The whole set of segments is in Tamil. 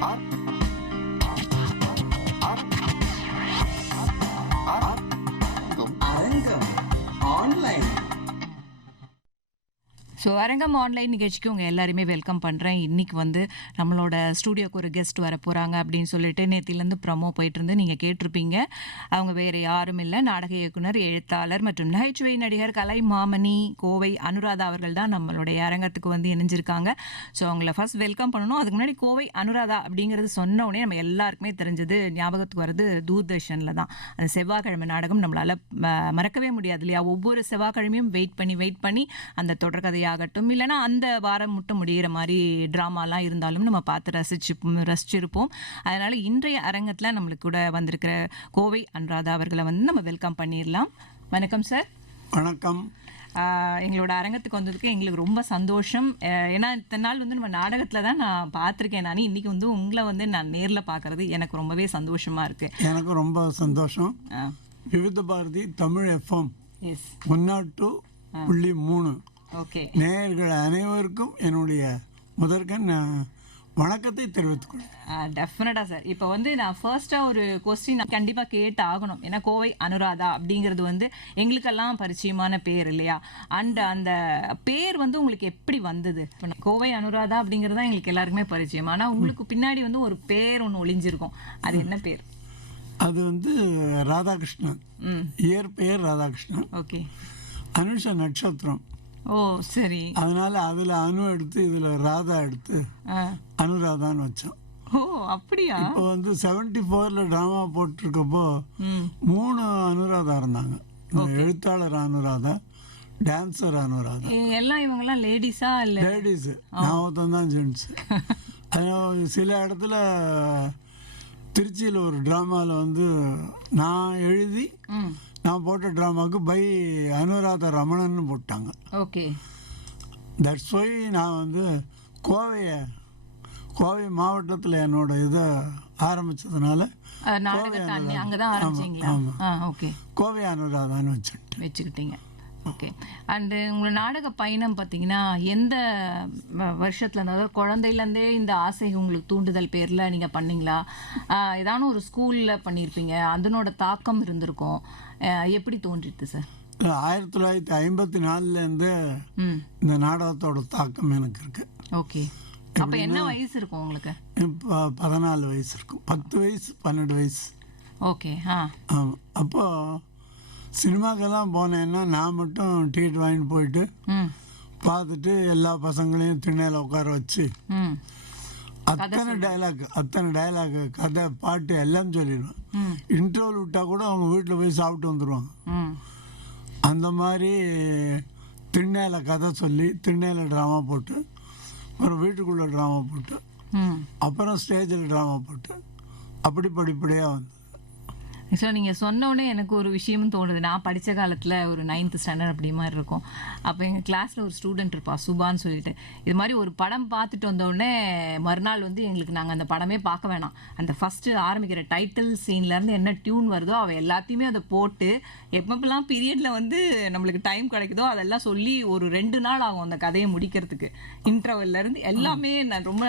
அரங்கம் ஆன்லைன். ஸோ அரங்கம் ஆன்லைன் நிகழ்ச்சிக்கு உங்கள் எல்லாருமே வெல்கம் பண்ணுறேன். இன்றைக்கி வந்து நம்மளோட ஸ்டூடியோக்கு ஒரு கெஸ்ட் வர போகிறாங்க அப்படின்னு சொல்லிட்டு நேத்திலேருந்து ப்ரமோ போயிட்டு இருந்து நீங்கள் கேட்டிருப்பீங்க. அவங்க வேறு யாரும் இல்லை, நாடக இயக்குனர், எழுத்தாளர் மற்றும் நகைச்சுவை நடிகர் கலை மாமணி கோவை அனுராதா அவர்கள் தான் நம்மளுடைய அரங்கத்துக்கு வந்து இணைஞ்சிருக்காங்க. ஸோ அவங்கள ஃபர்ஸ்ட் வெல்கம் பண்ணணும். அதுக்கு முன்னாடி கோவை அனுராதா அப்படிங்கிறது சொன்ன உடனே நம்ம எல்லாருக்குமே தெரிஞ்சது ஞாபகத்துக்கு வர்றது தூர்தர்ஷனில் தான் அந்த செவ்வாய்க்கிழமை நாடகம். நம்மளால் மறக்கவே முடியாது இல்லையா? ஒவ்வொரு செவ்வாய்க்கிழமையும் வெயிட் பண்ணி அந்த தொடர்கதையாக ஆகட்டும் இல்லைனா அந்த வாரம் மட்டும் முடிகிற மாதிரி ட்ராமாலாம் இருந்தாலும் நம்ம பார்த்து ரசிச்சிருப்போம். அதனால இன்றைய அரங்கத்தில் நம்மளுக்கு கூட வந்திருக்கிற கோவை அனுராதா அவர்களை வந்து நம்ம வெல்கம் பண்ணிடலாம். வணக்கம் சார். வணக்கம். எங்களோட அரங்கத்துக்கு வந்ததுக்கு எங்களுக்கு ரொம்ப சந்தோஷம். ஏன்னா இத்தனை நாள் வந்து நம்ம நாடகத்தில் தான் நான் பார்த்துருக்கேன். நான் இன்னைக்கு வந்து உங்களை வந்து நான் நேரில் பார்க்கறது எனக்கு ரொம்பவே சந்தோஷமா இருக்கு. எனக்கு ரொம்ப சந்தோஷம். Vividh Bharati Tamil FM S 102.3 okay நேயர்கள் அனைவருக்கும் என்னுடைய முதற்கண் வணக்கத்தை தெரிவித்துக் கொள்கிறேன். டெஃபினட்டா சார். இப்போ வந்து நான் ஃபர்ஸ்ட்டாக ஒரு கொஸ்டின் கண்டிப்பாக கேட்டு ஆகணும். ஏன்னா கோவை அனுராதா அப்படிங்கிறது வந்து எங்களுக்கெல்லாம் பரிச்சயமான பேர் இல்லையா? அண்ட் அந்த பேர் வந்து உங்களுக்கு எப்படி வந்தது? கோவை அனுராதா அப்படிங்கிறது தான் எங்களுக்கு எல்லாருக்குமே பரிச்சயம். ஆனால் உங்களுக்கு பின்னாடி வந்து ஒரு பேர் ஒன்று ஒளிஞ்சிருக்கும். அது என்ன பேர்? அது வந்து ராதாகிருஷ்ணன். இயற்பெயர் ராதாகிருஷ்ணன். ஓகே. அனுஷ நட்சத்திரம். ஓ சரி. அதனால அதுல அனு எடுத்து இதுல ராதா எடுத்து அனுராதான்னு வச்சோம். ஓ அப்படியா? இப்போ வந்து 74ல டிராமா போட்டிருக்கப்போ 3 அனுராதா இருந்தாங்க. எழுத்தாளர் அனுராதா, டான்சர் அனுராதா. எல்லாம் இவங்கெல்லாம் லேடிஸா? இல்லை லேடிஸ். நான் ஒருத்தன் தான் ஜென்ட்ஸ். சில இடத்துல திருச்சியில் ஒரு ட்ராமாவில் வந்து நான் எழுதி நான் போட்ட ட்ராமாவுக்கு பை அனுராதா ரமணன்னு போட்டாங்க. ஓகே. தட்ஸ் ஒய் நான் வந்து கோவை மாவட்டத்தில் என்னோட இதை ஆரம்பித்ததுனால கோவை அனுராதான்னு வச்சுக்கிட்டீங்க. ஓகே. அண்டு உங்களோட நாடக பயணம் பார்த்தீங்கன்னா எந்த வருஷத்துல இருந்தாலும் குழந்தையிலேருந்தே இந்த ஆசை உங்களுக்கு தூண்டுதல் பேரில் நீங்கள் பண்ணீங்களா? ஏதான ஒரு ஸ்கூலில் பண்ணியிருப்பீங்க, அதனோட தாக்கம் இருந்திருக்கும். எப்படி தோன்றிட்டு சார்? 1954லேருந்து இந்த நாடகத்தோட தாக்கம் எனக்கு இருக்கு. ஓகே. அப்போ என்ன வயசு இருக்கும் உங்களுக்கு? இப்போ 14 வயசு இருக்கும். 10 வயசு 12 வயசு. ஓகே. ஆமாம். அப்போ சினிமாக்கெல்லாம் போனேன்னா நான் மட்டும் டிக்கெட் வாங்கிட்டு போயிட்டு பார்த்துட்டு எல்லா பசங்களையும் திண்ணையில் உட்கார வச்சு அத்தனை டைலாக் கதை பாட்டு எல்லாம் சொல்லிடுவேன். இன்டர்வல் விட்டா கூட அவங்க வீட்டில் போய் சாப்பிட்டு வந்துடுவாங்க. அந்த மாதிரி திண்ணையில் கதை சொல்லி திண்ணையில் ட்ராமா போட்டு அப்புறம் வீட்டுக்குள்ளே ட்ராமா போட்டு அப்புறம் ஸ்டேஜில் ட்ராமா போட்டு அப்படி படிப்படியாக வந்து. ஆக்சுவலாக நீங்கள் சொன்னோடனே எனக்கு ஒரு விஷயமும் தோணுது. நான் படித்த காலத்தில் ஒரு 9th ஸ்டாண்டர்ட் அப்படி மாதிரி இருக்கும். அப்போ எங்கள் கிளாஸில் ஒரு ஸ்டூடெண்ட் இருப்பா, சுபான்னு சொல்லிட்டு. இது மாதிரி ஒரு படம் பார்த்துட்டு வந்தோடனே மறுநாள் வந்து எங்களுக்கு நாங்கள் அந்த படமே பார்க்க வேணாம், அந்த ஃபஸ்ட்டு ஆரம்பிக்கிற டைட்டில் சீன்லேருந்து என்ன டியூன் வருதோ அவள் எல்லாத்தையுமே அதை போட்டு எப்பப்பெல்லாம் பீரியடில் வந்து நம்மளுக்கு டைம் கிடைக்குதோ அதெல்லாம் சொல்லி ஒரு 2 நாள் ஆகும் அந்த கதையை முடிக்கிறதுக்கு. இன்டர்வல்லேருந்து எல்லாமே நான் ரொம்ப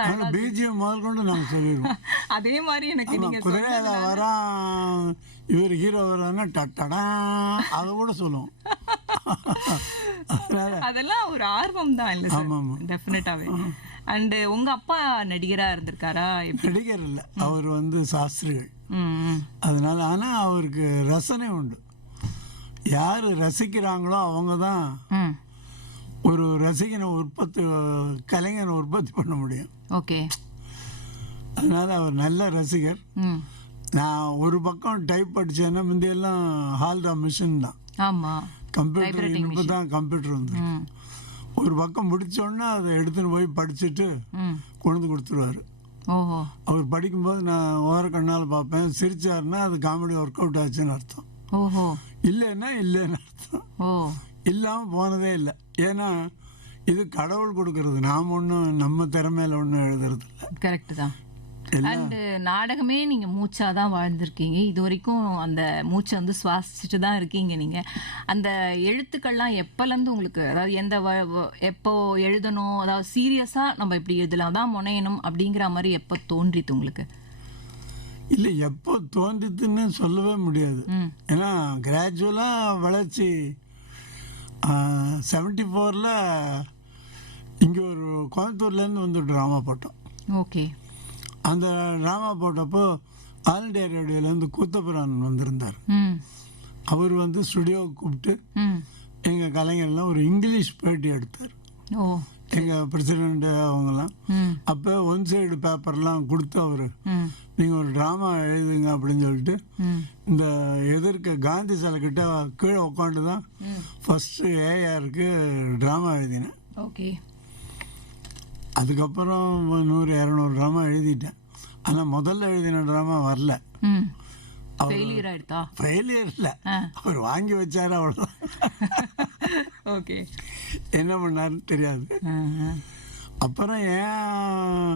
அதே மாதிரி எனக்கு நீங்கள் இவர் ஹீரோ வரான்னா டட்டடா அதை கூட சொல்லுவோம். அதெல்லாம் ஒரு ஆர்வம் தான் இல்லை சார்? டெஃபினட்டாவே. அண்ட் உங்க அப்பா நடிகரா இருந்திருக்காரா? நடிகர் இல்லை, அவர் வந்து சாஸ்திரிகள். அதனால ஆனால் அவருக்கு ரசனை உண்டு. யார் ரசிக்கிறாங்களோ அவங்க தான் ஒரு ரசிகனை கலைஞனை உற்பத்தி பண்ண முடியும். ஓகே. அதனால அவர் நல்ல ரசிகர். நான் ஒரு பக்கம் டைப் படித்தேன்னா முந்தையெல்லாம் ஹால்டா மிஷின் தான். ஆமாம். கம்ப்யூட்டர் இப்போ தான் கம்ப்யூட்டர் வந்து ஒரு பக்கம் முடித்தோடனே அதை எடுத்துன்னு போய் படிச்சுட்டு கொண்டு கொடுத்துருவார். அவர் படிக்கும்போது நான் ஓர கண்ணால் பார்ப்பேன். சிரிச்சாருன்னா அது காமெடி ஒர்க் அவுட் ஆச்சுன்னு அர்த்தம். இல்லைன்னா இல்லைன்னு அர்த்தம். இல்லாமல் போனதே இல்லை. ஏன்னா இது கடவுள் கொடுக்கறது, நாம் ஒன்றும் நம்ம திறமையில ஒன்றும் எழுதுறது இல்லை. கரெக்டு தான். அண்ட் நாடகமே நீங்க மூச்சாதான் வாழ்ந்திருக்கீங்க. இது வரைக்கும் அந்த மூச்சை வந்து சுவாசிச்சுட்டு தான் இருக்கீங்க நீங்க. அந்த எழுத்துக்கள்லாம் எப்பலேருந்து உங்களுக்கு, அதாவது எப்போ எழுதணும், அதாவது சீரியஸா நம்ம இப்படி எழுதலாம் தான் முனையணும் அப்படிங்கிற மாதிரி எப்போ தோன்றித்து உங்களுக்கு? இல்லை, எப்போ தோன்றித்துன்னு சொல்லவே முடியாது. ஏன்னா கிராஜுவலாக வளர்ச்சி 74 இங்கே ஒரு கோயம்புத்தூர்லேருந்து வந்து ட்ராமா போட்டோம். ஓகே. அந்த ட்ராமா போட்டப்போ ஆல் இண்டியா ரேடியோலேருந்து கூத்தபுரான் வந்திருந்தார். அவர் வந்து ஸ்டுடியோவுக்கு கூப்பிட்டு எங்கள் கலைஞர்லாம் ஒரு இங்கிலீஷ் பேட்டி எடுத்தார். எங்கள் பிரசிடெண்ட் அவங்கெல்லாம். அப்போ ஒன் சைடு பேப்பர்லாம் கொடுத்து அவர், நீங்கள் ஒரு ட்ராமா எழுதுங்க அப்படின்னு சொல்லிட்டு இந்த எதிர்க்க காந்தி சிலைக்கிட்ட கீழே உட்காந்து தான் ஃபஸ்ட்டு ஏஆருக்கு ட்ராமா எழுதினேன். ஓகே. அதுக்கப்புறம் 100-200 ட்ராமா எழுதிட்டேன். ஆனால் முதல்ல எழுதின ட்ராமா வரல. ஃபெயிலியர் இல்லை, அவர் வாங்கி வச்சாரு, அவ்வளோதான். ஓகே. என்ன பண்ணாருன்னு தெரியாது. அப்புறம் ஏன்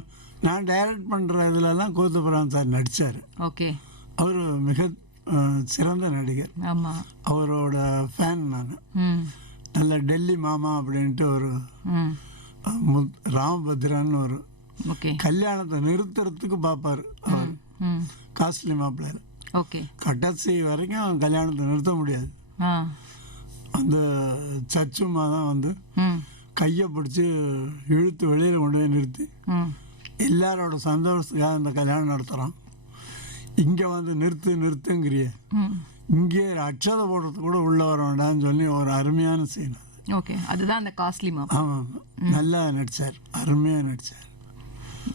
நான் டைரக்ட் பண்ணுற இதுலலாம் கூத்தபுரான் சார் நடித்தார். ஓகே. அவர் மிக சிறந்த நடிகர். ஆமாம். அவரோட ஃபேன் நான். நல்ல டெல்லி மாமா அப்படின்ட்டு ஒரு ராமபத்ரான்னு ஒரு கல்யாணத்தை நிறுத்துறதுக்கு பார்ப்பார் அவர், காஸ்ட்லி மாப்பிள்ளையர். ஓகே. கடைசி வரைக்கும் கல்யாணத்தை நிறுத்த முடியாது. அந்த சச்சுமா தான் வந்து கையை பிடிச்சி இழுத்து வெளியில் கொண்டு போய் நிறுத்தி எல்லாரோட சந்தோஷத்துக்காக இந்த கல்யாணம் நடத்துகிறோம். இங்கே வந்து நிறுத்துங்கிறிய, இங்கே அட்சதை போடுறதுக்கு கூட உள்ளே வர வேண்டாம்னு சொல்லி ஒரு அருமையான சீன். ஓகே. அதுதான் அந்த காஸ்ட்லி மாமா. ஆமாம், நல்லா நடித்தார், அருமையாக நடித்தார்.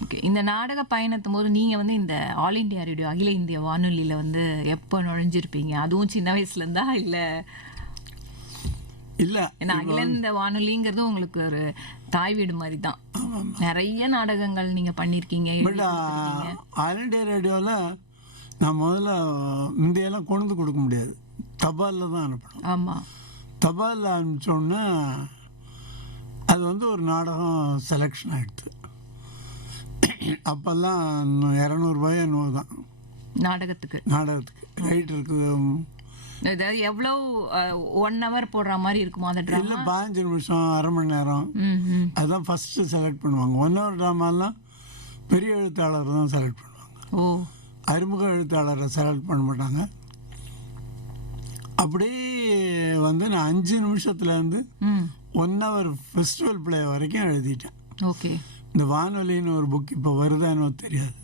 ஓகே. இந்த நாடக பயணத்தும் போது நீங்கள் வந்து இந்த ஆல் இண்டியா ரேடியோ, அகில இந்திய வானொலியில் வந்து எப்போ நுழைஞ்சிருப்பீங்க? அதுவும் சின்ன வயசுலேருந்தா இல்லை? இல்லை, ஏன்னா அகில இந்திய வானொலிங்கிறது உங்களுக்கு ஒரு தாய் வீடு மாதிரி தான். நிறைய நாடகங்கள் நீங்கள் பண்ணியிருக்கீங்க. பட் ஆல் இண்டியா ரேடியோவில் நான் முதல்ல இந்தியெல்லாம் கொண்டு கொடுக்க முடியாது, தபாலில் தான் அனுப்பணும். ஆமாம். தபாலில் அனுப்பிச்சோன்னா அது வந்து ஒரு நாடகம் செலெக்ஷன் ஆகிடுது. அப்போல்லாம் 200 ரூபாயோ என்னவோ தான் நாடகத்துக்கு. ரைட்டருக்கு ஏதாவது எவ்வளோ 1 hour போடுற மாதிரி இருக்குமா அந்த ட்ராமா? இல்லை, 15 நிமிஷம், அரை மணி நேரம், அதுதான் ஃபஸ்ட்டு செலக்ட் பண்ணுவாங்க. 1 hour ட்ராமாலாம் பெரிய எழுத்தாளர் தான் செலக்ட் பண்ணுவாங்க. அறிமுக எழுத்தாளரை செலக்ட் பண்ண மாட்டாங்க. அப்படியே வந்து நான் 5 நிமிஷத்துலேருந்து 1 hour ஃபெஸ்டிவல் பிளே வரைக்கும் எழுதிட்டேன். ஓகே. இந்த வானொலின்னு ஒரு புக் இப்போ வருதானோ தெரியாது,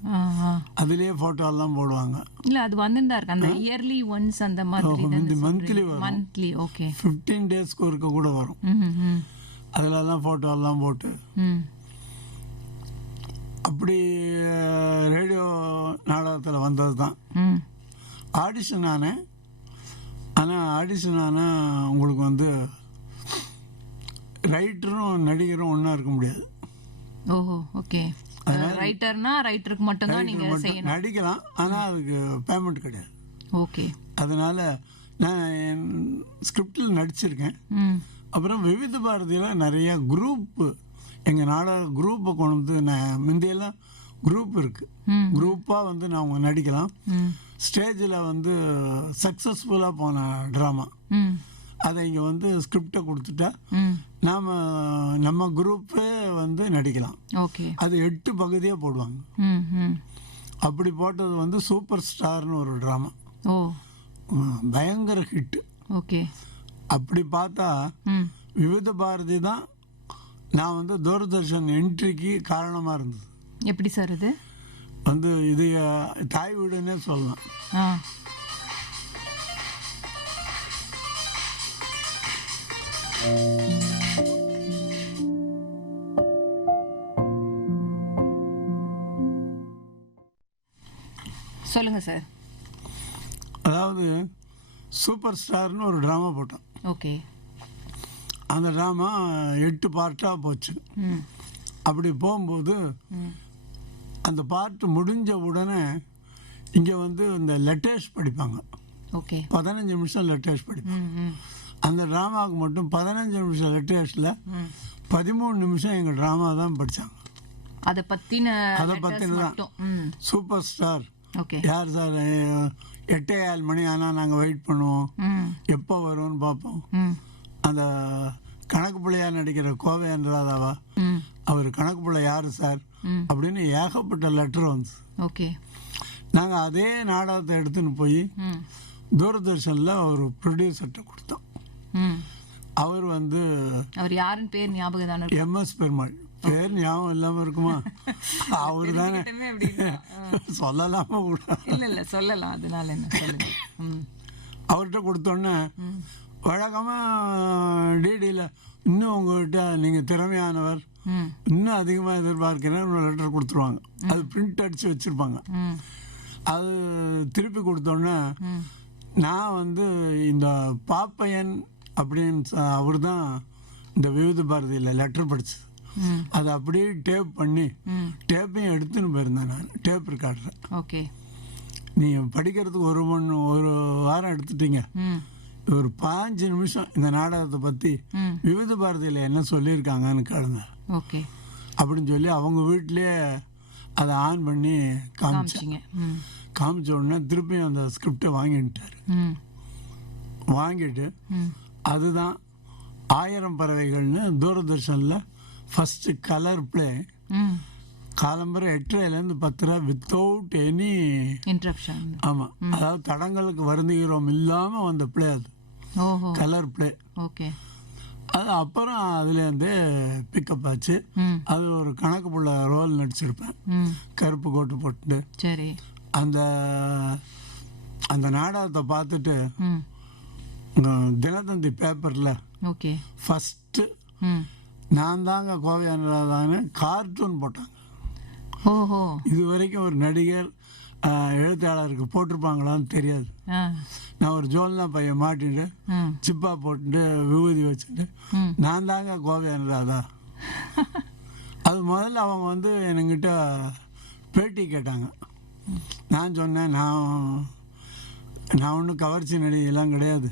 அதுலேயே ஃபோட்டோலாம் போடுவாங்க. இல்லை, அது வந்துதான் இருக்கு, அந்த இயர்லி ஒன்ஸ் அந்த மாதிரி. மந்த்லி வரும். மந்த்லி. ஓகே. 15 டேஸ்க்கு ஒருக்க கூட வரும். அதிலெல்லாம் ஃபோட்டோலாம் போட்டு அப்படி ரேடியோ நாடகத்தில் வந்தது தான். ஆடிஷன் ஆனேன். ஆனால் ஆடிஷன் ஆனால் உங்களுக்கு வந்து ரைட்டரும் நடிகரும் ஒன்றா இருக்க முடியாது. ஓஹோ. ஓகே. ரைட்டர்னா ரைட்டருக்கு மட்டும்தான் நீங்கள் செய்யணும். நடிக்கலாம், ஆனால் அதுக்கு பேமெண்ட் கிடையாது. ஓகே. அதனால் நான் ஸ்கிரிப்டில் நடிச்சிருக்கேன். அப்புறம் விவித பாரதியில் நிறையா குரூப்பு, எங்கள் நாடக குரூப்பை கொண்டு வந்து, நான் முந்தையெல்லாம் குரூப் இருக்குது, குரூப்பாக வந்து நான் நடிக்கலாம். ஸ்டேஜில் வந்து சக்ஸஸ்ஃபுல்லாக போன ட்ராமா அதை இங்கே வந்து ஸ்கிரிப்டை கொடுத்துட்டா நாம் நம்ம குரூப்பே வந்து நடிக்கலாம். ஓகே. அது 8 பகுதியாக போடுவாங்க. அப்படி போட்டது வந்து சூப்பர் ஸ்டார்னு ஒரு ட்ராமா. பயங்கர ஹிட்டு. ஓகே. அப்படி பார்த்தா விவித பாரதி தான் நான் வந்து தூர்தர்ஷன் என்ட்ரிக்கு காரணமாக இருந்தது. எப்படி சார் இது வந்து? இது தாய் வீடுன்னே சொல்லலாம். சொல்லுங்க சார். அதாவது சூப்பர் ஸ்டார்னு ஒரு ட்ராமா போட்டோம். ஓகே. அந்த ட்ராமா 8 பார்ட்டாக போச்சு. அப்படி போகும்போது அந்த பார்ட்டு முடிஞ்ச உடனே இங்கே வந்து இந்த லெட்டர்ஸ் படிப்பாங்க. ஓகே. 15 நிமிஷம் லெட்டர்ஸ் படிப்பாங்க. அந்த ட்ராமாவுக்கு மட்டும் 15 நிமிஷம் லெட்டர்ஸில் 13 நிமிஷம் எங்கள் ட்ராமா தான் படித்தாங்க. அதை பத்தின அதை letters பற்றின மட்டும். Super star okay. யார் சார் 8:15 மணி ஆனால் நாங்கள் வெயிட் பண்ணுவோம், எப்போ வரும்னு பார்ப்போம். அந்த கணக்கு பிள்ளையா நடிக்கிற கோவை அனுராதாவா, அவர் கணக்கு பிள்ளை யார் சார் அப்படின்னு ஏகப்பட்ட லெட்டர் வந்து. ஓகே. நாங்கள் அதே நாடகத்தை எடுத்துன்னு போய் தூரதர்ஷனில் ஒரு ப்ரொடியூசர்கிட்ட கொடுத்தோம். அவர் வந்து அவர் யாருன்னு பேர் ஞாபகம் தானே? எம்எஸ் பெருமாள். பேர் ஞாபகம் இல்லாமல் இருக்குமா? அவர் தானே சொல்லலாமா கூட? இல்ல சொல்லலாம், அதனால என்ன சொல்லுங்க. அவர்கிட்ட கொடுத்தோன்னே வழக்கமாக டிடியில் இன்னும் உங்கள்கிட்ட நீங்கள் திறமையானவர், இன்னும் அதிகமாக எதிர்பார்க்கிறேன் லெட்டர் கொடுத்துருவாங்க. அது பிரிண்ட் அடித்து வச்சுருப்பாங்க. அது திருப்பி கொடுத்தோன்னே நான் வந்து இந்த பாப்பையன் அப்படின்னு அவர் தான் இந்த விவித பாரதியில் லெட்டர் படித்தது. அதை அப்படியே டேப் பண்ணி டேப்பையும் எடுத்துன்னு போயிருந்தேன் நான், டேப் ரெக்கார்டர். ஓகே. நீங்கள் படிக்கிறதுக்கு ஒரு வாரம் எடுத்துட்டீங்க, ஒரு 5 நிமிஷம் இந்த நாடகத்தை பற்றி விவித பாரதியில் என்ன சொல்லியிருக்காங்கன்னு கேளுங்க. ஓகே. அப்படின்னு சொல்லி அவங்க வீட்டிலேயே அதை ஆன் பண்ணி காமிச்சிங்க. காமிச்ச உடனே திருப்பியும் அந்த ஸ்கிரிப்டை வாங்கிட்டார். வாங்கிட்டு அதுதான் 1000 பறவைகள்னு தூரதர்ஷனில் ஃபஸ்ட்டு கலர் பிளே. காலம்பரை 8:30 10 வித்தவுட் எனி இன்டரப்ஷன். ஆமாம், அதாவது தடங்களுக்கு வருந்துகிறோம் இல்லாமல் வந்த பிளே அது. Colour play. ஓகே. அது அப்புறம் அதுலேருந்து பிக்கப் ஆச்சு. அது ஒரு கணக்கு புள்ள ரோல் நடிச்சிருப்பேன், கருப்பு கோட்டு போட்டு. சரி. அந்த அந்த நாடகத்தை பார்த்துட்டு தினத்தந்தி பேப்பரில் ஓகே ஃபஸ்ட்டு நான் தாங்க கோவை அனுராதான்னு கார்ட்டூன் போட்டாங்க. ஓஹோ. இது வரைக்கும் ஒரு நடிகர் எழுத்தாளருக்கு போட்டிருப்பாங்களான்னு தெரியாது. நான் ஒரு ஜோல்னா பையன் மாட்டிட்டு சிப்பா போட்டுட்டு விபூதி வச்சுட்டு நான் தாங்க கோவை அனுராதா. அது முதல்ல அவங்க வந்து என்கிட்ட பேட்டி கேட்டாங்க. நான் சொன்னேன் நான் ஒன்றும் கவர்ச்சி நடிகையெல்லாம் கிடையாது.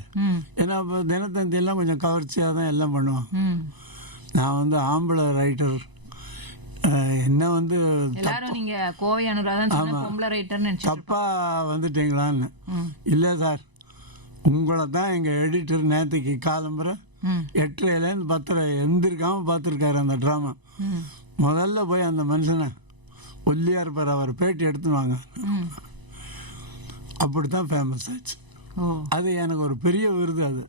ஏன்னா இப்போ தினத்தந்தியெல்லாம் கொஞ்சம் கவர்ச்சியாக தான் எல்லாம் பண்ணுவான். நான் வந்து ஆம்பளை ரைட்டர். என்ன வந்து தப்பாக வந்துட்டீங்களான்னு. இல்லை சார், உங்களை தான் எங்கள் எடிட்டர் நேற்றுக்கு காலம்பரை 8:30 10 எந்திருக்காமல் பார்த்துருக்காரு அந்த ட்ராமா. முதல்ல போய் அந்த மனுஷனை ஒல்லியாக இருப்பார், அவர் பேட்டி எடுத்துவாங்க. அப்படி தான் ஃபேமஸ் ஆச்சு. அது எனக்கு ஒரு பெரிய விருது அது.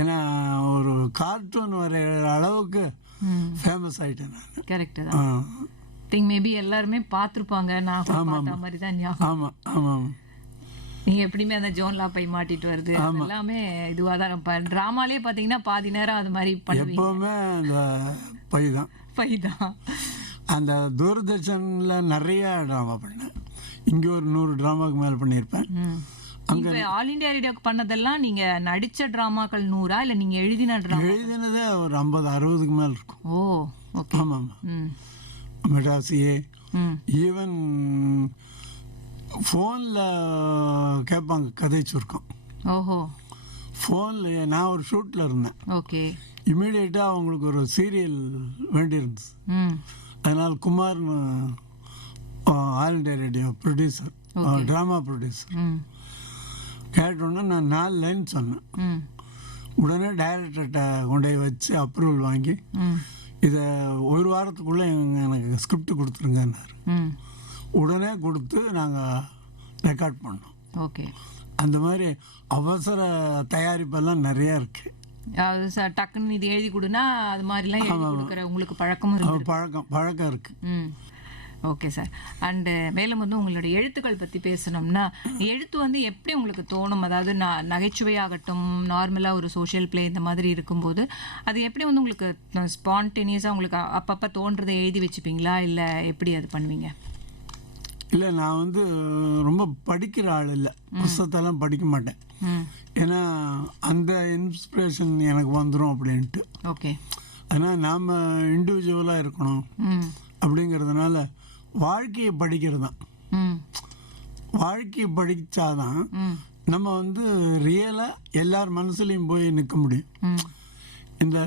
ஏன்னா ஒரு கார்ட்டூன் வரைகிற அளவுக்கு ஃபேமஸ் ஆகிட்டேன் நான். கரெக்ட் தான். திங்க் மேபி எல்லாருமே பார்த்துருப்பாங்க. நான் பார்த்த மாதிரி தான் ஞாபகம். ஆமாம் ஆமாம். நீங்கள் எப்படியுமே அந்த ஜோன்லா பை மாட்டிட்டு வருது எல்லாமே இதுவாக தான் இருப்பேன். ட்ராமாலே பார்த்தீங்கன்னா பாதி நேரம் அது மாதிரி பண்ணுவீங்க. எப்போவுமே அந்த பை தான். அந்த தூர்தர்ஷனில் நிறைய ட்ராமா பண்ணேன். இங்கே ஒரு 100 ட்ராமாவுக்கு மேலே பண்ணியிருப்பேன். அங்கே ஆல் இண்டியா ரேடியோக்கு பண்ணதெல்லாம் நீங்கள் நடித்த ட்ராமாக்கள் 100 இல்லை நீங்கள் எழுதின ட்ராமா? எழுதினதே ஒரு 50-60க்கு மேலே இருக்கும். ஓ ஓகே. ஆமாம் மெட்ராஸியே. ஈவன் ஃபோனில் கேட்பாங்க கதை சுருக்கம். ஓஹோ. ஃபோனில் நான் ஒரு ஷூட்டில் இருந்தேன். ஓகே. இமீடியட்டாக அவங்களுக்கு ஒரு சீரியல் வேண்டியிருந்துச்சு. அதனால் குமார்னு All India Radio producer, drama producer, கேட்டோன்னே நான் 4 லைன் சொன்னேன். உடனே டைரக்டர்கிட்ட கொண்டு போய் வச்சு அப்ரூவல் வாங்கி இதை ஒரு வாரத்துக்குள்ளே எனக்கு ஸ்கிரிப்ட் கொடுத்துருங்கன்னாரு. உடனே கொடுத்து நாங்கள் ரெக்கார்ட் பண்ணோம். ஓகே. அந்த மாதிரி அவசர தயாரிப்பெல்லாம் நிறையா இருக்குது. டக்குன்னு இது எழுதி கொடுனா அது மாதிரிலாம் எழுதி கொடுக்குற உங்களுக்கு பழக்கமும் இருக்கு? பழக்கம் இருக்குது. Okay sir. அண்டு மேலும் வந்து உங்களோட எழுத்துக்கள் பற்றி பேசணும்னா, எழுத்து வந்து எப்படி உங்களுக்கு தோணும்? அதாவது நகைச்சுவையாகட்டும், நார்மலாக ஒரு சோஷியல் பிளே இந்த மாதிரி இருக்கும்போது அது எப்படி வந்து உங்களுக்கு ஸ்பான்டேனியஸாக உங்களுக்கு அப்பப்போ தோன்றதை எழுதி வச்சுப்பீங்களா, இல்லை எப்படி அது பண்ணுவீங்க? இல்லை, நான் வந்து ரொம்ப படிக்கிற ஆள் இல்லை. புஸ்தகத்தெல்லாம் படிக்க மாட்டேன். ஏன்னா அந்த இன்ஸ்பிரேஷன் எனக்கு வந்துடும் அப்படின்ட்டு. ஓகே. ஆனால் நாம் இண்டிவிஜுவலாக இருக்கணும் அப்படிங்கிறதுனால வாழ்க்கையை படிக்கிறது தான். வாழ்க்கையை படித்தாதான் நம்ம வந்து ரியலாக எல்லார் மனசுலையும் போய் நிற்க முடியும். இந்த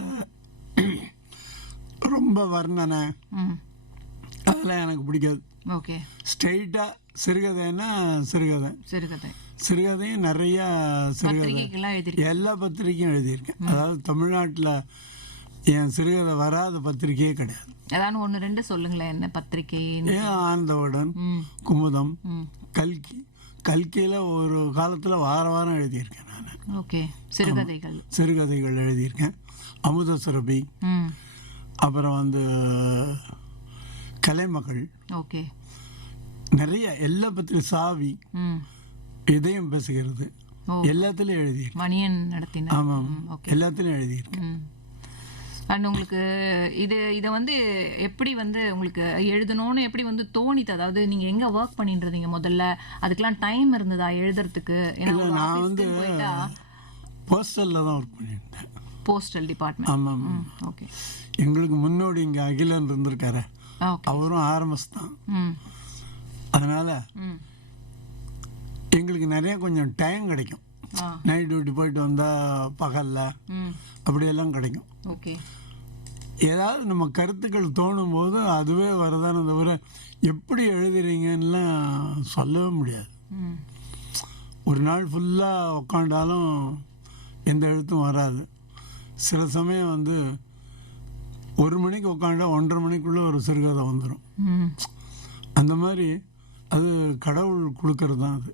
ரொம்ப வர்ணனை அதெல்லாம் எனக்கு பிடிக்காது. ஓகே. ஸ்ட்ரெயிட்டாக சிறுகதைன்னா சிறுகதை, சிறுகதை சிறுகதையும் நிறையா சிறுகதை பத்திரிகைகள்லாம் எழுதிருக்கீங்க. எல்லா பத்திரிக்கையும் எழுதியிருக்கேன். அதாவது தமிழ்நாட்டில் என் சிறுகதை வராத பத்திரிக்கையே கிடையாது. ஏதாவது 1-2 சொல்லுங்களேன், என்ன பத்திரிகை? ஆனந்தவுடன், குமுதம், கல்கி. கல்கியில் ஒரு காலத்தில் வாரம் வாரம் எழுதியிருக்கேன் நான். ஓகே. சிறுகதைகள் சிறுகதைகள் எழுதியிருக்கேன். அமுத சுரபி, அப்புறம் வந்து கலைமகள், ஓகே, நிறைய எல்லா பத்திரிகை, சாவி, இதயம் பேசுகிறது, எல்லாத்துலேயும் எழுதியிருக்கேன். மணியன் நடத்தின. ஆமாம், எல்லாத்துலேயும் எழுதியிருக்கேன். அண்ட் உங்களுக்கு இதை வந்து எப்படி வந்து உங்களுக்கு எழுதணும்னு எப்படி வந்து தோணிது? அதாவது நீங்கள் எங்கே ஒர்க் பண்ணிட்டு இருந்தீங்க முதல்ல? அதுக்கெல்லாம் டைம் இருந்ததா எழுதுறதுக்கு? நான் வந்து போஸ்டலில் தான் ஒர்க் பண்ணியிருந்தேன். Postal department. ஆமாம். ஓகே. எங்களுக்கு முன்னோடி இங்கே அகிலன் இருந்திருக்காரு, அவரும் ஆர்எம்எஸ் தான். அதனால் எங்களுக்கு நிறைய கொஞ்சம் டைம் கிடைக்கும். நைட் டியூட்டி போயிட்டு வந்தால் பகலில் அப்படியெல்லாம் கிடைக்கும். ஓகே. ஏதாவது நம்ம கருத்துக்கள் தோணும் போது அதுவே வரதானே தவிர எப்படி எழுதுறீங்கன்னுலாம் சொல்லவே முடியாது. ஒரு நாள் ஃபுல்லாக உக்காண்டாலும் எந்த எழுத்தும் வராது. சில சமயம் வந்து 1 மணிக்கு உட்காண்டா 1:30 மணிக்குள்ளே ஒரு சிறுகதை வந்துடும். அந்த மாதிரி அது கடவுள் கொடுக்கறது தான். அது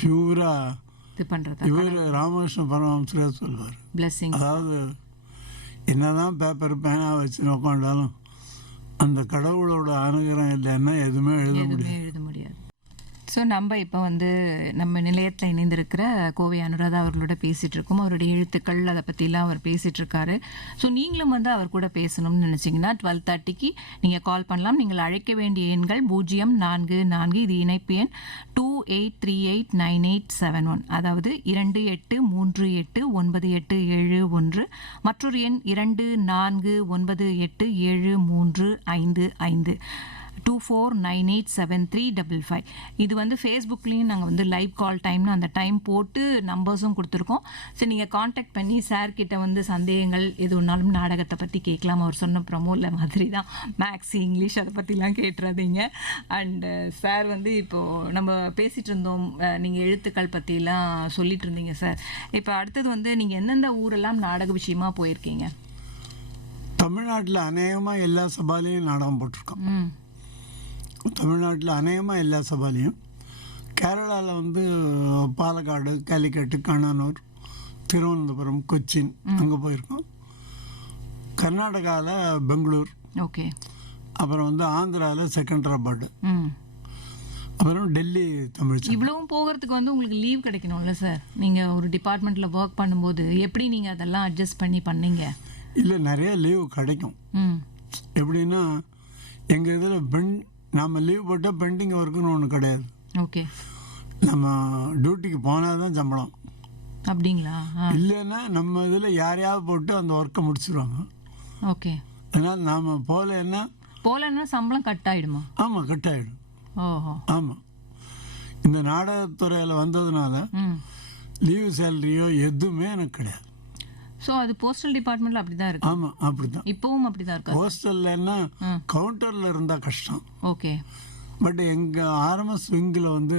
பியூராக இவர் ராமகிருஷ்ண பரமஹம்சர் சொல்வார், அதாவது என்னதான் பேப்பர் பேனா வச்சு உட்காண்டாலும் அந்த கடவுளோட அனுகிரகம் இல்லைன்னா எதுவுமே எழுத முடியாது. ஸோ நம்ம இப்போ வந்து நம்ம நிலையத்தில் இணைந்திருக்கிற கோவை அனுராதா அவர்களோட பேசிகிட்டு இருக்கோம். அவருடைய எழுத்துக்கள் அதை பற்றிலாம் அவர் பேசிகிட்டு இருக்காரு. ஸோ நீங்களும் வந்து அவர் கூட பேசணும்னு நினச்சிங்கன்னா 12:30க்கு நீங்கள் கால் பண்ணலாம். நீங்கள் அழைக்க வேண்டிய எண்கள் 044, இது இணைப்பு எண் 28389871, அதாவது 28389871, மற்றொரு எண் 24987355 24987355. இது வந்து ஃபேஸ்புக்லேயும் நாங்கள் வந்து லைவ் கால் டைம்னு அந்த டைம் போட்டு நம்பர்ஸும் கொடுத்துருக்கோம். சரி, நீங்கள் காண்டாக்ட் பண்ணி சார்கிட்ட வந்து சந்தேகங்கள் எது ஒன்றாலும் நாடகத்தை பற்றி கேட்கலாம். அவர் சொன்ன ப்ரமோல மாதிரி தான் மேக்ஸ், இங்கிலீஷ் அதை பற்றிலாம் கேட்டுறாதீங்க. அண்டு சார் வந்து இப்போது நம்ம பேசிகிட்டு இருந்தோம், நீங்கள் எழுத்துக்கள் பற்றிலாம் சொல்லிட்டு இருந்தீங்க சார். இப்போ அடுத்தது வந்து நீங்கள் எந்தெந்த ஊரெல்லாம் நாடக விஷயமா போயிருக்கீங்க? தமிழ்நாட்டில் அநேகமாக எல்லா சபாலையும் நாடகம் போட்டிருக்கோம். தமிழ்நாட்டில் அநேகமாக எல்லா சபாலையும். கேரளாவில் வந்து பாலக்காடு, காலிக்கட்டு, கண்ணனூர், திருவனந்தபுரம், கொச்சின் அங்கே போயிருக்கோம். கர்நாடகாவில் பெங்களூர், ஓகே, அப்புறம் வந்து ஆந்திராவில் செகண்டராபாடு, அப்புறம் டெல்லி தமிழ். இவ்வளவும் போகிறதுக்கு வந்து உங்களுக்கு லீவ் கிடைக்கணும்ல சார்? நீங்கள் ஒரு டிபார்ட்மெண்ட்டில் ஒர்க் பண்ணும்போது எப்படி நீங்கள் அதெல்லாம் அட்ஜஸ்ட் பண்ணீங்க? இல்லை, நிறைய லீவு கிடைக்கும். எப்படின்னா எங்கள் இதில் நம்ம லீவ் போட்டால் பெண்டிங் ஒர்க்குன்னு ஒன்று கிடையாது. ஓகே. நம்ம டியூட்டிக்கு போனால் தான் சம்பளம். அப்படிங்களா? இல்லைன்னா நம்ம இதில் யாரையாவது போட்டு அந்த ஒர்க்கை முடிச்சிடுவாங்க. ஓகே. அதனால் நாம் போகலன்னா சம்பளம் கட் ஆகிடுமா? ஆமாம், கட் ஆகிடும். ஓஹோ. ஆமாம். இந்த நாடகத்துறையில் வந்ததுனால லீவு சேலரியோ எதுவுமே எனக்கு கிடையாது. ஸோ அது போஸ்டல் டிபார்ட்மெண்ட்டில் அப்படி தான் இருக்கு. ஆமாம், அப்படி தான். இப்போவும் அப்படி தான் இருக்கு. போஸ்டல்னா கவுண்டரில் இருந்தால் கஷ்டம். ஓகே. பட் எங்கள் ஆர்எம்எஸ் விங்கில் வந்து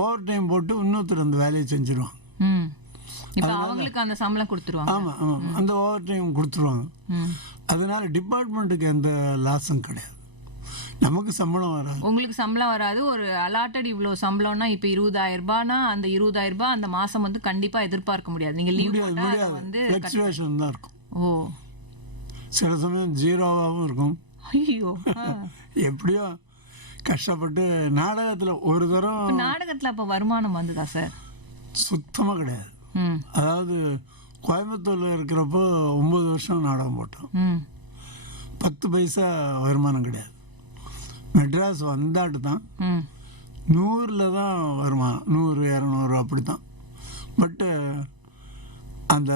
ஓவர் டைம் போட்டு இன்னொருத்தர் அந்த வேலையை செஞ்சுருவாங்க. இப்போ அவங்களுக்கு அந்த சம்பளம் கொடுத்துருவாங்க. ஆமாம் ஆமாம், அந்த ஓவர் டைம் கொடுத்துருவாங்க. அதனால டிபார்ட்மெண்ட்டுக்கு எந்த லாஸும் கிடையாது. நமக்கு சம்பளம் வராது. உங்களுக்கு சம்பளம் வராது. ஒரு அலாட்டட் இவ்வளோ சம்பளம்னா இப்போ 20,000 ரூபாய்னா அந்த 20,000 ரூபாய் அந்த மாதம் வந்து கண்டிப்பாக எதிர்பார்க்க முடியாது. நீங்கள் லீவ் முடியாது, வந்து ஃப்ளக்சுவேஷன் தான் இருக்கும். ஓ, சில சமயம் ஜீரோவாகவும் இருக்கும். ஐயோ, எப்படியோ கஷ்டப்பட்டு நாடகத்தில் ஒரு தரம். நாடகத்தில் அப்போ வருமானம் வந்ததா சார்? சுத்தமாக கிடையாது. அதாவது கோயம்புத்தூரில் இருக்கிறப்போ 9 வருஷம் நாடகம் போட்டோம். 10 பைசா வருமானம் கிடையாது. மெட்ராஸ் வந்தாட்டு தான் 100ல் தான் வருமானம், 100, 200 அப்படி தான். பட்டு அந்த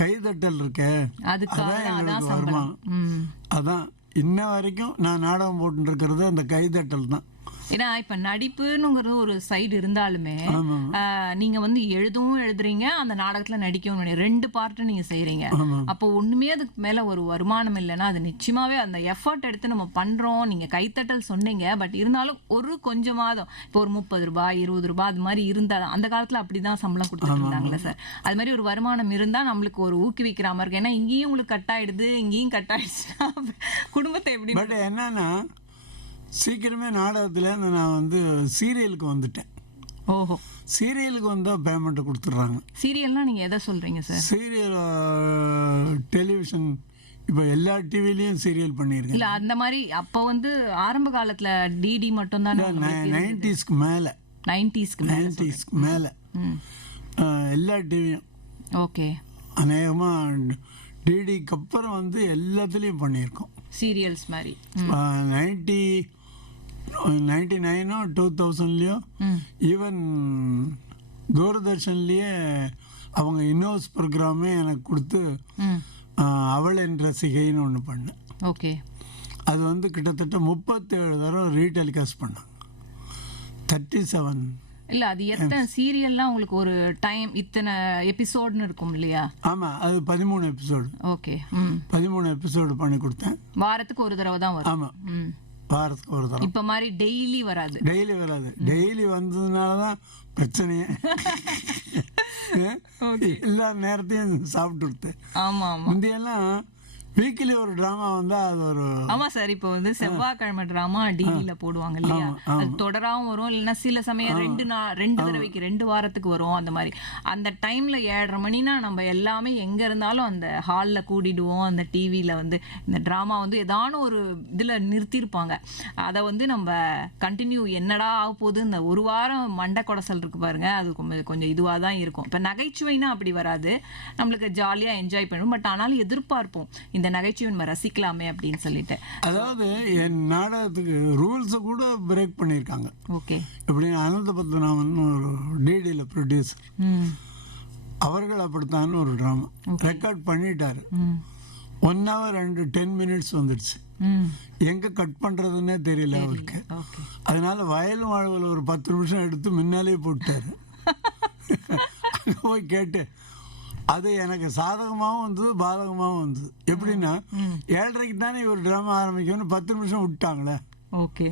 கைதட்டல் இருக்க அதான் எங்களுக்கு வருமானம். அதான் இன்ன வரைக்கும் நான் நாடகம் போட்டுருக்கிறது அந்த கைதட்டல் தான். ஏன்னா இப்ப நடிப்புங்கிறது ஒரு சைடு இருந்தாலுமே ஆமாம் நீங்க வந்து எழுதுறீங்க, அந்த நாடகத்துல நடிக்கவும் 2 பார்ட் நீங்க செய்றீங்க. ஆமாம் அப்போ ஒண்ணுமே அதுக்கு மேல ஒரு வருமானம் இல்லைன்னா அது நிச்சயமாவே அந்த எஃபர்ட் எடுத்து நம்ம பண்றோம். நீங்க கைத்தட்டல் சொன்னீங்க, பட் இருந்தாலும் ஒரு கொஞ்சமாவது இப்போ ஒரு 30 ரூபாய் 20 ரூபாய் அது மாதிரி இருந்தா அந்த காலத்துல அப்படிதான் சம்பளம் கொடுத்துட்டு இருந்தாங்கல்ல சார். அது மாதிரி ஒரு வருமானம் இருந்தா நம்மளுக்கு ஒரு ஊக்குவிக்கிற மாதிரி இருக்கு. ஏன்னா இங்கேயும் உங்களுக்கு கட் ஆயிடுது, இங்கேயும் கட் ஆயிடுச்சுன்னா குடும்பத்தை எப்படி? பட் என்னன்னா சீக்கிரமே நாடகத்தில் நான் வந்து சீரியலுக்கு வந்துட்டேன். ஓஹோ, சீரியலுக்கு வந்தால் பேமெண்ட்டை கொடுத்துட்றாங்க. சீரியல்னா நீங்க எதை சொல்றீங்க சார்? சீரியல் டெலிவிஷன் இப்போ எல்லா டிவிலையும் சீரியல் பண்ணியிருக்கேன். இல்ல அந்த மாதிரி அப்போ வந்து ஆரம்ப காலத்துல டிடி மட்டும் தான் 90ஸ்க்கு மேலே 90ஸ்க்கு மேலே எல்லா டிவியும் ஓகே அநேகமாக டிடிக்கு அப்புறம் வந்து எல்லாத்துலேயும் பண்ணியிருக்கோம் சீரியல்ஸ் மாதிரி. 99 2000லையோ ஈவன் தூர்தர்ஷன்லேயே அவங்க இன்னோஸ் ப்ரோக்ராமே எனக்கு கொடுத்து அவள் என்ற ரசிகைன்னு ஒன்று பண்ணேன். ஓகே, அது வந்து கிட்டத்தட்ட 37 தடவை ரீடெலிகாஸ்ட் பண்ணாங்க. 37 இல்ல அது எத்தனை சீரியல்லாம் உங்களுக்கு ஒரு டைம் இத்தனை எபிசோட்னு இருக்கும் இல்லையா? ஆமாம், அது 13 எபிசோடு. ஓகே, 13 எபிசோடு பண்ணி கொடுத்தேன். வாரத்துக்கு ஒரு தடவை தான் வரும். ஆமாம், வாரத்துக்கு ஒரு தடவை. இப்ப மாதிரி டெய்லி வராது. டெய்லி வராது. டெய்லி வந்ததுனால தான் பிரச்சனையே. எல்லா நேரத்தையும் சாப்பிட்டு கொடுத்தேன். ஆமா ஆமா, முந்தையெல்லாம் வீக்லி ஒரு டிராமா வந்தா அது ஒரு ஆமா சார். இப்போ வந்து செவ்வாய்க்கிழமை டிராமா டிவில போடுவாங்க இல்லையா? அது தொடராவும் வரும், இல்லைன்னா சில சமயம் 2 தடவைக்கு 2 வாரத்துக்கு வரும். அந்த மாதிரி அந்த டைம்ல 7:30 மணினா நம்ம எல்லாமே எங்க இருந்தாலும் அந்த ஹால்ல கூடிடுவோம். அந்த டிவியில வந்து இந்த டிராமா வந்து ஏதான ஒரு இதுல நிறுத்திருப்பாங்க. அதை வந்து நம்ம கண்டினியூ என்னடா ஆக போகுது, இந்த ஒரு வாரம் மண்டை கொடசல் இருக்கு பாருங்க, அது கொஞ்சம் இதுவா தான் இருக்கும். இப்ப நகைச்சுவைனா அப்படி வராது, நம்மளுக்கு ஜாலியா என்ஜாய் பண்ணுவோம். பட் ஆனாலும் எதிர்பார்ப்போம் இந்த நகைச்சுவை நம்ம ரசிக்கலாமே அப்படின்னு சொல்லிட்டு. அதாவது என் நாடகத்துக்கு ரூல்ஸை கூட பிரேக் பண்ணியிருக்காங்க. ஓகே, எப்படி அனந்த பத்மநாபன் ஒரு டிடியில் ப்ரொடியூசர், அவர்கள் அப்படித்தான் ஒரு ட்ராமா ரெக்கார்ட் பண்ணிட்டாரு. 1 hour and 10 minutes வந்துடுச்சு. எங்க கட் பண்றதுன்னே தெரியல அவருக்கு. அதனால வயலும் வாழ்வில் ஒரு 10 நிமிஷம் எடுத்து முன்னாலே போட்டாரு. போய் கேட்டு அது எனக்கு சாதகமாகவும் வந்தது பாதகமாகவும் வந்தது. எப்படின்னா 7:30க்கு தானே ஒரு ட்ராமா ஆரம்பிக்கணும்னு 10 நிமிஷம் விட்டாங்களே. ஓகே,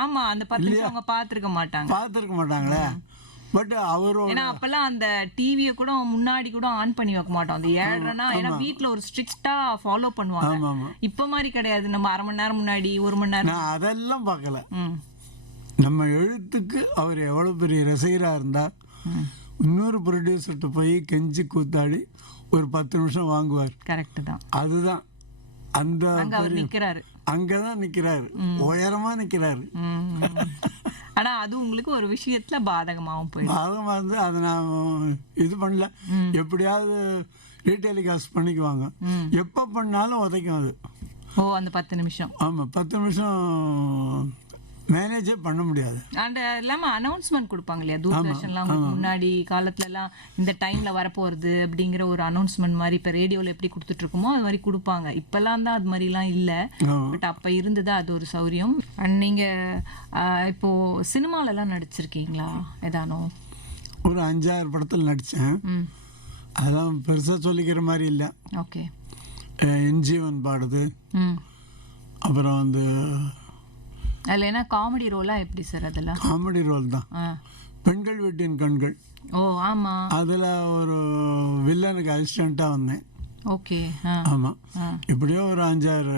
ஆமா, அந்த 10 நிமிஷம் அவங்க பார்த்துருக்க மாட்டாங்களே. பட் அவரும் ஏன்னா அப்பெல்லாம் அந்த டிவியை கூட முன்னாடி கூட ஆன் பண்ணி வைக்க மாட்டோம். அந்த 7:30னா ஏன்னா வீட்டில் ஒரு ஸ்ட்ரிக்டா ஃபாலோ பண்ணுவாங்க. இப்ப மாதிரி கிடையாது, நம்ம 1/2 மணி நேரம் முன்னாடி 1 மணி நேரம். நான் அதெல்லாம் பார்க்கல. நம்ம எழுத்துக்கு அவர் எவ்வளவு பெரிய ரசிகரா இருந்தா இன்னொரு ப்ரொடியூசர்கிட்ட போய் கெஞ்சி கூத்தாடி ஒரு 10 நிமிஷம் வாங்குவார். கரெக்ட் தான். அதுதான் அந்த நிக்கிறாரு, அங்கதான் நிக்கிறாரு, உயரமா நிக்கிறாரு. ஆனா அது உங்களுக்கு ஒரு விஷயத்துல பாதகமாகவும் போயிடும். பாதகமா இருந்து அதை நான் இது பண்ணல. எப்படியாவது ரீடெலிகாஸ்ட் பண்ணிக்குவாங்க. எப்ப பண்ணாலும் உதைக்கும் அது. அந்த 10 நிமிஷம். ஆமா, 10 நிமிஷம் மேனேஜே பண்ண முடியாது. அண்ட் இல்லாம அனௌன்ஸ்மெண்ட் கொடுப்பாங்க இல்லையா தூர்தர்ஷன்லாம் முன்னாடி காலத்துல எல்லாம் இந்த டைம்ல வரப்போறது அப்படிங்கிற ஒரு அனௌன்ஸ்மெண்ட் மாதிரி இப்ப ரேடியோல எப்படி கொடுத்துட்டு இருக்கோமோ அது மாதிரி கொடுப்பாங்க. இப்பெல்லாம் தான் அது மாதிரி எல்லாம் இல்ல, பட் அப்ப இருந்தது அது ஒரு சௌரியம். அண்ட் நீங்க இப்போ சினிமால எல்லாம் நடிச்சிருக்கீங்களா? ஏதானோ ஒரு 5-6 படத்தில் நடிச்சேன். அதெல்லாம் பெருசா சொல்லிக்கிற மாதிரி இல்லை. ஓகே, என்ஜிவன் பாடுது. அப்புறம் வந்து அதில் என்ன காமெடி ரோலா எப்படி சார்? அதெல்லாம் காமெடி ரோல் தான். பெண்கள் வீட்டின் கண்கள். ஓ ஆமா, அதில் ஒரு வில்லனுக்கு அசிஸ்டண்ட்டாக வந்தேன். ஓகே, ஆமாம். இப்படியோ ஒரு 5-6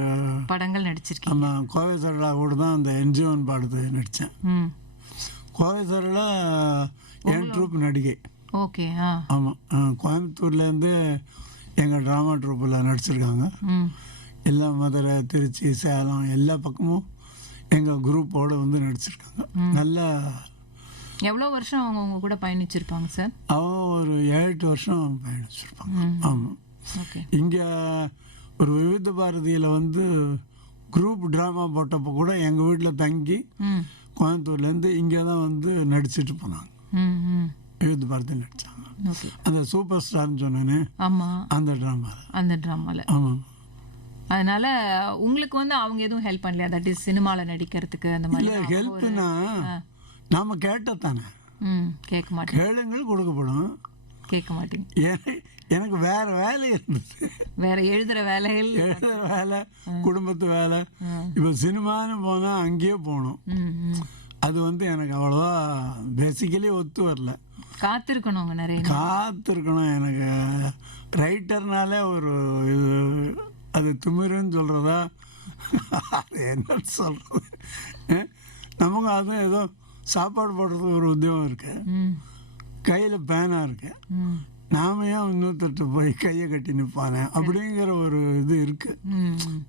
படங்கள் நடிச்சிருக்கேன். ஆமாம், கோவை சரளா கூட தான் அந்த என்ஜிவன் பாடுது நடித்தேன். கோவை சரளா என் ட்ரூப் நடிகை. ஓகே, ஆமாம், கோயம்புத்தூர்லேருந்து எங்கள் ட்ராமா ட்ரூப்பில் நடிச்சிருக்காங்க. எல்லா மதுரை, திருச்சி, சேலம் எல்லா பக்கமும் எங்கள் குரூப்போடு வந்து நடிச்சிருக்காங்க. நல்லா எவ்வளோ வருஷம் அவங்க உங்க கூட பயணிச்சிருப்பாங்க சார்? அவன் ஒரு 7-8 வருஷம் பயணிச்சிருப்பாங்க. ஆமாம். ஓகே, இங்கே ஒரு விவித பாரதியில் வந்து குரூப் ட்ராமா போட்டப்போ கூட எங்கள் வீட்டில் தங்கி கோயம்புத்தூர்லேருந்து இங்கே தான் வந்து நடிச்சிட்டு போனாங்க. விவித பாரதி நடித்தாங்க. அந்த சூப்பர் ஸ்டார்னு சொன்னேன்னு ஆமாம், அந்த ட்ராமாவில். அந்த ட்ராமாவில். ஆமாம். அதனால உங்களுக்கு வந்து அவங்க எதுவும் ஹெல்ப் பண்ணலையா? தட் இஸ் சினிமாவில் நடிக்கிறதுக்கு அந்த மாதிரி இல்லை ஹெல்ப்னா நாம் கேட்டத்தானே. கேட்க மாட்டேன். கேளுங்கள் கொடுக்கப்படும். கேட்க மாட்டீங்க. எனக்கு வேற வேலை இருந்தது. வேற எழுதுற வேலைகள், எழுதுற வேலை, குடும்பத்து வேலை. இப்போ சினிமான்னு போனால் அங்கேயே போகணும். அது வந்து எனக்கு அவ்வளோவா பேசிக்கலி ஒத்து வரல. காத்திருக்கணும், அவங்க நிறைய காத்திருக்கணும். எனக்கு ரைட்டர்னாலே ஒரு இது, அது திமிருன்னு சொல்கிறதா, அது என்னன்னு சொல்கிறது. நமக்கு அதுவும் ஏதோ சாப்பாடு போடுறதுக்கு ஒரு உத்தியோகம் இருக்கு, கையில் பேனாக இருக்கு, நாம ஏன் இன்னொருத்தட்டு போய் கையை கட்டி நிற்பானே அப்படிங்கிற ஒரு இது இருக்குது.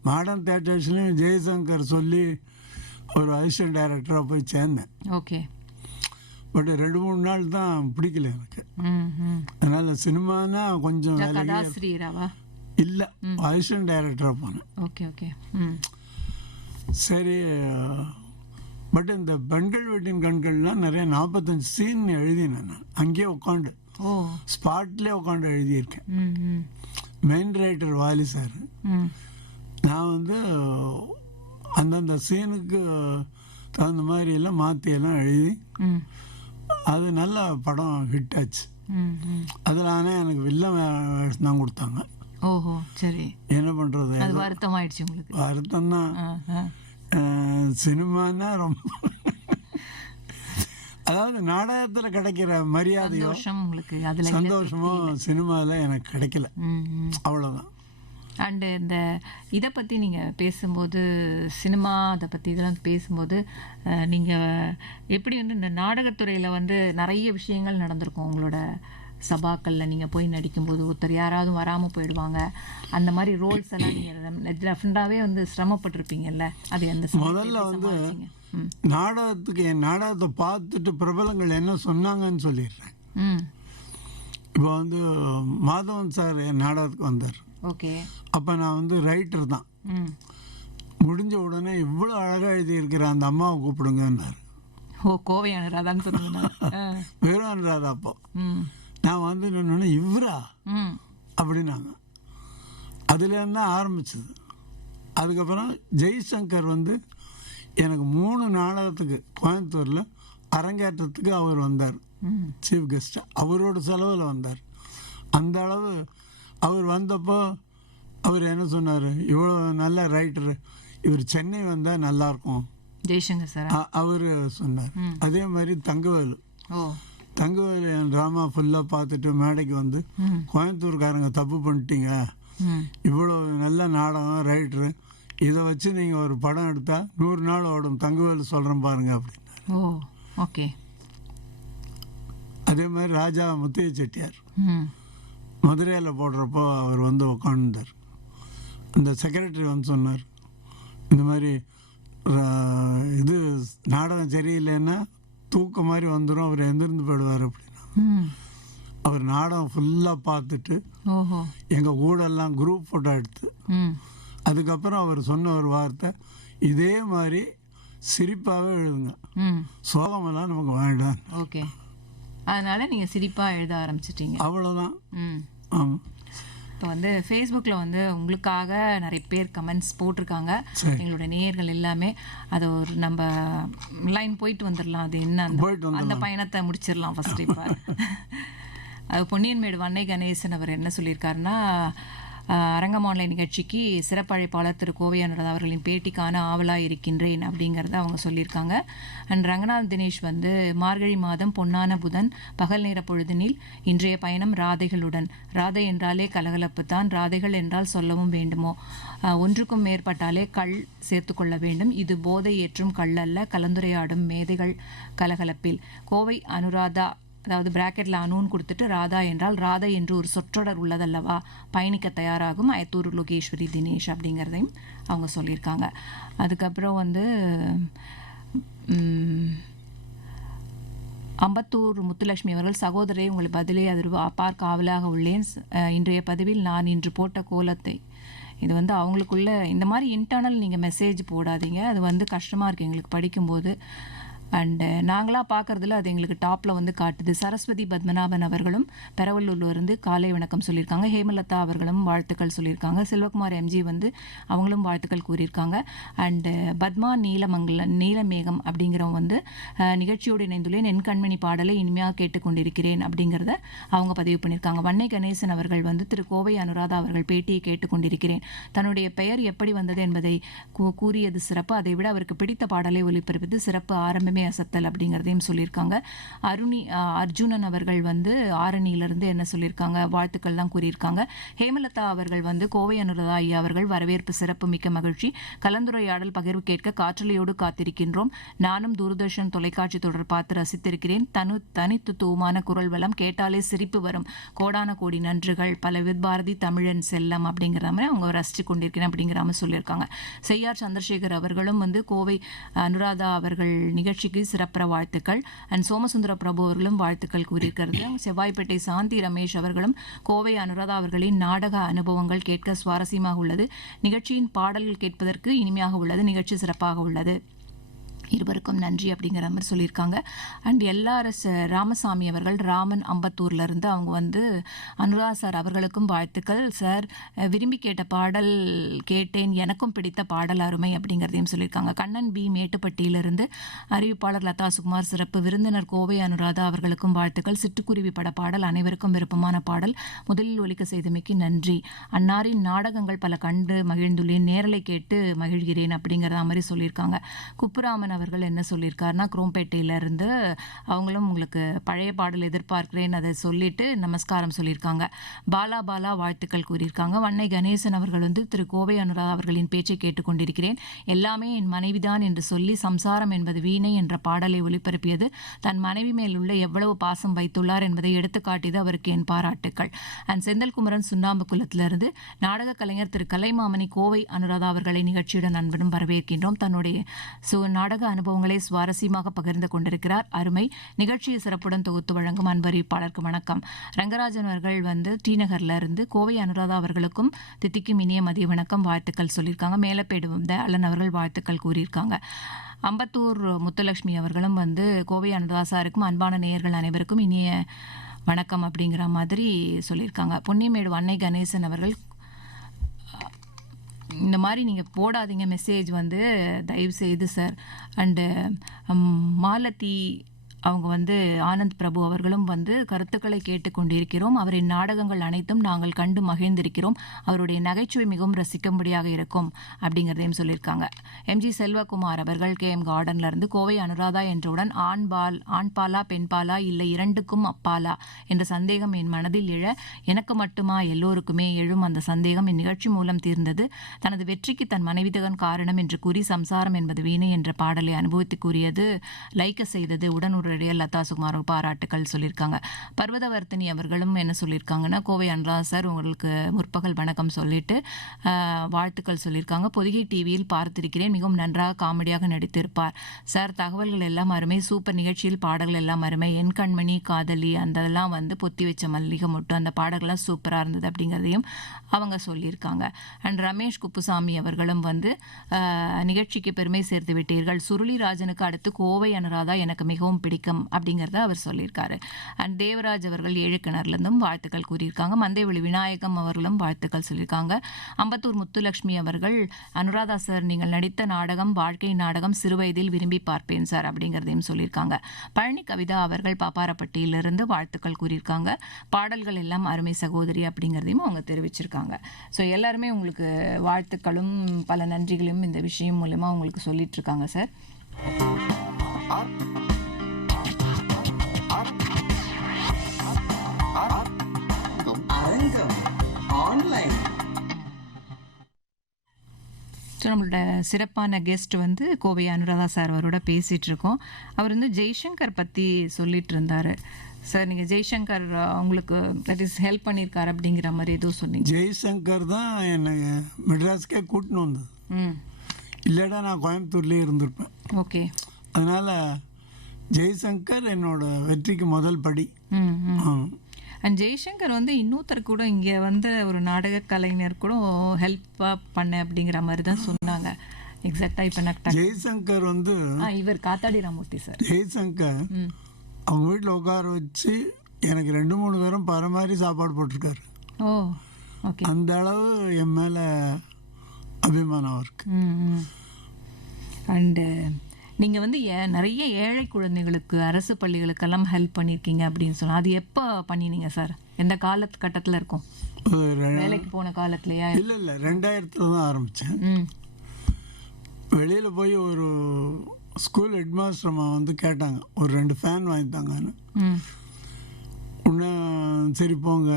மாடர்ன் தியேட்டர்ஸ்லையும் ஜெய்சங்கர் சொல்லி ஒரு அசிஸ்டன்ட் டைரக்டராக போய் சேர்ந்தேன். ஓகே. பட் 2-3 நாள் தான் பிடிக்கல எனக்கு. அதனால் சினிமானா கொஞ்சம் கதாசிரியராவா இல்லை, அசிஸ்டன்ட் டைரக்டராக போனேன். Okay okay. சரி. பட் இந்த பெண்கள் வீட்டின் கண்கள்லாம் நிறைய 45 சீன் எழுதினேன் நான். அங்கேயே உட்காந்து ஸ்பாட்லேயே உட்காந்து எழுதியிருக்கேன். Main writer Vaali sir. நான் வந்து அந்தந்த சீனுக்கு தகுந்த மாதிரி எல்லாம் மாற்றி எல்லாம் எழுதி அது நல்ல படம் ஹிட் ஆச்சு. அதில் ஆனால் எனக்கு வில்லன் வேஷம் தான் கொடுத்தாங்க. ஓஹோ சரி. என்ன பண்ணுறது, வருத்தம் ஆயிடுச்சு உங்களுக்கு? வருத்தம் தான். சினிமானா ரொம்ப அதாவது நாடகத்தில் கிடைக்கிற மரியாதையோ சந்தோஷமோ சினிமாவில் எனக்கு கிடைக்கல. அவ்வளோதான். அண்டு இந்த இதை பற்றி நீங்கள் பேசும்போது, சினிமா அதை பற்றி இதெல்லாம் பேசும்போது, நீங்கள் எப்படி வந்து இந்த நாடகத்துறையில் வந்து நிறைய விஷயங்கள் நடந்திருக்கும் உங்களோட சபாக்களில். நீங்கள் போய் நடிக்கும்போது ஒருத்தர் யாராவது வராமல் போயிடுவாங்க, அந்த மாதிரி ரோல்ஸ் எல்லாம் நீங்கள் டெஃபினட்டாகவே வந்து சிரமப்பட்டிருப்பீங்கல்ல. அது அந்த முதல்ல வந்து நாடகத்துக்கு என் நாடகத்தை பார்த்துட்டு பிரபலங்கள் என்ன சொன்னாங்கன்னு சொல்லிடுறேன். இப்போ வந்து மாதவன் சார் என் நாடகத்துக்கு வந்தார். ஓகே. அப்போ நான் வந்து ரைட்டர் தான். முடிஞ்ச உடனே இவ்வளோ அழகாக எழுதியிருக்கிற அந்த அம்மாவை கூப்பிடுங்கன்னாரு. ஓ, கோவை அனுராதான்னு சொன்னீங்க? வெறும் அனுராதா. அப்போ நான் வந்து நின்னோடனே இவரா அப்படின்னாங்க. அதுலேருந்து தான் ஆரம்பிச்சது. அதுக்கப்புறம் ஜெய்சங்கர் வந்து எனக்கு 3 நாடகத்துக்கு கோயம்புத்தூரில் அரங்கேற்றத்துக்கு அவர் வந்தார், சீஃப் கெஸ்ட்டு. அவரோட செலவில் வந்தார். அந்த அளவு அவர் வந்தப்போ அவர் என்ன சொன்னார், இவ்வளோ நல்ல ரைட்டரு, இவர் சென்னை வந்தால் நல்லாயிருக்கும் ஜெய்சங்கர் சார் அவர் சொன்னார். அதே மாதிரி தங்கவேலு என் ட்ராமா ஃபுல்லாக பார்த்துட்டு மேடைக்கு வந்து, கோயம்புத்தூர்காரங்க தப்பு பண்ணிட்டீங்க, இவ்வளோ நல்ல நாடகம் ரைட்டரு, இதை வச்சு நீங்கள் ஒரு படம் எடுத்தால் 100 நாள் ஓடும், தங்கவேலு சொல்கிறேன் பாருங்க அப்படின்னாரு. ஓகே. அதே மாதிரி ராஜா முத்தைய செட்டியார் மதுரையில் போடுறப்போ அவர் வந்து உட்காந்துருந்தார். அந்த செக்ரட்டரி வந்து சொன்னார், இந்த மாதிரி இது நாடகம் சரியில்லைன்னா தூக்கம் மாதிரி வந்துடும், அவர் எந்திருந்து போயிடுவார் அப்படின்னா. அவர் நாடகம் ஃபுல்லாக பார்த்துட்டு எங்கள் கூடெல்லாம் குரூப் ஃபோட்டோ எடுத்து, அதுக்கப்புறம் அவர் சொன்ன ஒரு வார்த்தை, இதே மாதிரி சிரிப்பாகவே எழுதுங்க, சோகமெல்லாம் நமக்கு வேண்டாம். ஓகே. அதனால நீங்கள் சிரிப்பாக எழுத ஆரம்பிச்சிட்டீங்க. அவ்வளோதான். ஆமாம். இப்போ வந்து ஃபேஸ்புக்கில் வந்து உங்களுக்காக நிறைய பேர் கமெண்ட்ஸ் போட்டிருக்காங்க, எங்களோட நேயர்கள் எல்லாமே. அதை ஒரு நம்ம லைன் போயிட்டு வந்துடலாம். அது என்ன அந்த பயணத்தை முடிச்சிடலாம் ஃபஸ்ட்டு. இப்போ அது பொன்னியன்மேடு வன்னை கணேசன் அவர் என்ன சொல்லியிருக்காருன்னா, அரங்கம் ஆன்லைன் நிகழ்ச்சிக்கு சிறப்பழைப்பாளர் திரு கோவை அனுராதா அவர்களின் பேட்டிக்கான ஆவலாக இருக்கின்றேன் அப்படிங்கிறத அவங்க சொல்லியிருக்காங்க. அண்ட் ரங்கநாத் தினேஷ் வந்து, மார்கழி மாதம் பொன்னான புதன் பகல் நேர பொழுதினில் இன்றைய பயணம் ராதைகளுடன். ராதை என்றாலே கலகலப்பு தான், ராதைகள் என்றால் சொல்லவும் வேண்டுமோ, ஒன்றுக்கும் மேற்பட்டாலே கள் சேர்த்து கொள்ள வேண்டும். இது போதை ஏற்றும் கள் அல்ல, கலந்துரையாடும் மேதைகள் கலகலப்பில். கோவை அனுராதா, அதாவது பிராக்கெட்டில் அணுன்னு கொடுத்துட்டு ராதா என்றால் ராதை என்று ஒரு சொற்றொடர் உள்ளதல்லவா, பயணிக்க தயாராகும் அயத்தூர் லோகேஸ்வரி தினேஷ் அப்படிங்கிறதையும் அவங்க சொல்லியிருக்காங்க. அதுக்கப்புறம் வந்து அம்பத்தூர் முத்துலட்சுமி அவர்கள், சகோதரரை உங்களை பதிலே பார்க்க ஆவலாக உள்ளேன். இன்றைய பதிவில் நான் இன்று போட்ட கோலத்தை, இது வந்து அவங்களுக்குள்ள இந்த மாதிரி இன்டர்னல் நீங்கள் மெசேஜ் போடாதீங்க, அது வந்து கஷ்டமாக இருக்குது எங்களுக்கு படிக்கும்போது. அண்டு நாங்களாக பார்க்குறதுல அது எங்களுக்கு டாப்பில் வந்து காட்டுது. சரஸ்வதி பத்மநாபன் அவர்களும் பெரவல்லூர்லேருந்து காலை வணக்கம் சொல்லியிருக்காங்க. ஹேமலதா அவர்களும் வாழ்த்துக்கள் சொல்லியிருக்காங்க. செல்வகுமார் எம்ஜி வந்து அவங்களும் வாழ்த்துக்கள் கூறியிருக்காங்க. அண்டு பத்மா நீலமேகம் அப்படிங்கிறவங்க வந்து நிகழ்ச்சியோடு இணைந்துள்ளேன், என் கண்மணி பாடலை இனிமையாக கேட்டுக்கொண்டிருக்கிறேன் அப்படிங்கிறத அவங்க பதிவு பண்ணியிருக்காங்க. வன்னை கணேசன் அவர்கள் வந்து திரு கோவை அனுராதா அவர்கள் பேட்டியை கேட்டுக்கொண்டிருக்கிறேன், தன்னுடைய பெயர் எப்படி வந்தது என்பதை கூறியது சிறப்பு, அதை விட அவருக்கு பிடித்த பாடலை ஒளிபரப்பது சிறப்பு, ஆரம்பமே அசத்தல் அப்படிங்கிறதையும் சொல்லியிருக்காங்க. அர்ஜுனன் அவர்கள் வந்து ஆரணியிலிருந்து என்ன சொல்லியிருக்காங்க, வாழ்த்துக்கள் தான் கூறியிருக்காங்க. ஹேமலதா அவர்கள் வந்து கோவை அனுராதா ஐயா அவர்கள் வரவேற்பு சிறப்பு, மிக்க மகிழ்ச்சி, கலந்துரையாடல் பகிர்வு கேட்க காற்றலையோடு காத்திருக்கின்றோம், நானும் தூர்தர்ஷன் தொலைக்காட்சி தொடர் பார்த்து ரசித்திருக்கிறேன், தனித்துவமான குரல் வளம், கேட்டாலே சிரிப்பு வரும், கோடான கோடி நன்றிகள், பல வித்பாரதி தமிழன் செல்லம் அப்படிங்கிற மாதிரி அவங்க ரசித்து கொண்டிருக்கிறேன் அப்படிங்கிற மாதிரி சொல்லியிருக்காங்க. செய்யார் சந்திரசேகர் அவர்களும் வந்து கோவை அனுராதா அவர்கள் நிகழ்ச்சிக்கு சிறப்புற வாழ்த்துக்கள். அண்ட் சோமசுந்தர பிரபு அவர்களும் வாழ்த்துக்கள் கூறியிருக்கிறது. செவ்வாய்ப்பேட்டை சாந்தி ரமேஷ் அவர்களும் கோவை அனுராதா அவர்களின் நாடக அனுபவங்கள் கேட்க சுவாரஸ்யமாக உள்ளது, நிகழ்ச்சியின் பாடல்கள் கேட்பதற்கு இனிமையாக உள்ளது, நிகழ்ச்சி சிறப்பாக உள்ளது, இருவருக்கும் நன்றி அப்படிங்கிற மாதிரி சொல்லியிருக்காங்க. அண்ட் எல்ஆர்எஸ் ராமசாமி அவர்கள் ராமன் அம்பத்தூர்லேருந்து அவங்க வந்து அனுராதா சார் அவர்களுக்கும் வாழ்த்துக்கள் சார், விரும்பி கேட்ட பாடல் கேட்டேன், எனக்கும் பிடித்த பாடல் அருமை அப்படிங்கிறதையும் சொல்லியிருக்காங்க. கண்ணன் பி மேட்டுப்பட்டியிலிருந்து அறிவிப்பாளர் லதா சுகுமார் சிறப்பு, விருந்தினர் கோவை அனுராதா அவர்களுக்கும் வாழ்த்துக்கள், சிட்டுக்குருவி பட பாடல் அனைவருக்கும் விருப்பமான பாடல், முதலில் ஒலிக்க செய்தமைக்கு நன்றி, அன்னாரின் நாடகங்கள் பல கண்டு மகிழ்ந்துள்ளேன், நேரலை கேட்டு மகிழ்கிறேன் அப்படிங்கிறத மாதிரி சொல்லியிருக்காங்க. குப்புராமன் அவர்கள் என்ன சொல்லியிருக்காருன்னா குரோம்பேட்டையிலேருந்து அவங்களும் உங்களுக்கு பழைய பாடல் எதிர்பார்க்கிறேன் அதை சொல்லிட்டு நமஸ்காரம் சொல்லியிருக்காங்க. பாலா வாழ்த்துக்கள் கூறியிருக்காங்க. வன்னை கணேசன் அவர்கள் வந்து திரு கோவை அனுராதா அவர்களின் பேச்சை கேட்டுக்கொண்டிருக்கிறேன், எல்லாமே என் மனைவிதான் என்று சொல்லி சம்சாரம் என்பது வீணை என்ற பாடலை ஒளிபரப்பியது தன் மனைவி மேல் உள்ள எவ்வளவு பாசம் வைத்துள்ளார் என்பதை எடுத்துக்காட்டியது, அவருக்கு என் பாராட்டுக்கள். அண்ட் செந்தில்குமரன் சுண்ணாம்பு குளத்திலிருந்து நாடக கலைஞர் திரு கலைமாமணி கோவை அனுராதா அவர்களை நிகழ்ச்சியுடன் நண்பனும் வரவேற்கின்றோம், தன்னுடைய நாடக அனுபவங்களை சுவாரஸ்யமாக பகிர்ந்து கொண்டிருக்கிறார், அருமை, நிகழ்ச்சியை சிறப்புடன் தொகுத்து வழங்கும் அன்பறிவிப்பாளருக்கு வணக்கம். ரங்கராஜன் அவர்கள் வந்து டி நகர்ல இருந்து கோவை அனுராதா அவர்களுக்கும் தித்திக்கும் இனிய மதிய வணக்கம், வாழ்த்துக்கள் சொல்லியிருக்காங்க. மேலப்பேடு தயாளன் அவர்கள் வாழ்த்துக்கள் கூறியிருக்காங்க. அம்பத்தூர் முத்துலட்சுமி அவர்களும் வந்து கோவை அனுராதா சாருக்கும் அன்பான நேயர்கள் அனைவருக்கும் இனிய வணக்கம் அப்படிங்கிற மாதிரி சொல்லியிருக்காங்க. புண்ணியமேடு வன்னை கணேசன் அவர்கள் இந்த மாதிரி நீங்கள் போடாதீங்க மெசேஜ் வந்து தயவு செய்து சார். அண்டு மாலதி அவங்க வந்து ஆனந்த் பிரபு அவர்களும் வந்து கருத்துக்களை கேட்டுக்கொண்டிருக்கிறோம், அவரின் நாடகங்கள் அனைத்தும் நாங்கள் கண்டு மகிழ்ந்திருக்கிறோம், அவருடைய நகைச்சுவை மிகவும் ரசிக்கும்படியாக இருக்கும் அப்படிங்கிறதையும் சொல்லியிருக்காங்க. எம்ஜி செல்வகுமார் அவர்கள் KM கார்டன்லேருந்து கோவை அனுராதா என்றவுடன் ஆண்பாலா பெண்பாலா இல்லை இரண்டுக்கும் அப்பாலா என்ற சந்தேகம் என் மனதில் எழ, எனக்கு மட்டுமா எல்லோருக்குமே எழும் அந்த சந்தேகம் என் நிகழ்ச்சி மூலம் தீர்ந்தது, தனது வெற்றிக்கு தன் மனைவிதகன் காரணம் என்று கூறி சம்சாரம் என்பது வீணை என்ற பாடலை அனுபவித்து கூறியது லைக்க செய்தது, உடன் லதா சுகுமார் பாராட்டுக்கள் சொல்லியிருக்காங்க. பர்வதவர்த்தினி அவர்களும் என்ன சொல்லியிருக்காங்கன்னா கோவை அனுராதா சார் உங்களுக்கு முற்பகல் வணக்கம் சொல்லிட்டு வாழ்த்துக்கள் சொல்லியிருக்காங்க. பொதிகை டிவியில் பார்த்திருக்கிறேன், மிகவும் நன்றாக காமெடியாக நடித்திருப்பார் சார், தகவல்கள் எல்லாம் அருமை, சூப்பர், நிகழ்ச்சியில் பாடல்கள் எல்லாம் அருமை, என் கண்மணி காதலி அதெல்லாம் வந்து பொத்தி வச்ச மல்லிகை மொட்டு அந்த பாடல்கள்லாம் சூப்பராக இருந்தது அப்படிங்கிறதையும் அவங்க சொல்லியிருக்காங்க. அண்ட் ரமேஷ் குப்புசாமி அவர்களும் வந்து நிகழ்ச்சிக்கு பெருமை சேர்த்து விட்டீர்கள், சுருளிராஜனுக்கு அடுத்து கோவை அனுராதா எனக்கு மிகவும் பிடிக்கும் அப்படிங்கிறத அவர் சொல்லியிருக்காரு. அண்ட் தேவராஜ் அவர்கள் ஏழுக்கிணர்லேருந்தும் வாழ்த்துக்கள் கூறியிருக்காங்க. மந்தைவெளி விநாயகம் அவர்களும் வாழ்த்துக்கள் சொல்லியிருக்காங்க. அம்பத்தூர் முத்துலட்சுமி அவர்கள் அனுராதா சார் நீங்கள் நடித்த நாடகம் வாழ்க்கை நாடகம், சிறுவயதில் விரும்பி பார்ப்பேன் சார் அப்படிங்கிறதையும் சொல்லியிருக்காங்க. பழனி கவிதா அவர்கள் பாப்பாரப்பட்டியிலிருந்து வாழ்த்துக்கள் கூறியிருக்காங்க. பாடல்கள் எல்லாம் அருமை சகோதரி அப்படிங்கிறதையும் அவங்க தெரிவிச்சிருக்காங்க. ஸோ எல்லாருமே உங்களுக்கு வாழ்த்துக்களும் பல நன்றிகளையும் இந்த விஷயம் மூலமா உங்களுக்கு சொல்லிட்டு இருக்காங்க சார். ஸோ நம்மளோட சிறப்பான கெஸ்ட் வந்து கோவை அனுராதா சார் அவரோட பேசிகிட்டு இருக்கோம். அவர் வந்து ஜெய்சங்கர் பற்றி சொல்லிட்டு இருந்தார் சார். நீங்கள் ஜெய்சங்கர் உங்களுக்கு தட் இஸ் ஹெல்ப் பண்ணியிருக்காரு அப்படிங்கிற மாதிரி எதுவும் சொன்னீங்க. ஜெய்சங்கர் தான் என்னை மெட்ராஸ்க்கே கூட்டின்னு வந்தது, இல்லைடா நான் கோயம்புத்தூர்லேயே இருந்திருப்பேன். ஓகே, அதனால் ஜெய்சங்கர் என்னோட வெற்றிக்கு முதல் படி. அண்ட் ஜெய்சங்கர் வந்து இன்னொருத்தர் கூட இங்கே வந்து ஒரு நாடக கலைஞர் கூட ஹெல்ப்பாக பண்ண அப்படிங்கிற மாதிரி தான் சொன்னாங்க. எக்ஸாக்டா இப்ப நான் ஜெய்சங்கர் வந்து இவர் காத்தாடி ராமூர்த்தி சார். ஜெய்சங்கர் அவங்க வீட்டில் உட்கார வச்சு எனக்கு 2-3 தரம் பரமாரி சாப்பாடு போட்டிருக்காரு. ஓ ஓகே. அந்த அளவு என் மேலே அபிமானம் இருக்கு. அண்டு நீங்கள் வந்து நிறைய ஏழை குழந்தைகளுக்கு அரசு பள்ளிகளுக்கெல்லாம் ஹெல்ப் பண்ணியிருக்கீங்க அப்படின்னு சொன்னால் அது எப்போ பண்ணினீங்க சார்? எந்த கட்டத்தில் இருக்கும்? வேலைக்கு போன காலத்துலையா? இல்லை 2000 தான் ஆரம்பித்தேன். வெளியில் போய் ஒரு ஸ்கூல் ஹெட்மாஸ்டர் அம்மா வந்து கேட்டாங்க, ஒரு 2 ஃபேன் வாங்கித்தாங்கன்னு. உடனே சரி போங்க,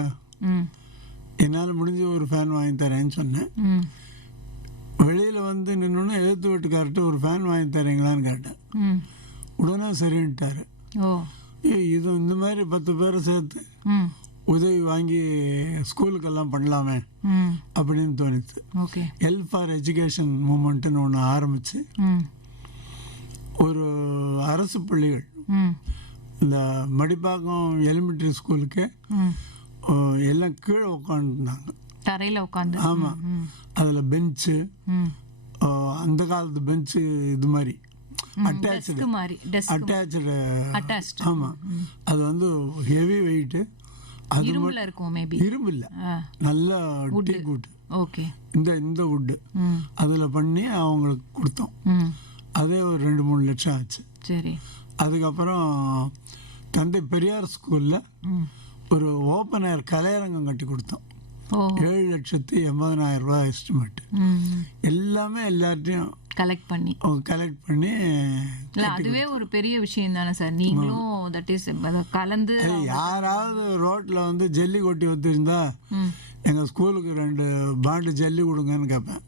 என்னால் முடிஞ்ச ஒரு ஃபேன் வாங்கி தரேன்னு சொன்னேன். வெளியில் வந்து நின்று எழுத்து வீட்டுக்கார்ட்ட ஒரு ஃபேன் வாங்கி தரீங்களான்னு கேட்டேன். உடனே சரின்ட்டாரு. இது இந்த மாதிரி 10 பேரை சேர்த்து உதவி வாங்கி ஸ்கூலுக்கெல்லாம் பண்ணலாமே அப்படின்னு தோணித்து. ஹெல்ப் ஃபார் எஜுகேஷன் மூமெண்ட்டுன்னு ஒன்று ஆரம்பித்து ஒரு அரசு பள்ளிகள் இந்த மடிப்பாக்கம் எலிமெண்ட்ரி ஸ்கூலுக்கு எல்லாம் கீழே உட்காந்துருந்தாங்க, தரையில் உட்காந்து. ஆமாம், அதில் பெஞ்சு, அந்த காலத்து பெஞ்சு இது மாதிரி அட்டாச்சு, ஆமாம். அது வந்து ஹெவி வெயிட்டு, அது இரும்பு இல்லை, நல்ல டீ கூட்டு, இந்த வுட்டு அதில் பண்ணி அவங்களுக்கு கொடுத்தோம். அதே ஒரு 2-3 லட்சம் ஆச்சு. சரி. அதுக்கப்புறம் தந்தை பெரியார் ஸ்கூலில் ஒரு ஓப்பன் ஏர் கலையரங்கம் கட்டி கொடுத்தோம். 7,80,000 ரூபாய் எஸ்டிமேட். எல்லாமே எல்லார்ட்டையும் கலெக்ட் பண்ணி அதுவே ஒரு பெரிய விஷயம் தானே சார். நீங்களும் தட் இஸ் கலந்து யாராவது ரோட்ல வந்து ஜல்லி கொட்டி வச்சிருந்தா எங்க ஸ்கூலுக்கு 2 பாண்டு ஜல்லி கொடுங்கன்னு கேட்பேன்,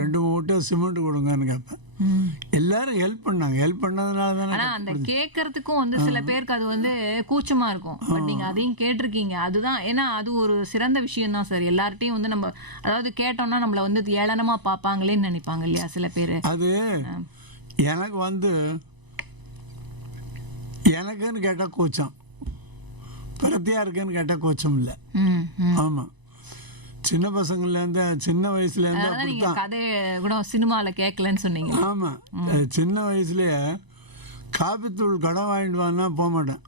2 மூட்டை சிமெண்ட் கொடுங்கன்னு கேட்பேன். எல்லாரும் ஹெல்ப் பண்ணாங்க. ஹெல்ப் பண்ணதுனால தானே. அந்த கேட்கறதுக்கும் வந்து சில பேருக்கு அது வந்து கூச்சமா இருக்கும். பட் நீங்க அதையும் கேட்டிருக்கீங்க. அதுதான், ஏன்னா அது ஒரு சிறந்த விஷயம் தான் சார். எல்லார்ட்டையும் வந்து நம்ம அதாவது கேட்டோம்னா நம்மள வந்து ஏளனமா பார்ப்பாங்களேன்னு நினைப்பாங்க இல்லையா சில பேர். அது எனக்கு வந்து எனக்குன்னு கேட்டா கூச்சம், பிரத்தியா இருக்குன்னு கேட்டா கூச்சம் இல்லை. ஆமா, சின்ன பசங்கள்லேருந்து சின்ன வயசுலேருந்து கதை கூட சினிமாவில் கேட்கலன்னு சொன்னீங்க. ஆமாம், சின்ன வயசுலேயே காப்பித்தூள் கடன் வாங்கிட்டு வான்னா போக மாட்டேன்,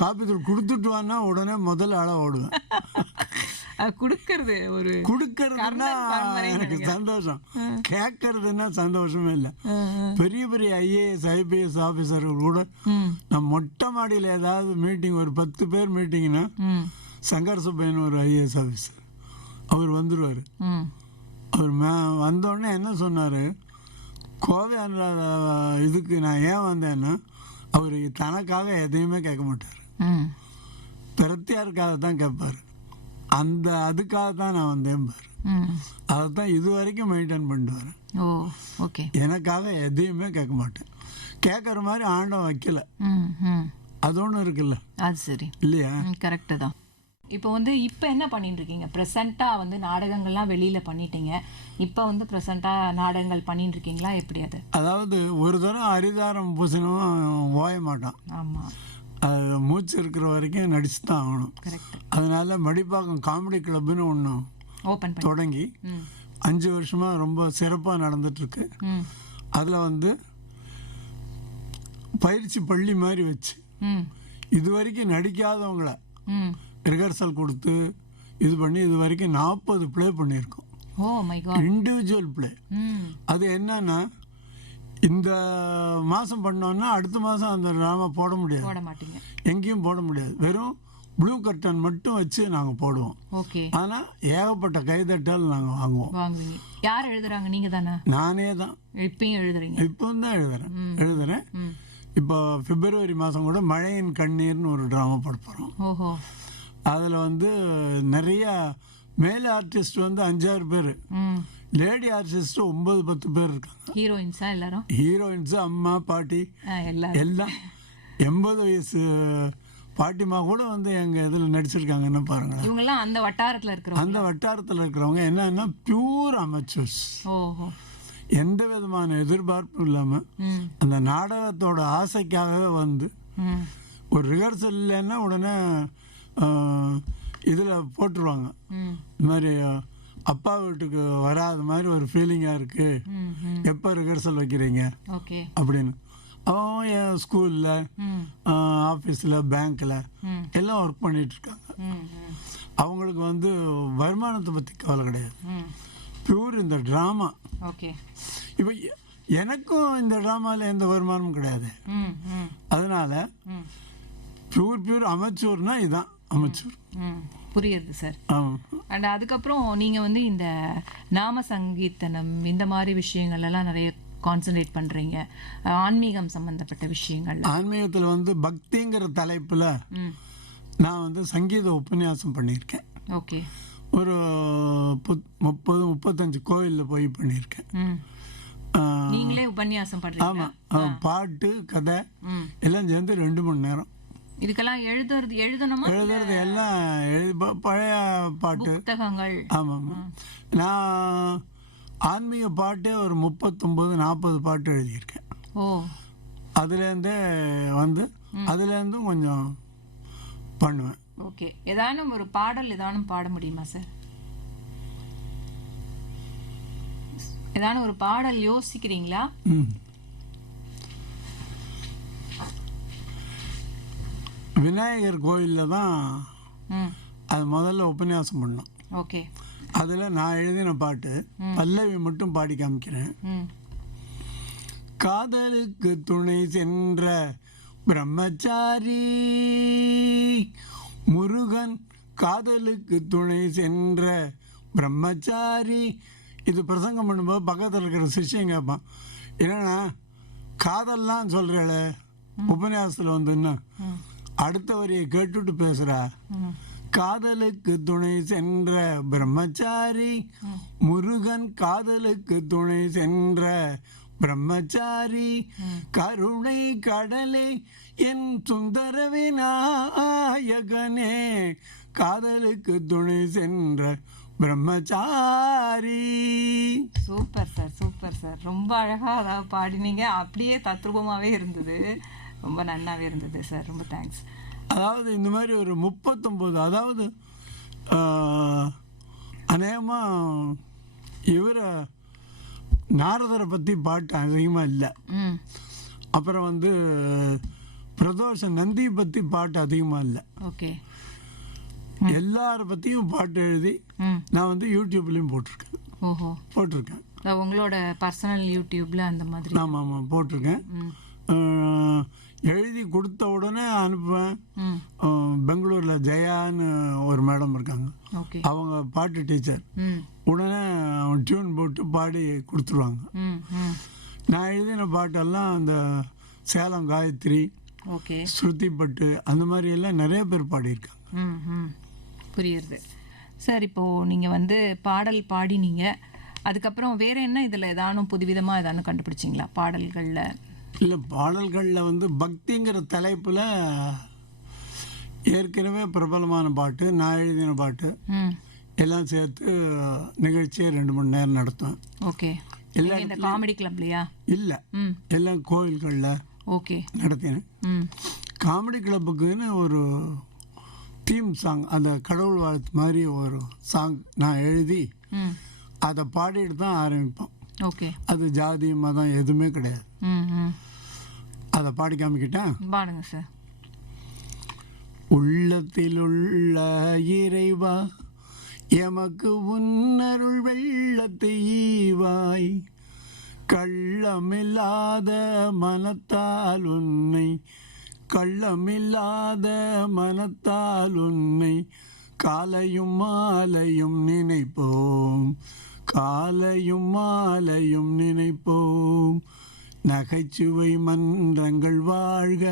காப்பித்தூள் கொடுத்துட்டு வான்னா உடனே முதல்ல ஆள ஓடுவேன். கொடுக்கறதுன்னா எனக்கு சந்தோஷம், கேட்கறதுன்னா சந்தோஷமே இல்லை. பெரிய பெரிய IAS IPS ஆஃபீஸர்கள் கூட நான் மொட்டை மாடியில் ஏதாவது மீட்டிங், ஒரு 10 பேர் மீட்டிங்னா சங்கர் சுப்பையன் ஒரு IAS ஆஃபீஸர் அவர் வந்துடுவார். அவர் வந்தோடனே என்ன சொன்னார், கோவை இதுக்கு நான் ஏன் வந்தேன்னா அவர் தனக்காக எதையுமே கேட்க மாட்டார், பிரத்தியாருக்காக தான் கேட்பார். அதுக்காக தான் நான் வந்தேன் பாரு. அதை தான் இது வரைக்கும் மெயின்டைன் பண்ணிட்டு வரேன். எனக்காக எதையுமே கேட்க மாட்டேன். கேட்குற மாதிரி ஆண்டம் வைக்கல, அது ஒன்று இருக்குல்ல. அது சரி இல்லையா? கரெக்டு தான். இப்போ வந்து இப்போ என்ன பண்ணிட்டு இருக்கீங்க? ப்ரெசென்ட்டாக வந்து நாடகங்கள்லாம் வெளியில் பண்ணிட்டீங்க, இப்போ வந்து ப்ரெசென்ட்டாக நாடகங்கள் பண்ணிட்டு இருக்கீங்களா? எப்படி அது? அதாவது ஒரு தரம் அரிதாரம் பூசணும் ஓய மாட்டான். ஆமாம், அது மூச்சு இருக்கிற வரைக்கும் நடிச்சு தான் ஆகணும். அதனால மடிப்பாக்கம் காமெடி கிளப்னு ஒன்று ஓப்பன் தொடங்கி 5 வருஷமாக ரொம்ப சிறப்பாக நடந்துட்டுருக்கு. அதில் வந்து பயிற்சி பள்ளி மாதிரி வச்சு இது வரைக்கும் நடிக்காதவங்கள ரிஹர்சல் கொடுத்து இது பண்ணி இது வரைக்கும் 40 பிளே பண்ணியிருக்கோம். Individual play. அது என்னன்னா இந்த மாதம் பண்ணோன்னா அடுத்த மாதம் அந்த ட்ராமா போட முடியாது, எங்கேயும் போட முடியாது. வெறும் ப்ளூ கர்டன் மட்டும் வச்சு நாங்கள் போடுவோம். ஆனால் ஏகப்பட்ட கைதட்டல் நாங்கள் வாங்குவோம். யார் எழுதுறாங்க? நீங்கள் தானே? நானே தான். இப்பயும் எழுதுறீங்க? இப்போ தான் எழுதுறேன். இப்போ பிப்ரவரி மாதம் கூட மழையின் கண்ணீர்னு ஒரு ட்ராமா போட போகிறோம். அதில் வந்து நிறைய மேல் ஆர்டிஸ்ட் வந்து 5-6 பேர், லேடி ஆர்டிஸ்ட் 9-10 பேர் இருக்காங்க. ஹீரோயின்ஸா எல்லாரும்? ஹீரோயின்ஸு, அம்மா பாட்டி எல்லாம் 80 வயசு பாட்டிமா கூட வந்து எங்கள் இதில் நடிச்சிருக்காங்கன்னு பாருங்களேன். இவங்கெல்லாம் அந்த வட்டாரத்தில் இருக்கிறவங்க என்னன்னா பியூர் அமெச்சூர்ஸ். எந்த விதமான எதிர்பார்ப்பும் இல்லாமல் அந்த நாடகத்தோட ஆசைக்காகவே வந்து ஒரு ரிஹர்சல் இல்லைன்னா உடனே இதில் போட்டுருவாங்க. இந்த மாதிரி அப்பா வீட்டுக்கு வராத மாதிரி ஒரு ஃபீலிங்காக இருக்குது, எப்போ ரிஹர்சல் வைக்கிறீங்க ஓகே அப்படின்னு. அவன் என் ஸ்கூலில், ஆஃபீஸில், பேங்க்கில் எல்லாம் ஒர்க் பண்ணிட்டு இருக்காங்க. அவங்களுக்கு வந்து வருமானத்தை பற்றி கவலை கிடையாது, பியூர் இந்த ட்ராமா. ஓகே. இப்போ எனக்கும் இந்த ட்ராமாவில் எந்த வருமானமும் கிடையாது. அதனால பியூர் அமைச்சூர்னா இதுதான் அமைச்சூர். புரியுது சார். ஆமாம். அண்ட் அதுக்கப்புறம் நீங்கள் வந்து இந்த நாம சங்கீர்த்தனம் இந்த மாதிரி விஷயங்கள் எல்லாம் நிறைய கான்சன்ட்ரேட் பண்ணுறீங்க, ஆன்மீகம் சம்மந்தப்பட்ட விஷயங்கள். ஆன்மீகத்தில் வந்து பக்திங்கிற தலைப்பில் நான் வந்து சங்கீத உபன்யாசம் பண்ணியிருக்கேன். ஓகே. ஒரு 30-35 கோயிலில் போய் பண்ணியிருக்கேன். நீங்களே உபன்யாசம் பண்ணுறீங்க? ஆமாம். பாட்டு கதை எல்லாம் சேர்ந்து 2 மணி நேரம். இதுக்கெல்லாம் எழுதணுமா? எழுதுறது எல்லாம் பழைய பாட்டு புத்தகங்கள். ஆமாம். நான் ஆன்மீக பாட்டே ஒரு 39-40 பாட்டு எழுதியிருக்கேன். ஓ. அதுலேருந்தே வந்து அதுலேருந்தும் கொஞ்சம் பண்ணுவேன். ஓகே. ஏதானும் ஒரு பாடல் ஏதானும் பாட முடியுமா சார்? ஏதானும் ஒரு பாடல் யோசிக்கிறீங்களா? விநாயகர் கோயிலில் தான் அது முதல்ல உபன்யாசம் பண்ணோம். ஓகே. அதில் நான் எழுதின பாட்டு பல்லவி மட்டும் பாடி காமிக்கிறேன். காதலுக்கு துணை சென்ற பிரம்மச்சாரி முருகன், காதலுக்கு துணை சென்ற பிரம்மச்சாரி. இது பிரசங்கம் பண்ணும்போது பக்கத்தில் இருக்கிற சிஷ்யம் கேட்பான், என்னன்னா காதல்லாம் சொல்கிறேள உபன்யாசத்தில் வந்துன்னா அடுத்த வரியை கேட்டுட்டு பேசுகிறா. காதலுக்கு துணை சென்ற பிரம்மச்சாரி முருகன், காதலுக்கு துணை சென்ற பிரம்மச்சாரி, கருணை கடலே என் சுந்தர விநாயகனே, காதலுக்கு துணை சென்ற பிரம்மச்சாரி. Super sir, super sir. ரொம்ப அழகாக அதாவது பாடினீங்க, அப்படியே தத்ரூபமாகவே இருந்தது, ரொம்ப நல்லாவே இருந்தது சார். ரொம்ப தேங்க்ஸ். அதாவது இந்த மாதிரி ஒரு 39, அதாவது அநேகமாக இவரை நாரதரை பற்றி பாட்டு அதிகமாக இல்லை. அப்புறம் வந்து பிரதோஷ நந்தி பற்றி பாட்டு அதிகமாக இல்லை. ஓகே. எல்லாரை பற்றியும் பாட்டு எழுதி நான் வந்து யூடியூப்லேயும் போட்டிருக்கேன். ஓஹோ. போட்டிருக்கேன். உங்களோட பர்சனல் யூடியூப்பில் அந்த மாதிரி? ஆமாம் போட்டிருக்கேன். எழுதி கொடுத்த உடனே அனுப்புவேன். பெங்களூரில் ஜெயான்னு ஒரு மேடம் இருக்காங்க, அவங்க பாட்டு டீச்சர். உடனே டியூன் போட்டு பாடி கொடுத்துருவாங்க. நான் எழுதின பாட்டெல்லாம் அந்த சேலம் காயத்ரி, ஸ்ருதி பட்டு அந்த மாதிரி எல்லாம் நிறைய பேர் பாடியிருக்காங்க. புரியுது சார். இப்போது நீங்கள் வந்து பாடல் பாடினீங்க, அதுக்கப்புறம் வேறு என்ன இதில் ஏதானும் புதுவிதமாக ஏதானும் கண்டுபிடிச்சிங்களா பாடல்களில்? இல்லை, பாடல்களில் வந்து பக்திங்கிற தலைப்பில் ஏற்கனவே பிரபலமான பாட்டு, நான் எழுதின பாட்டு எல்லாம் சேர்த்து நிகழ்ச்சியை 2 மணி நேரம் நடத்துவேன். ஓகே. எல்லாம் இந்த காமெடி கிளப்லையா? இல்லை, எல்லாம் கோயில்களில் ஓகே நடத்தினேன். காமெடி கிளப்புக்குன்னு ஒரு தீம் சாங், அந்த கடவுள் வாழ்த்து மாதிரி ஒரு சாங் நான் எழுதி அதை பாடிட்டு தான் ஆரம்பிப்போம். ஓகே. அது ஜாதி மதம் எதுவுமே கிடையாது. அதை பாடி காமிக்கிட்டேன். பாடுங்க சார். உள்ளத்தில் உள்ள இறைவா எமக்கு உன்னருள் வெள்ளத்தை ஈவாய், கள்ளமில்லாத மனத்தால் உன்னை, கள்ளமில்லாத மனத்தால் உன்னை காலையும் மாலையும் நினைப்போம், காலையும் மாலையும் நினைப்போம். நகைச்சுவை மன்றங்கள் வாழ்க,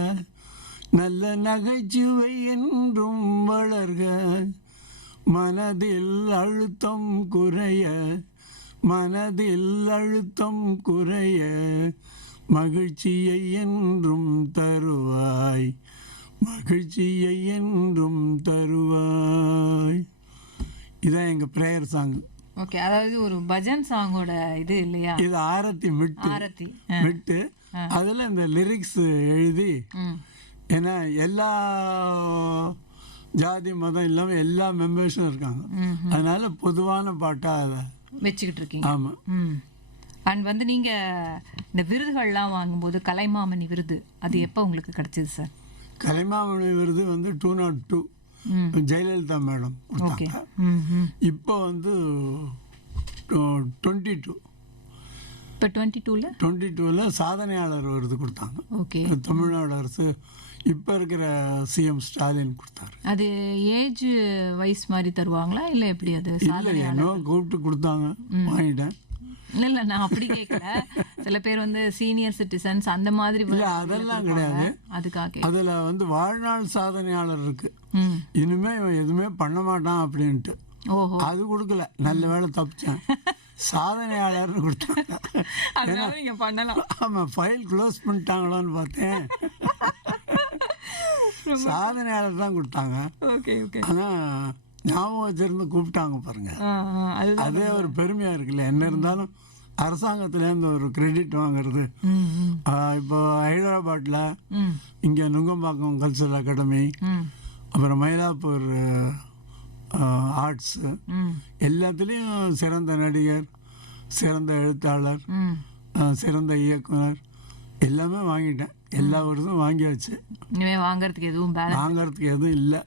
நல்ல நகைச்சுவை என்றும் வளர்க, மனதில் அழுத்தம் குறைய, மனதில் அழுத்தம் குறைய, மகிழ்ச்சியை என்றும் தருவாய், மகிழ்ச்சியை என்றும் தருவாய். இதான் எங்கள் ப்ரேயர் சாங். ஓகே. அதாவது ஒரு பஜன் சாங்கோட இது இல்லையா? இது ஆரத்தி விட்டு அதில் இந்த லிரிக்ஸ் எழுதி, ஏன்னா எல்லா ஜாதி மதம் இல்லாமல் எல்லா மெம்பர்ஸும் இருக்காங்க. அதனால பொதுவான பாட்டாக அதை வச்சுக்கிட்டு இருக்கீங்க. ஆமாம். அண்ட் வந்து நீங்கள் இந்த விருதுகள்லாம் வாங்கும்போது கலைமாமணி விருது அது எப்போ உங்களுக்கு கிடைச்சது சார்? கலைமாமணி விருது வந்து 202 ஜெயலலிதா மேடம் கொடுத்தாங்க. இப்போ வந்து 22 இப்போ 22ல் சாதனையாளர் விருது கொடுத்தாங்க. ஓகே. தமிழ்நாடு அரசு இப்போ இருக்கிற சிஎம் ஸ்டாலின் கொடுத்தாரு. அது ஏஜ் வைஸ் மாதிரி தருவாங்களா இல்லை எப்படி? அது இல்லை, என்னோ கூப்பிட்டு கொடுத்தாங்க, வாங்கிட்டேன். இல்லை நான் அப்படி கேட்கல. சில பேர் வந்து சீனியர் சிட்டிசன்ஸ் அந்த மாதிரி. இல்லை, அதெல்லாம் கிடையாது. அதுக்காக அதில் வந்து வாழ்நாள் சாதனையாளர் இருக்கு. இனிமே இவன் எதுவுமே பண்ண மாட்டான் அப்படின்ட்டு. ஓஹோ. அது கொடுக்கல, நல்ல வேலை தப்பிச்சேன். சாதனையாளர்னு கொடுத்தாங்க. ஆமாம், ஃபைல் க்ளோஸ் பண்ணிட்டாங்களோன்னு பார்த்தேன். சாதனையாளர் தான் கொடுத்தாங்க. ஆனால் ஞாபகம் வச்சிருந்து கூப்பிட்டாங்க பாருங்க, அதே ஒரு பெருமையாக இருக்குல்ல. என்ன இருந்தாலும் அரசாங்கத்துலேருந்து ஒரு கிரெடிட் வாங்குறது. இப்போ ஹைதராபாத்தில் இங்கே நுங்கம்பாக்கம் கல்ச்சரல் அகாடமி, அப்புறம் மயிலாப்பூர் ஆர்ட்ஸு, எல்லாத்துலேயும் சிறந்த நடிகர், சிறந்த எழுத்தாளர், சிறந்த இயக்குனர் எல்லாமே வாங்கிட்டேன். எல்லா வருஷமும் வாங்கியாச்சு. இனிமேல் வாங்குறதுக்கு எதுவும் இல்லை.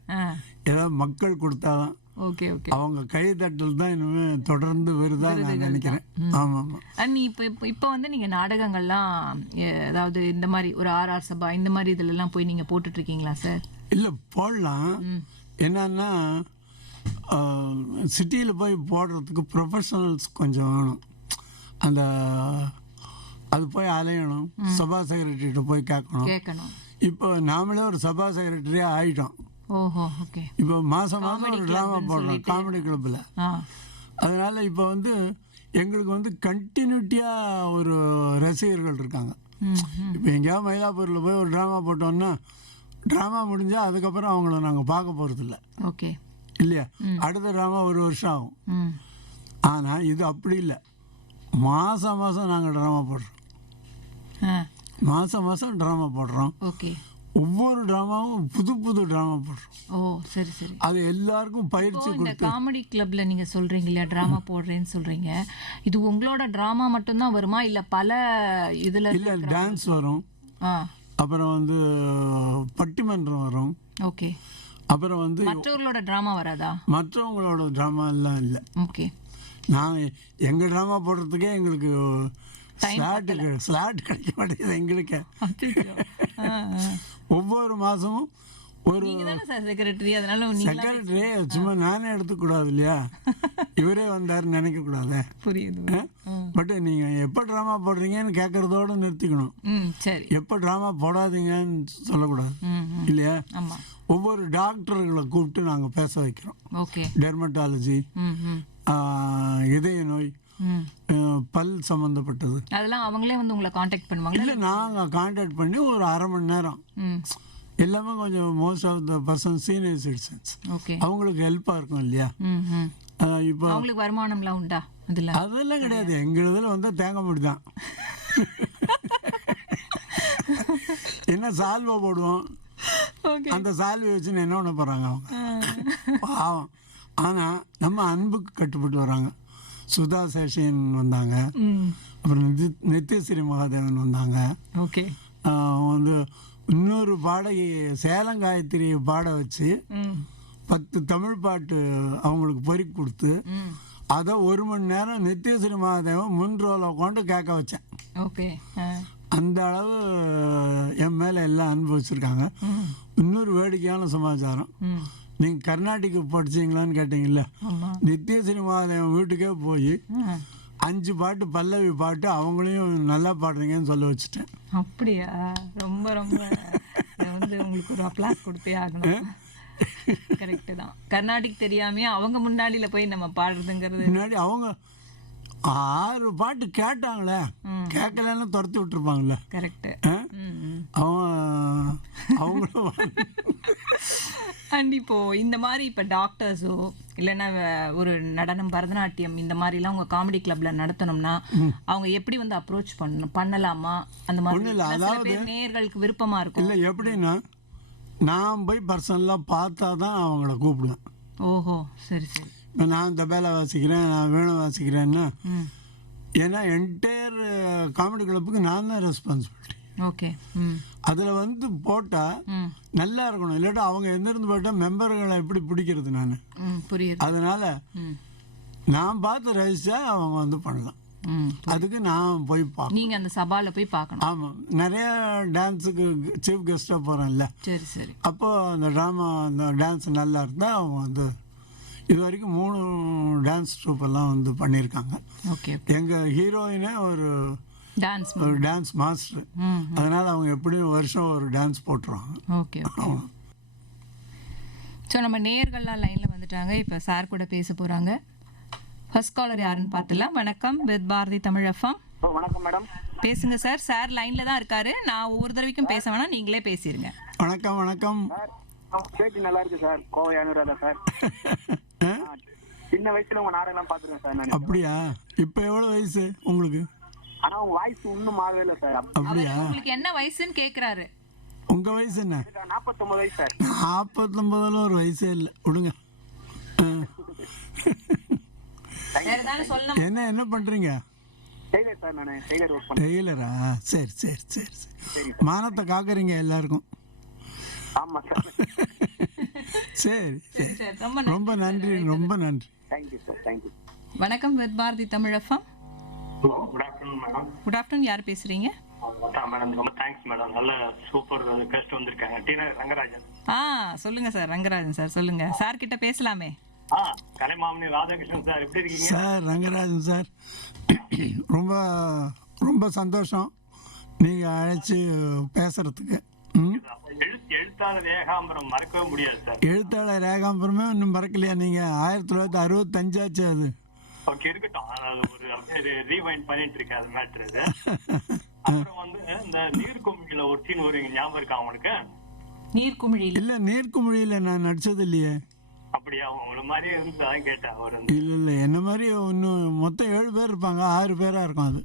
ஏதாவது மக்கள் கொடுத்தாதான். Okay okay. அவங்க கைதட்டல் தான் இனிமேல் தொடர்ந்து வருதா நான் நினைக்கிறேன். ஆமாம் ஆமாம். இப்போ வந்து நீங்கள் நாடகங்கள்லாம் அதாவது இந்த மாதிரி ஒரு ஆர்ஆர் சபா இந்த மாதிரி இதுலலாம் போய் நீங்கள் போட்டுட்ருக்கீங்களா சார்? இல்லை, போடலாம். என்னன்னா சிட்டியில் போய் போடுறதுக்கு ப்ரொஃபஷனல்ஸ் கொஞ்சம் வேணும். அந்த அது போய் அலையணும், சபா செக்ரட்டரிகிட்ட போய் கேட்கணும். இப்போ நாமளே ஒரு சபா செக்ரட்டரியாக ஆகிட்டோம். ஓஹோ. ஓகே. இப்போ மாதம் ஒரு ட்ராமா போடுறோம் காமெடி கிளப்பில். அதனால் இப்போ வந்து எங்களுக்கு வந்து கண்டினியூட்டியாக ஒரு ரசிகர்கள் இருக்காங்க. இப்போ எங்கேயாவது மயிலாப்பூரில் போய் ஒரு ட்ராமா போட்டோம்னா ட்ராமா முடிஞ்சால் அதுக்கப்புறம் அவங்கள நாங்கள் பார்க்க போகிறதில்ல. ஓகே இல்லையா? அடுத்த ட்ராமா ஒரு வருஷம் ஆகும். ஆனால் இது அப்படி இல்லை, மாதம் நாங்கள் ட்ராமா போடுறோம். மாதம் ட்ராமா போடுறோம். ஓகே. ஒவ்வொரு ட்ராமாவும் புது ட்ராமா போடுறோம். ஓ சரி சரி. அது எல்லாருக்கும் பயிற்சி கொடுத்து. காமெடி கிளப்ல நீங்க சொல்றீங்க இல்லையா, ட்ராமா போடுறேன்னு சொல்றீங்க, இது உங்களோட ட்ராமா மட்டும்தான் வருமா இல்ல பல இதுல? இல்லை, டான்ஸ் வரும், அப்புறம் வந்து பட்டிமன்றம் வரும். ஓகே. அப்புறம் வந்து மற்றவங்களோட ட்ராமா வராதா? மற்றவங்களோட ட்ராமா எல்லாம் இல்லை. ஓகே. நாங்கள் எங்கள் ட்ராமா போடுறதுக்கே எங்களுக்கு ஸ்லாட் கிடைக்க மாட்டேங்குது எங்களுக்கு. ஒவ்வொரு மாதமும் ஒரு செக்ரட்டரி, அதனால செக்ரட்டரி சும்மா நானே எடுத்துக்கூடாது இல்லையா, இவரே வந்தாருன்னு நினைக்கக்கூடாது. புரியுது. பட் நீங்கள் எப்போ ட்ராமா போடுறீங்கன்னு கேட்குறதோடு நிறுத்திக்கணும். சரி. எப்போ ட்ராமா போடாதீங்கன்னு சொல்லக்கூடாது இல்லையா? ஒவ்வொரு டாக்டர்களை கூப்பிட்டு நாங்கள் பேச வைக்கிறோம். ஓகே. டெர்மட்டாலஜி, இதய நோய், பல் சம்மந்தப்பட்டது, அதெல்லாம் அவங்களே வந்து உங்களை காண்டாக்ட் பண்ணுவாங்க? இல்லை, நாங்கள் காண்டாக்ட் பண்ணி ஒரு அரை மணி நேரம் எல்லாமே கொஞ்சம் most of the person senior citizens, அவங்களுக்கு ஹெல்ப்பாக இருக்கும் இல்லையா? இப்போ அவங்களுக்கு வருமானம்லாம் உண்டா? அதெல்லாம் கிடையாது. எங்கள் இதில் வந்து தேங்காய் மூடி தான். என்ன சால்வை போடுவோம், அந்த சால்வை வச்சுன்னு என்ன பண்ண போகிறாங்க அவங்க பாவம். ஆனால் நம்ம அன்புக்கு கட்டுப்பட்டு வராங்க. சுதா சேஷன் வந்தாங்க, அப்புறம் நித்யஸ்ரீ மகாதேவன் வந்தாங்க. ஓகே. வந்து இன்னொரு பாடகி சேலங்காயத்திரி பாட வச்சு 10 தமிழ் பாட்டு அவங்களுக்கு பொறுக்கி கொடுத்து அதை 1 மணி நேரம் நித்யஸ்ரீ மகாதேவன் முன்ரோல உட்காந்து கேட்க வச்சேன். ஓகே. அந்த அளவு என் மேலே எல்லாம் அனுபவிச்சிருக்காங்க. இன்னொரு வேடிக்கையான சமாச்சாரம், நீங்கள் கர்நாடிக்கு படிச்சிங்களான்னு கேட்டீங்கல்ல, நித்யஸ்ரீ மகாதேவன் வீட்டுக்கே போய் 5 பாட்டு பல்லவி பாட்டு அவங்களையும் நல்லா பாடுறீங்கன்னு சொல்ல வச்சுட்டேன். அப்படியா? ரொம்ப ரொம்ப வந்து உங்களுக்கு ஒரு அப்ளாஸ் கொடுத்தே ஆகணும். கரெக்டு தான். கர்நாடிக் தெரியாமையே அவங்க முன்னாடியில போய் நம்ம பாடுறதுங்கிறது. முன்னாடி அவங்க 6 பாட்டு கேட்டாங்களே, கேட்கலன்னு துரத்தி விட்டுருப்பாங்கல்ல. கரெக்டு. அவங்களும் அண்ட் இப்போ இந்த மாதிரி இப்போ டாக்டர்ஸோ இல்லைன்னா ஒரு நடனம் பரதநாட்டியம் இந்த மாதிரிலாம் உங்கள் காமெடி கிளப்ல நடத்தணும்னா அவங்க எப்படி வந்து அப்ரோச் பண்ணலாமா? அந்த மாதிரி நேயர்களுக்கு விருப்பமா இருக்கும். இல்லை, எப்படின்னா நான் போய் பர்சனலாக பார்த்தா தான் அவங்கள கூப்பிடுவேன். ஓஹோ, சரி சரி. இப்போ நான் தபேலா வாசிக்கிறேன், நான் வீணை வாசிக்கிறேன்னா, ம் ஏன்னா என்டையர் காமெடி கிளப்புக்கு நான் தான் ரெஸ்பான்சிபிலிட்டி. ஓகே. ம் அதில் வந்து போட்டால் ம் நல்லா இருக்கணும், இல்லாட்டா அவங்க எந்திருந்து போட்டால் மெம்பர்களை எப்படி பிடிக்கிறது நான். ம் புரியுது. அதனால் ம் நான் பார்த்து ரசித்தா அவங்க வந்து பண்ணலாம். ம் அதுக்கு நான் போய் பார்க்கணும். நீங்கள் அந்த சபாவில் போய் பார்க்கணும். ஆமாம், நிறையா டான்ஸுக்கு சீஃப் கெஸ்ட்டாக போகிறேன்ல, சரி சரி. அப்போது அந்த ட்ராமா அந்த டான்ஸ் நல்லா இருந்தால் அவங்க வந்து இது வரைக்கும் 3 டான்ஸ் ட்ரூப்பெல்லாம் வந்து பண்ணியிருக்காங்க. ஓகே. எங்கள் ஹீரோயினே ஒரு டான்ஸ். Dance master. ம் அதனால் அவங்க எப்படியும் வருஷம் ஒரு டான்ஸ் போட்டுருவாங்க. Okay okay. ஸோ நம்ம நேயர்கள்லாம் லைனில் வந்துட்டாங்க. இப்போ சார் கூட பேச போகிறாங்க. ஃபர்ஸ்ட் காலர் யாருன்னு பார்த்துலாம். வணக்கம், வித் பாரதி தமிழ் எஃப்எம். வணக்கம் மேடம். பேசுங்க சார். சார் லைனில் தான் இருக்காரு. நான் ஒவ்வொரு தடவைக்கும் பேச வேணாம், நீங்களே பேசிடுங்க. வணக்கம் வணக்கம். பேட்டி நல்லா இருக்கு சார். கோவை அனுராதா சார். சின்ன வயசுல உங்க நாடகம் பார்த்துருக்கேன் சார் நான். அப்படியா? இப்போ எவ்வளோ வயசு உங்களுக்கு? ஆனா உங்க வாய்ஸ் இன்னும் மாறவே இல்லை சார். அப்படியா? உங்களுக்கு என்ன வயசுன்னு கேட்குறாரு. உங்கள் வயசு என்ன? 49 வயசு சார். 49 ஒரு வயசே இல்லை, விடுங்க. வேற ஏதாவது சொல்லணும்? என்ன பண்ணுறீங்க? Tailor sir. நான் டெய்லர் ஒர்க் பண்ணேன். டெய்லரா? சரி சரி சரி சரி. சரி. மானத்தை காக்குறீங்க எல்லாருக்கும். ஆமா சார். சரி சரி. சரி, ரொம்ப ரொம்ப நன்றி, ரொம்ப நன்றி. Thank you sir. தேங்க்யூ. வணக்கம், with Bharathi Tamil FM. Good afternoon madam. Good afternoon. யார் பேசுறீங்க? மேடம் ரொம்ப தேங்க்ஸ் மேடம். நல்ல சூப்பர் கெஸ்ட் வந்திருக்காங்க. டீனா ரங்கராஜன். சொல்லுங்க சார். ரங்கராஜன் சார் சொல்லுங்க. சார் கிட்ட பேசலாமே. கலைமாமணி ராதாகிருஷ்ணன் சார், எப்படி இருக்கீங்க சார்? ரங்கராஜன் சார், ரொம்ப ரொம்ப சந்தோஷம் நீங்கள் அழைச்சி பேசுகிறதுக்கு. எழுத்தாளர் ஏகாம்பரம் மறக்கவே முடியாது சார். எழுத்தாளர் ஏகாம்பரமே இன்னும் மறக்கலையா நீங்கள்? 1965 ஆச்சு அது. ஓகே, இருக்கட்டும். அது ஒரு அப்படியே ரீவைண்ட் பண்ணிட்டு இருக்கேன் அது மேட்ரு. அது அப்புறம் வந்து இந்த நீர்க்குமிழியில ஒரு சீன் ஒரு ஞாபகம் இருக்கா அவங்களுக்கு? நீர்க்குமிழியில் இல்லை, நீர்க்குமிழியில் நான் நடித்தது இல்லையே. அப்படியா? உங்களை மாதிரியே இருந்து அதான் கேட்டேன். அவர் இல்லை இல்லை, என்ன மாதிரி இன்னும் மொத்தம் 7 பேர் இருப்பாங்க, 6 பேராக இருக்கும் அது.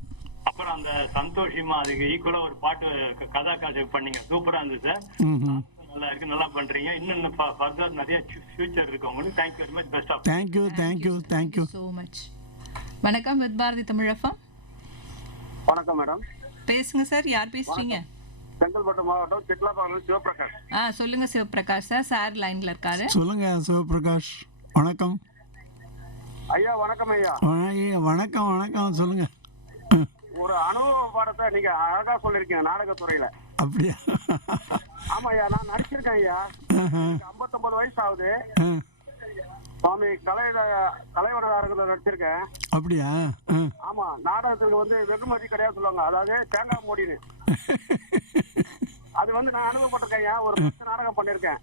அப்புறம் அந்த சந்தோஷமா அதுக்கு ஈக்குவலா ஒரு பாட்டு கதா காட்சி பண்ணீங்க. சூப்பரா இருந்தது சார். ம். நல்லா இருக்கு, நல்லா பண்றீங்க. இன்னும் ஃபர்தர் நிறைய ஃபியூச்சர் இருக்கு உங்களுக்கு. Thank you very much. Best of. Thank you thank you thank you. So much. வணக்கம், வித் பாரதி தமிழ் எஃப்எம். வணக்கம் மேடம். பேசுங்க சார். யார் பேசுறீங்க? செங்கல்பட்டு மாவட்டம் சிட்லாபாக்கம் சிவபிரகாஷ். சொல்லுங்க சிவபிரகாஷ் சார். சார் லைன்ல இருக்காரு. சொல்லுங்க சிவபிரகாஷ். வணக்கம் ஐயா. வணக்கம் ஐயா. வணக்கம் வணக்கம். சொல்லுங்க. ஒரு அனுபவ பாடத்தை நீங்க அழகா சொல்லிருக்கீங்க நாடகத்துறையில. அப்படியா? ஆமா ஐயா, நான் நடிச்சிருக்கேன் ஐயா. 59 வயசு ஆகுது. சுவாமி கலைவனதாரத்தில் நடிச்சிருக்கேன். அப்படியா? ஆமா, நாடகத்துக்கு வந்து வெகுமதி கிடையாது சொல்லுவாங்க, அதாவது தேங்காய் மூடின்னு. அது வந்து நான் அனுபவப்பட்டிருக்கேன் ஐயா. ஒரு 10 நாடகம் பண்ணிருக்கேன்.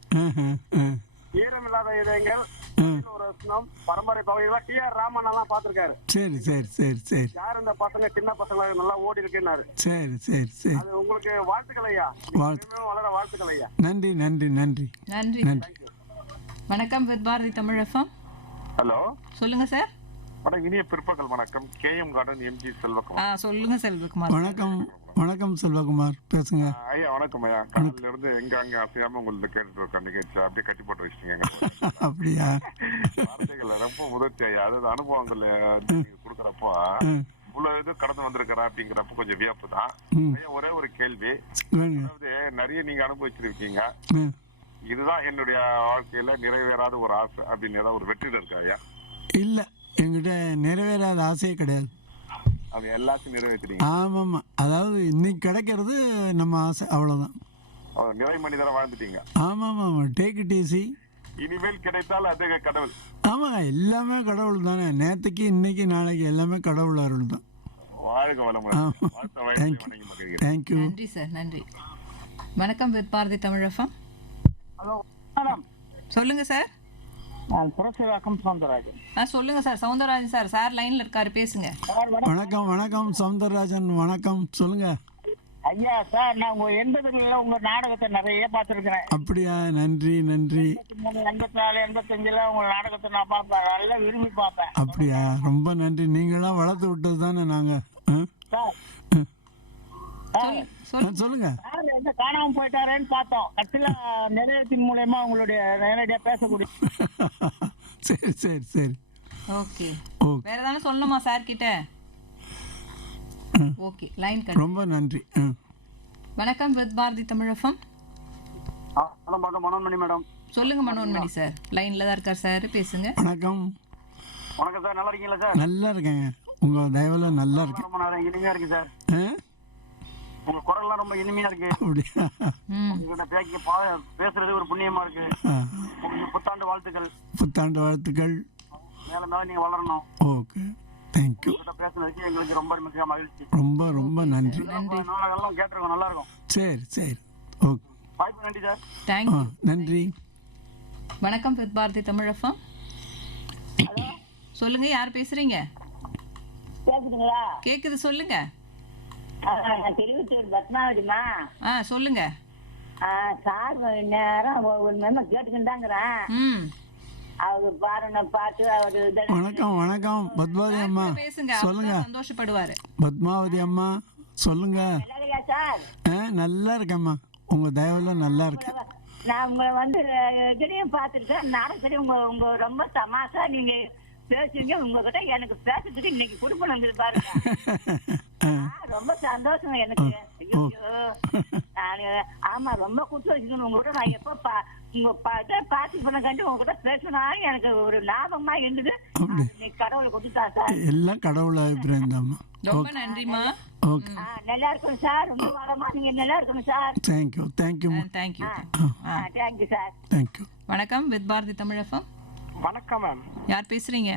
ஈரமில்லாத இதயங்கள், ஒரு ரத்னம், பரம்பரை பகைவா, டிஆர் ராமன் எல்லாம் பாத்திருக்காரு. சரி சரி சரி சரி. யார் இந்த பசங்க, சின்ன பசங்க நல்லா ஓடி இருக்குன்னாரு. சரி சரி சரி. அது உங்களுக்கு வாழ்த்துக்கள் ஐயா. வளர வாழ்த்துக்கள் ஐயா. நன்றி நன்றி நன்றி நன்றி. நன்றி. வணக்கம், with Bharathi Tamil FM. Hello, சொல்லுங்க சார். வணக்கம். இனிய பிற்பகல் வணக்கம். KM garden MG Selvakumar. சொல்லுங்க செல்வகுமார். வணக்கம் வணக்கம் செல்வகுமார், பேசுங்க. ஐயா வணக்கம் ஐயா. காலையில இருந்து எங்க அங்க அசையாம உங்களுக்கு கேட்டுட்டு இருக்க நிகழ்ச்சி அப்படியே கட்டி போட்டு வச்சிட்டீங்க. அப்படியா? வார்த்தைகள் ரொம்ப முதிர்ச்சி ஐயா. அது அனுபவங்கள் கொடுக்குறப்போ இவ்வளவு இது கடந்து வந்திருக்கிறா அப்படிங்கிறப்ப கொஞ்சம் வியப்பு தான் ஐயா. ஒரே ஒரு கேள்வி, அதாவது நிறைய நீங்க அனுபவிச்சிருக்கீங்க. இதுதான் என்னுடைய வாழ்க்கையில நிறைவேறாத ஒரு ஆசை அப்படின்னு ஏதாவது ஒரு வெற்றி இருக்கா ஐயா? இல்லை, என்கிட்ட நிறைவேறாத ஆசையே கிடையாது. அது எல்லாத்தையும் நிறைவேற்றுறீங்க. ஆமாம்மா, அதாவது இன்னைக்கு கிடைக்கிறது நம்ம ஆசை, அவ்வளோதான். நிறை மனிதரை வாழ்ந்துட்டீங்க. ஆமாம் ஆமாம், டேக் இட் ஈஸி. இனிமேல் கிடைத்தால் அது கடவுள். ஆமாம், எல்லாமே கடவுள் தானே. நேற்றுக்கு இன்னைக்கு நாளைக்கு எல்லாமே கடவுள் அருள் தான். வாழ்க வளமுடன். தேங்க்யூ. நன்றி சார். நன்றி. வணக்கம், with Bharathi Tamil FM. Hello madam. சொல்லுங்க சார். நான் புரசேவாக்கம் சவுந்தரராஜன். சொல்லுங்க சார். சவுந்தரராஜன் சார். சார் லைன்ல இருக்காரு, பேசுங்க. வணக்கம் வணக்கம் சவுந்தரராஜன், வணக்கம். சொல்லுங்க ஐயா. சார், நான் உங்க 80களில் உங்க நாடகத்தை நிறைய பார்த்துருக்கிறேன். அப்படியா? நன்றி நன்றி. 84, 85 உங்க நாடகத்தை நான் பார்ப்பேன், நல்லா விரும்பி பார்ப்பேன். அப்படியா? ரொம்ப நன்றி. நீங்களாம் வளர்த்து விட்டது தானே நாங்கள். சார், சொல்லுங்க. சார் எங்க காணாம போயிட்டாரேன்னு பார்த்தோம். கட்சியில நிலையத்தின் மூலயமா உங்களுடைய நேரடியா பேசக்கூடிய சரி சரி சரி. ஓகே. ஓகே. வேற ஏதாவது சொல்லணுமா சார் கிட்ட? Okay, line cut. ரொம்ப நன்றி. வணக்கம் வித் பாரதி தமிழகம். மனோன்மணி மேடம். சொல்லுங்க மனோன்மணி சார், லைன்ல தான் இருக்கார் சார், பேசுங்க. வணக்கம். வணக்கம் சார், நல்லா இருக்கீங்களா சார்? நல்லா இருக்கேங்க, உங்க தயவுல நல்லா இருக்கேன். ரொம்ப நேரம் இனிமையா இருக்கு சார். உங்க குரல்லாம் ரொம்ப இனிமையா இருக்கு. அப்படியா? உங்ககிட்ட பேசுறது ஒரு புண்ணியமா இருக்கு. உங்களுக்கு புத்தாண்டு வாழ்த்துக்கள். புத்தாண்டு வாழ்த்துக்கள். மேல மேல நீங்க வளரணும். Okay, thank you. உங்ககிட்ட பேசுனதுக்கு எங்களுக்கு ரொம்ப மிக மகிழ்ச்சி. ரொம்ப ரொம்ப நன்றி. நாளெல்லாம் கேட்டிருக்கோம், நல்லா இருக்கும். சரி சரி. ஓகே, வாய்ப்பு நன்றி சார். தேங்க்யூ. நன்றி. வணக்கம் வித் பாரதி தமிழகம். சொல்லுங்க, யார் பேசுறீங்க? கேக்குதுங்களா? கேக்குது, சொல்லுங்க. திருவத்தூர் பத்மாவதிமா. சொல்லுங்க சார். நேரம் ஒரு மேம கேட்டுக்கிட்டு தாங்கிறேன். அவரு பாருங்க பாட்டு அவரு. வணக்கம் வணக்கம் பத்மாவதி அம்மா, பேசுங்க, சொல்லுங்க. சந்தோஷப்படுவாரு. பத்மாவதி அம்மா சொல்லுங்க. சார் நல்லா இருக்கேம்மா, உங்க தயவுல நல்லா இருக்கேன். நான் உங்களை இதுலயும் பாத்துருக்கேன், நாடகத்திலயும் உங்க ரொம்ப தமாஷா நீங்க பேசுவீங்க. உங்ககிட்ட எனக்கு பேசுறதுக்கு இன்னைக்கு குடும்பம் பாருங்க. ரொம்ப சந்தோஷம் எனக்கு. ஆமா, ரொம்ப குடுத்து வச்சுக்கணும் உங்ககிட்ட. நான் எப்ப உங்க பாத்து பண்ண கண்டு உங்ககிட்ட பேசினாலும் எனக்கு ஒரு லாபமா இருந்தது. கடவுளை கொடுத்தா சார். எல்லாம் கடவுள் அபிப்பிராயம் தான்மா. ரொம்ப நன்றிமா. ஓகே, நல்லா இருக்கணும் சார். ரொம்ப வளமா நீங்க நல்லா இருக்கணும் sir. Thank you thank you thank you. Thank you sir. Thank you. வணக்கம் வித் பாரதி தமிழகம். வணக்கம் மேம். யார் பேசுறீங்க?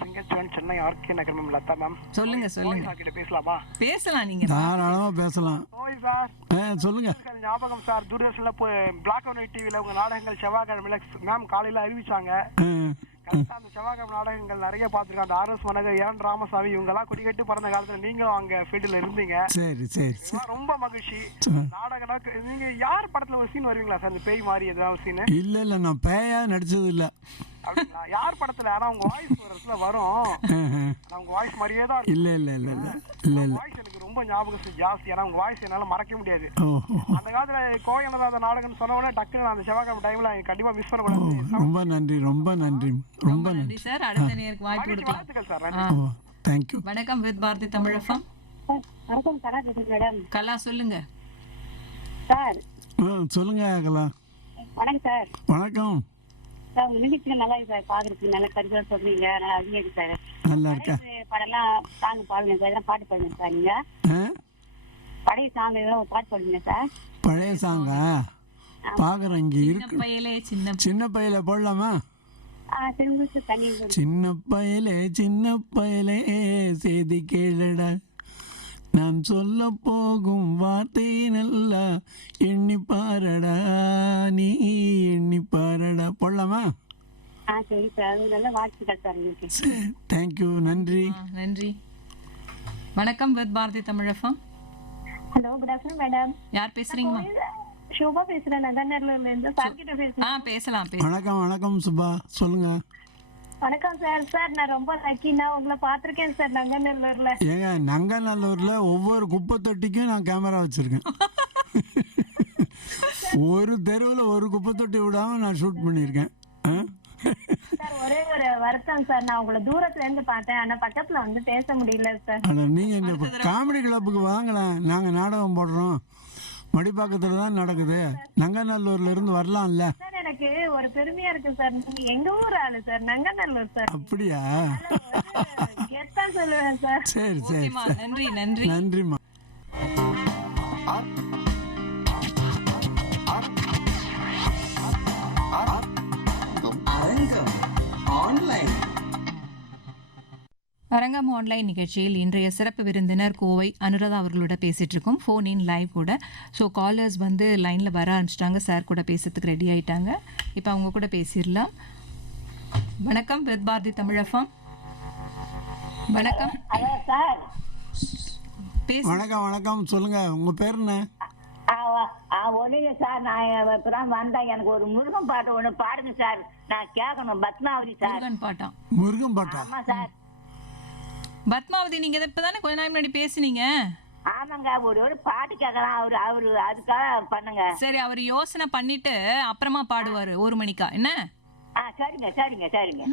சிங்கச்சோன், சென்னை ஆர்கே நகர் மேம். லதா மேம். சொல்லுங்க சொல்லுங்க. கிட்ட பேசலாமா? பேசலாம், நீங்க தாராளமா பேசலாம். சார் சொல்லுங்க. ஞாபகம் சார், தூர்தர்ஷன்ல பிளாக் அண்ட் ஒயிட் டிவில உங்க நாடகங்கள் செவ்வாய்க்கிழமை மேம் காலையில அறிவிச்சாங்க. அந்த செவ்வாய்க்கிழமை நாடகங்கள் நிறைய பாத்துருக்கேன். அந்த ஆர்எஸ் மனகர், என் ராமசாமி இவங்க எல்லாம் கொடிக்கட்டு பிறந்த காலத்துல நீங்களும் அங்க ஃபீல்டுல இருந்தீங்க. சரி சரி. ரொம்ப மகிழ்ச்சி. நாடகம் நீங்க யார் படத்துல ஒரு சீன் வருவீங்களா சார்? இந்த பேய் மாதிரி ஏதாவது சீன்? இல்ல நான் பேயா நடிச்சது இல்ல. யார் படத்துல? ஆனா உங்க வாய்ஸ் ஒரு இடத்துல வரும். உங்க வாய்ஸ் மாதிரியே தான். இல்ல இல்ல இல்ல இல்ல இல்ல இல்ல. வாய்ஸ் எனக்கு ரொம்ப ஞாபகம் ஜாஸ்தி. ஏன்னா உங்க வாய்ஸ் என்னால மறக்க முடியாது. அந்த காலத்துல கோயனதாத நாடகம் சொன்ன உடனே டக்குன்னு அந்த செவ்வாய்க்கிழமை டைம்ல கண்டிப்பா மிஸ் பண்ணக்கூடாது. ரொம்ப நன்றி ரொம்ப நன்றி ரொம்ப நன்றி சார். அடுத்த நேருக்கு வாய்ப்பு கொடுக்கலாம். வாழ்த்துக்கள் சார். தேங்க்யூ. வணக்கம் வித் பாரதி தமிழகம். வணக்கம் கலா மேடம். கலா சொல்லுங்க சார். சொல்லுங்க கலா. வணக்கம் சார். வணக்கம் சார். உங்க நிகழ்ச்சிகள் நல்லா இருக்கு சார், பாக்குறதுக்கு நல்ல கருத்தா சொல்றீங்க, நல்லா அருமையா இருக்கு சார். நல்லா இருக்கா? படம்லாம் சாங் பாடுங்க சார், எல்லாம் பாட்டு பாடுங்க சார். நீங்க பழைய சாங் ஏதாவது பாட்டு பாடுங்க சார். பழைய சாங்கா பாக்குறேன், இங்க இருக்கு. சின்ன பையில போடலாமா? சின்ன பயலே செய்தி கேளடா, நான் சொல்ல போகும் வார்த்தை நல்லா எண்ணி பாரடா, நீ எண்ணி பாரடா. போடலாமா? சரி சார், நல்ல வாழ்த்துக்கள் சார். தேங்க்யூ, நன்றி நன்றி. வணக்கம் with Bharathi Tamilagam. Hello, good afternoon madam. யார் பேசுறீங்க? சுபா பேசுறேன், நகர்நேர்ல இருந்து. சார் கிட்ட பேசுறேன். பேசலாம். வணக்கம் வணக்கம் சுபா, சொல்லுங்க. வணக்கம் சார். சார் நான் ரொம்ப லக்கினா உங்களை பாத்திருக்கேன் சார் நங்கநல்லூர்ல. ஏங்க, நங்கநல்லூர்ல ஒவ்வொரு குப்பை தொட்டிக்கும் நான் கேமரா வச்சிருக்கேன். ஒரு தெருவில் ஒரு குப்பை தொட்டி விடாம நான் ஷூட் பண்ணியிருக்கேன். சார் ஒரே ஒரு வருத்தம் சார், நான் உங்களை தூரத்துல இருந்து பார்த்தேன், ஆனா பக்கத்துல வந்து பேச முடியல சார். நீங்க இந்த காமெடி கிளப்புக்கு வாங்கலாம், நாங்க நாடகம் போடுறோம். மடிப்பாக்கத்துல தான் நடக்குது, நங்கநல்லூர்ல இருந்து வரலாம்ல. சார் எனக்கு ஒரு பெருமையா இருக்கு சார், நீங்க எங்க ஊர் ஆளு சார், நங்கநல்லூர் சார். அப்படியா? கெத்தா சொல்லுவேன் சார். சரி சரி, நன்றி நன்றி நன்றிம்மா. அரங்கம் ஆன்லைன். அரங்கம் ஆன்லைன் நிகழ்ச்சியில் இன்றைய சிறப்பு விருந்தினர் கோவை அனுராதா அவர்களோட பேசிட்டு இருக்கோம். ஃபோன் இன் லைவ் கூட. ஸோ காலர்ஸ் வந்து லைனில் வர ஆரம்பிச்சிட்டாங்க. சார் கூட பேசுறதுக்கு ரெடி ஆயிட்டாங்க. இப்போ அவங்க கூட பேசிடலாம். வணக்கம் வித் பாரதி தமிழகம். வணக்கம் சார். வணக்கம் வணக்கம், சொல்லுங்க, உங்க பேர் என்ன? ஒண்ணுங்க சார், நான் இப்பதான் வந்தேன். எனக்கு ஒரு முருகன் பாட்டு ஒண்ணு பாடுங்க சார், நான் கேட்கணும். பத்மாவதி சார். முருகன் பாட்டா? முருகன் பாட்டா? ஆமா சார். பத்மாவதி, நீங்க இப்பதானே கொஞ்ச நாள் முன்னாடி பேசுனீங்க. ஆமாங்க, ஒரு பாட்டு கேட்கலாம். அவரு அதுக்காக பண்ணுங்க. சரி, அவர் யோசனை பண்ணிட்டு அப்புறமா பாடுவாரு 1 மணிக்கா என்ன? சரிங்க சரிங்க சரிங்க.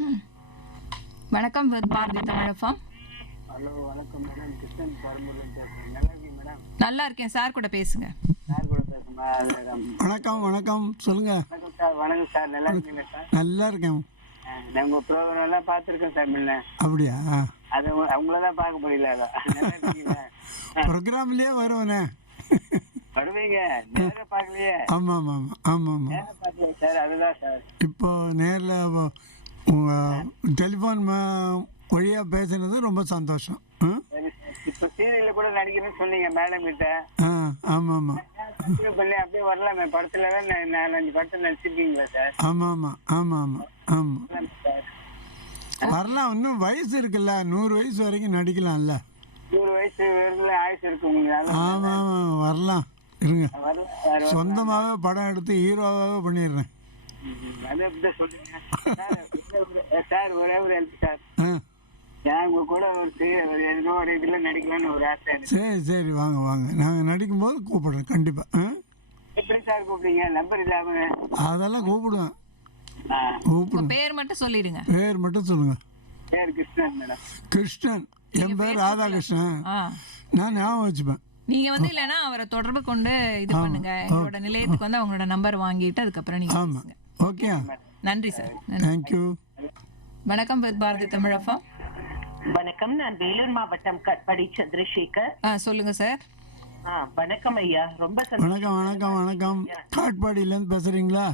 வணக்கம் பாரதி தமிழகம். ஹலோ, வணக்கம் மேடம். கிருஷ்ணன் பெரம்பூர்லேருந்து பேசுகிறேன். நல்லா இருக்கீங்க மேடம்? நல்லா இருக்கேன் சார், கூட பேசுங்க. யார் கூட பேசுமா? வணக்கம் வணக்கம், சொல்லுங்க. வணக்கம் சார். வணக்கம் சார். நல்லா இருக்கீங்களா சார்? நல்லா இருக்கேன். நான் உங்கள் ப்ரோக்ராம் எல்லாம் பார்த்துருக்கேன் சார் முன்ன. அப்படியா? அது அவங்களெல்லாம் பார்க்க முடியல. அதான் நல்லா இருக்கீங்களா? ப்ரோக்ராம்லயே வருவனே. வருவீங்க, நேராக பார்க்கலையே. ஆமாம் ஆமாம் ஆமாம் ஆமாம். நேராக பார்க்கலையே சார். அதுதான் சார். இப்போ நேரில் உங்கள் டெலிஃபோன் வழியாக பேசுனது ரொம்ப சந்தோஷம். சரி சார். இப்போ சீரியலில் கூட நடிக்கிறேன்னு சொன்னீங்க மேடம் கிட்ட. ஆமாம் ஆமாம் பண்ணி அப்படியே வரலாமே. படத்துல தான் 4-5 படத்தில் நடிச்சிருக்கீங்களா சார்? ஆமாம் ஆமாம் ஆமாம் ஆமாம் ஆமாம் சார், வரலாம். இன்னும் வயசு இருக்குல்ல, 100 வயசு வரைக்கும் நடிக்கலாம்ல. 100 வயசு வரல ஆயுசு இருக்கு உங்களுக்கு. ஆமாம் ஆமாம், வரலாம். இருங்க, வரலாம் சார். சொந்தமாகவே படம் எடுத்து ஹீரோவாகவே பண்ணிடுறேன். அது எப்படி சொல்றீங்க சார்? ஒரே ஒரு ஹெல்ப் சார். உங்க கூட ஒரு ஏதோ ஒரு இதுல நடிக்கலாம்னு ஒரு ஆசை எனக்கு. சரி சரி, வாங்க வாங்க, நாங்கள் நடிக்கும்போது கூப்பிடுறேன் கண்டிப்பாக. எப்படி சார் கூப்பிடுங்க? நம்பர் இல்லாம? அதெல்லாம் கூப்பிடுவேன், உங்க கூப்பிடுவேன். பேர் மட்டும் சொல்லிடுங்க. பேர் மட்டும் சொல்லுங்க. பேர் கிருஷ்ணன் மேடம். கிருஷ்ணன். என் பேர் ராதாகிருஷ்ணன். நான் ஞாபகம் வச்சுப்பேன். நீங்க வந்து இல்லைன்னா அவரை தொடர்பு கொண்டு இது பண்ணுங்க. எங்களோட நிலையத்துக்கு வந்து அவங்களோட நம்பர் வாங்கிட்டு அதுக்கப்புறம் நீங்க ஆமாம், பேசுங்க. ஓகே. நன்றி சார். தேங்க்யூ. வணக்கம் பாரதி தமிழகம். வணக்கம், நான் வேலூர் மாவட்டம் கட்பாடி சந்திரசேகர். சொல்லுங்க சார். வணக்கம் ஐயா, ரொம்ப வணக்கம் வணக்கம் வணக்கம். காட்பாடியிலேருந்து பேசுறீங்களா?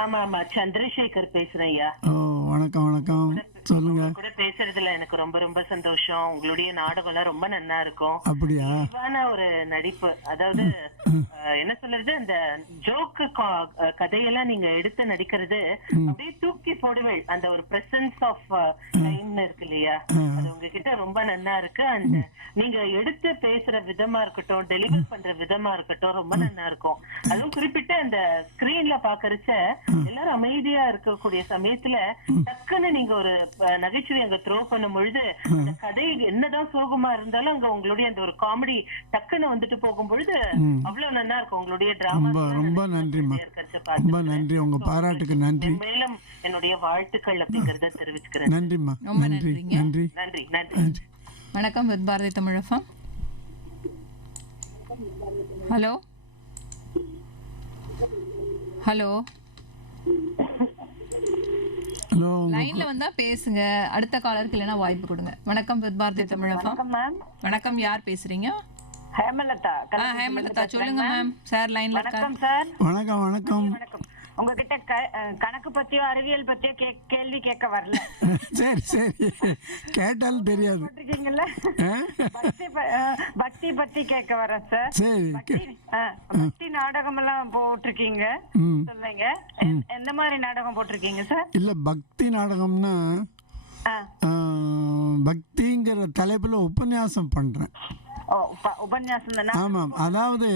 ஆமா ஆமா, சந்திரசேகர் பேசுறேன் ஐயா. ஓ, வணக்கம் வணக்கம், சொல்லுங்க. கூட பேசுறதுல எனக்கு ரொம்ப ரொம்ப சந்தோஷம். உங்களுடைய நாடகம் எல்லாம் ரொம்ப நல்லா இருக்கும். அப்படியா? இயல்பான ஒரு நடிப்பு, அதாவது என்ன சொல்றது, அந்த ஜோக்கு கதையெல்லாம் நீங்க எடுத்து நடிக்கிறது அப்படியே தூக்கி போடுவேன். அந்த ஒரு பிரசன்ஸ் ஆஃப் டைம் இருக்கு இல்லையா, அது உங்ககிட்ட ரொம்ப நல்லா இருக்கு. அந்த நீங்க எடுத்து பேசுற விதமா இருக்கட்டும், டெலிவர் பண்ற விதமா இருக்கட்டும், ரொம்ப நல்லா இருக்கும். அதுவும் குறிப்பிட்ட அந்த ஸ்கிரீன்ல பாக்குறச்ச எல்லாரும் அமைதியா இருக்கக்கூடிய சமயத்துல டக்குன்னு நீங்க ஒரு நகைச்சுவை அங்க த்ரோ பண்ணும் பொழுது அந்த கதை என்னதான் சோகமா இருந்தாலும் அங்க உங்களுடைய அந்த ஒரு காமெடி டக்குன்னு வந்துட்டு போகும் பொழுது அவ்வளவு நல்லா இருக்கும் உங்களுடைய டிராமா. ரொம்ப நன்றிமா, ரொம்ப நன்றி. உங்க பாராட்டுக்கு நன்றி. மேலும் என்னுடைய வாழ்த்துக்கள் அப்படிங்கறத தெரிவிச்சுக்கிறேன். நன்றிமா, நன்றி நன்றி நன்றி நன்றி. வணக்கம் Bharathi Tamilagam. Hello hello hello, லைன்ல வந்தா பேசுங்க, அடுத்த காலருக்கு இல்லைன்னா வாய்ப்பு கொடுங்க. வணக்கம் பாரதி தமிழகம். வணக்கம், யார் பேசுறீங்க? ஹேமலதா. ஹேமலதா, சொல்லுங்க மேம். சார் லைன்ல இருக்காரு. சார், வணக்கம் வணக்கம். உங்ககிட்ட கணக்கு பத்தியோ அறிவியல் பத்தியோ கேள்வி கேட்க வரல. சரி சரி, கேட்டாலும் தெரியாது. பக்தி பத்தி கேட்க வரேன் சார். சரி, பக்தி நாடகம் எல்லாம் போட்டிருக்கீங்க, சொல்லுங்க. எந்த மாதிரி நாடகம் போட்டிருக்கீங்க சார்? இல்ல, பக்தி நாடகம்னா பக்திங்கிற தலைப்புல உபன்யாசம் பண்றேன். உபன்யாசம்? ஆமாம். அதாவது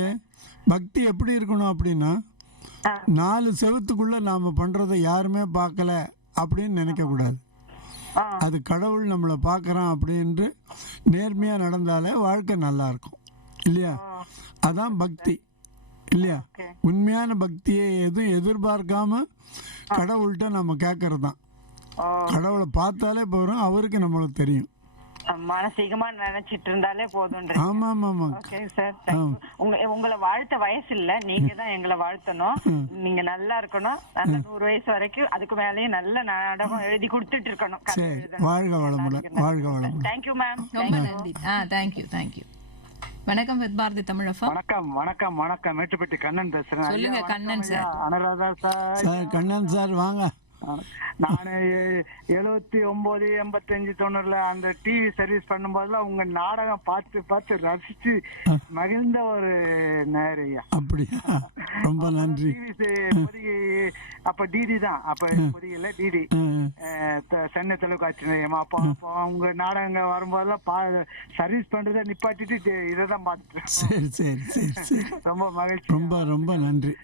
பக்தி எப்படி இருக்கணும் அப்படின்னா, 4 செவத்துக்குள்ள நாம பண்றதை யாருமே பார்க்கல அப்படின்னு நினைக்க கூடாது. அது கடவுள் நம்மளை பார்க்கறான் அப்படின்னு நேர்மையா நடந்தாலே வாழ்க்கை நல்லா இருக்கும் இல்லையா? அதான் பக்தி இல்லையா? உண்மையான பக்தியை எதுவும் எதிர்பார்க்காம கடவுள்கிட்ட நம்ம கேட்கறது தான். கடவுளை பார்த்தாலே போறோம், அவருக்கு நம்மளுக்கு தெரியும். மானசீகமா நினைச்சிட்டு இருந்தாலே போதும். ஆமா ஆமா ஆமா. ஓகே சார், உங்களை வாழ்த்த வயசு இல்ல, நீங்க தான் எங்களை வாழ்த்தணும். நீங்க நல்லா இருக்கணும், நல்ல 100 வயசு வரைக்கும், அதுக்கு மேலேயும் நல்ல நாடகம் எழுதி கொடுத்துட்டு இருக்கணும். வாழ்க வளமுடன், வாழ்க வளமுடன். Thank you ma'am. ரொம்ப நன்றி. Thank you thank you. வணக்கம் பாரதி தமிழகம். வணக்கம் வணக்கம் வணக்கம். மேட்டுப்பட்டி கண்ணன் பேசுறேன். சொல்லுங்க Kannan sir. Anuradha sir. Kannan sir வாங்க. நான் 79, 85, 90 அந்த டிவி சர்வீஸ் பண்ணும்போதெல்லாம் உங்க நாடகம் பார்த்து பார்த்து ரசிச்சு மகிழ்ந்த ஒரு நேரையா. அப்படியா? ரொம்ப நன்றி. அப்ப டிடி தான், அப்ப புரியல டிடி சென்னை தொலைக்காட்சி நிலையம். அப்போ உங்க நாடகங்க வரும்போதெல்லாம் சர்வீஸ் பண்றத நிப்பாட்டிட்டு இதான் பார்த்துட்டு. சரி சரி சரி சரி, ரொம்ப மகிழ்ச்சி. ரொம்ப ரொம்ப நன்றி.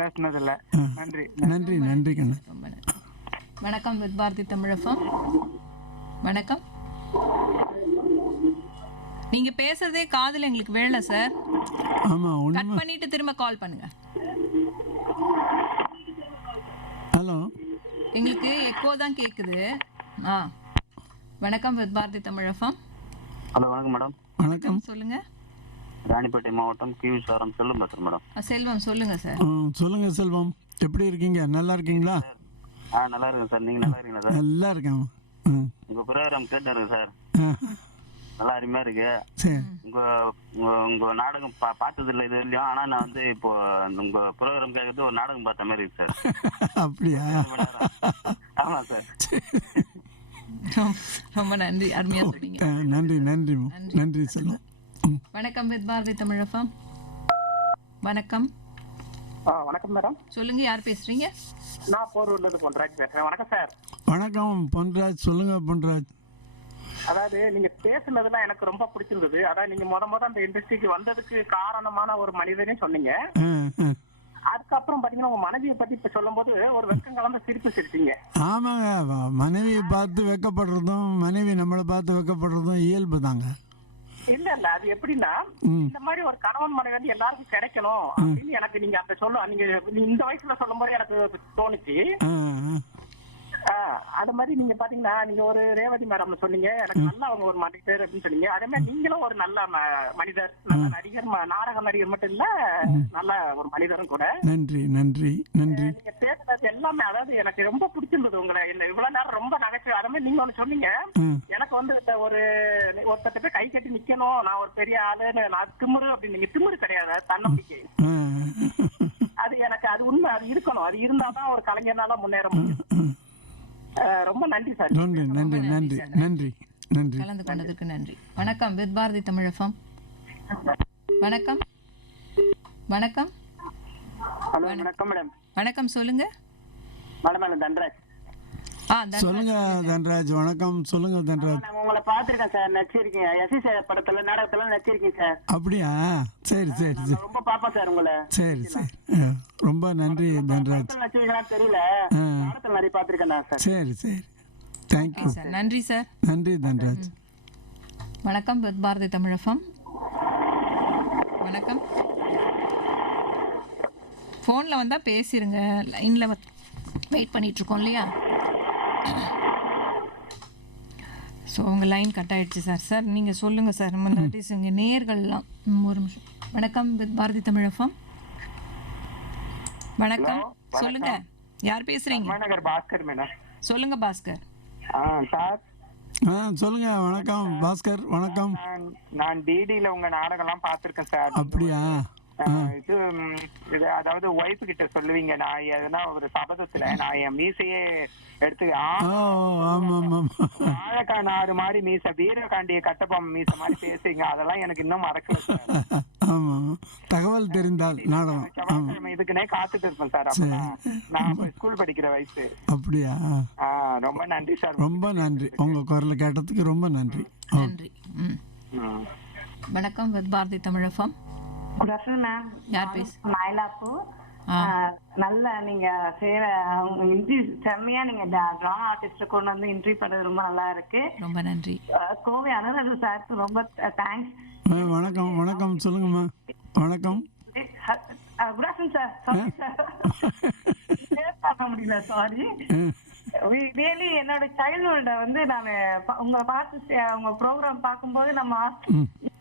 பேசினதுல நன்றி நன்றி நன்றி கண்ணன். ரொம்ப நன்றி. வணக்கம் பாரதி தமிழகம். வணக்கம். நீங்க பேசுறதே காதுல எங்களுக்கு வேலை சார். ஆமா கட் உண்மை. பண்ணிட்டு திரும்ப கால் பண்ணுங்க. ஹலோ, எங்களுக்கு எக்கோ தான் கேக்குது. வணக்கம் with Bharathi Tamil FM. Hello வணக்கம் மேடம். வணக்கம். சொல்லுங்க. ராணிப்பேட்டை மாவட்டம் கியூசாரம் செல்வம் பேசுறேன் மேடம். செல்வம் சொல்லுங்க சார். சொல்லுங்க செல்வம், எப்படி இருக்கீங்க? நல்லா இருக்கீங்களா? நல்லா இருக்கேன் சார். நீங்க நல்லா இருக்கீங்களா சார்? நல்லா இருக்கேன். உங்க ப்ரோக்ராம் கேட்டு சார், நல்லா அருமையா இருக்கு. சரி. உங்க உங்க நாடகம் பார்த்தது இல்லை இது இல்லையும், ஆனா நான் வந்து இப்போ உங்க ப்ரோக்ராம் கேட்கறது ஒரு நாடகம் பார்த்த மாதிரி இருக்கு சார். அப்படியா? ஆமா சார். ரொம்ப நன்றி, அருமையா சொன்னீங்க. நன்றி நன்றி நன்றி செல்வம். வணக்கம் வித் பாரதி தமிழ் எஃப்எம். வணக்கம். வணக்கம் மேடம். சொல்லுங்க, யார் பேசுறீங்க? நான் போரூர்ல இருந்து பொன்ராஜ் பேசுறேன். வணக்கம் சார். வணக்கம் பொன்ராஜ், சொல்லுங்க பொன்ராஜ். அதாவது நீங்க பேசுனதுலாம் எனக்கு ரொம்ப பிடிச்சிருந்தது. அதாவது நீங்க முத அந்த இண்டஸ்ட்ரிக்கு வந்ததுக்கு காரணமான ஒரு மனிதனையும் சொன்னீங்க. அதுக்கப்புறம் பாத்தீங்கன்னா உங்க மனைவியை பத்தி இப்ப சொல்லும் போது ஒரு வெக்கம் கலந்த சிரிப்பு சிரிச்சீங்க. ஆமாங்க, மனைவியை பார்த்து வெக்கப்படுறதும் மனைவி நம்மளை பார்த்து வெக்கப்படுறதும் இயல்பு தாங்க. இல்ல அது எப்படின்னா, இந்த மாதிரி ஒரு கணவன் மனைவி வந்து எல்லாருக்கும் கிடைக்கணும் அப்படின்னு எனக்கு நீங்க அந்த நீங்க இந்த வயசுல சொல்லும் போது எனக்கு தோணுச்சு. அது மாதிரி நீங்க பாத்தீங்கன்னா, நீங்க ஒரு ரேவதி மேடம் சொன்னீங்க, எனக்கு நல்ல அவங்க ஒரு மனிதர் அப்படின்னு சொன்னீங்க. அதே மாதிரி நீங்களும் ஒரு நல்ல மனிதர், நல்ல நடிகர், நாடக நடிகர் மட்டும் இல்ல, நல்ல ஒரு மனிதரும் கூட. நன்றி நன்றி நன்றி. நீங்க பேசுறது எல்லாமே அதாவது எனக்கு ரொம்ப பிடிச்சிருந்தது. உங்களை என்ன இவ்வளவு நேரம் ரொம்ப நகைச்சுவை. அதே மாதிரி நீங்க ஒண்ணு சொன்னீங்க, எனக்கு வந்து ஒரு ஒருத்தட்ட கை கட்டி நிக்கணும், நான் ஒரு பெரிய ஆளுன்னு, நான் திமுரு அப்படின்னு. நீங்க திமுரு கிடையாது, தன்னம்பிக்கை. அது எனக்கு அது உண்மை, அது இருக்கணும். அது இருந்தாதான் ஒரு கலைஞர்னால முன்னேற முடியும். ரொம்ப நன்றி சார். நன்றி நன்றி நன்றி நன்றி நன்றி. கலந்து கொண்டதற்கு நன்றி. வணக்கம் வித் பாரதி தமிழ் எஃப்எம். வணக்கம். வணக்கம். ஹலோ வணக்கம் மேடம். வணக்கம், சொல்லுங்க. மேடம் தன்ராஜ். சொல்லுங்க தன்ராஜ். வணக்கம், சொல்லுங்க தன்ராஜ். நான் உங்களை பாத்துருக்கேன் சார், நடிச்சிருக்கீங்க. எஸ்சி படத்துல நாடகத்துல நடிச்சிருக்கீங்க சார். அப்படியா? சரி சரி சரி. ரொம்ப பாப்பேன் சார் உங்களை. சரி சரி, ரொம்ப நன்றி தன்ராஜ். நடிச்சிருக்கீங்களான்னு தெரியல, நாடகத்துல நிறைய பாத்துருக்கேன் சார். சரி சரி, தேங்க்யூ சார். நன்றி சார். நன்றி தன்ராஜ். வணக்கம் வித் பாரதி தமிழ் எஃப்எம். வணக்கம். ஃபோனில் வந்தால் பேசிடுங்க, லைனில் வெயிட் பண்ணிட்டு இருக்கோம் இல்லையா? ஸோ உங்கள் லைன் கட் ஆகிடுச்சு சார். சார் நீங்கள் சொல்லுங்கள் சார், முன்னாடி இங்கே நேர்கள்லாம் ஒரு நிமிஷம். வணக்கம் வித் பாரதி தமிழ் எஃப்எம். வணக்கம், சொல்லுங்க, யார் பேசுறீங்க? பாஸ்கர் மேடம். சொல்லுங்க பாஸ்கர். சார் சொல்லுங்க. வணக்கம் பாஸ்கர். வணக்கம். நான் டிடில உங்க நாடகம் எல்லாம் பாத்திருக்கேன் சார். அப்படியா? இது அதாவது ஒய்ஃப் கிட்ட சொல்லுவீங்க, நான் எதுனா ஒரு சபதத்துல நான் என் மீசையே எடுத்து வாழைக்கா நாறு மாதிரி மீசை, வீரகாண்டிய கட்டபொம்மை மீசை மாதிரி பேசுறீங்க. அதெல்லாம் எனக்கு இன்னும் மறக்கல சார். ஆமா, தகவல் தெரிந்தால் நாடகம் இதுக்குனே காத்துட்டு இருப்பேன் சார். அப்பதான் நான் ஸ்கூல் படிக்கிற வயசு. அப்படியா? ரொம்ப நன்றி சார். ரொம்ப நன்றி, உங்க குரலை கேட்டதுக்கு ரொம்ப நன்றி. நன்றி. வணக்கம் with Bharathi Tamil FM. Good afternoon ma'am. யார் பேச? மயிலாப்பூர். நல்ல நீங்க செய்யற இன்டர்வியூ செம்மையா, நீங்க டிராமா ஆர்டிஸ்ட் கொண்டு வந்து இன்டர்வியூ பண்றது ரொம்ப நல்லா இருக்கு. ரொம்ப நன்றி. கோவை அனுராதா சாருக்கு ரொம்ப தேங்க்ஸ். வணக்கம். வணக்கம், சொல்லுங்கம்மா. வணக்கம். Good afternoon sir. Sorry sir, பார்க்க முடியல, சாரி. ரியலி என்னோட சைல்ட்ஹுட் வந்து நான் உங்களை பார்த்து உங்க ப்ரோக்ராம் பார்க்கும்போது நம்ம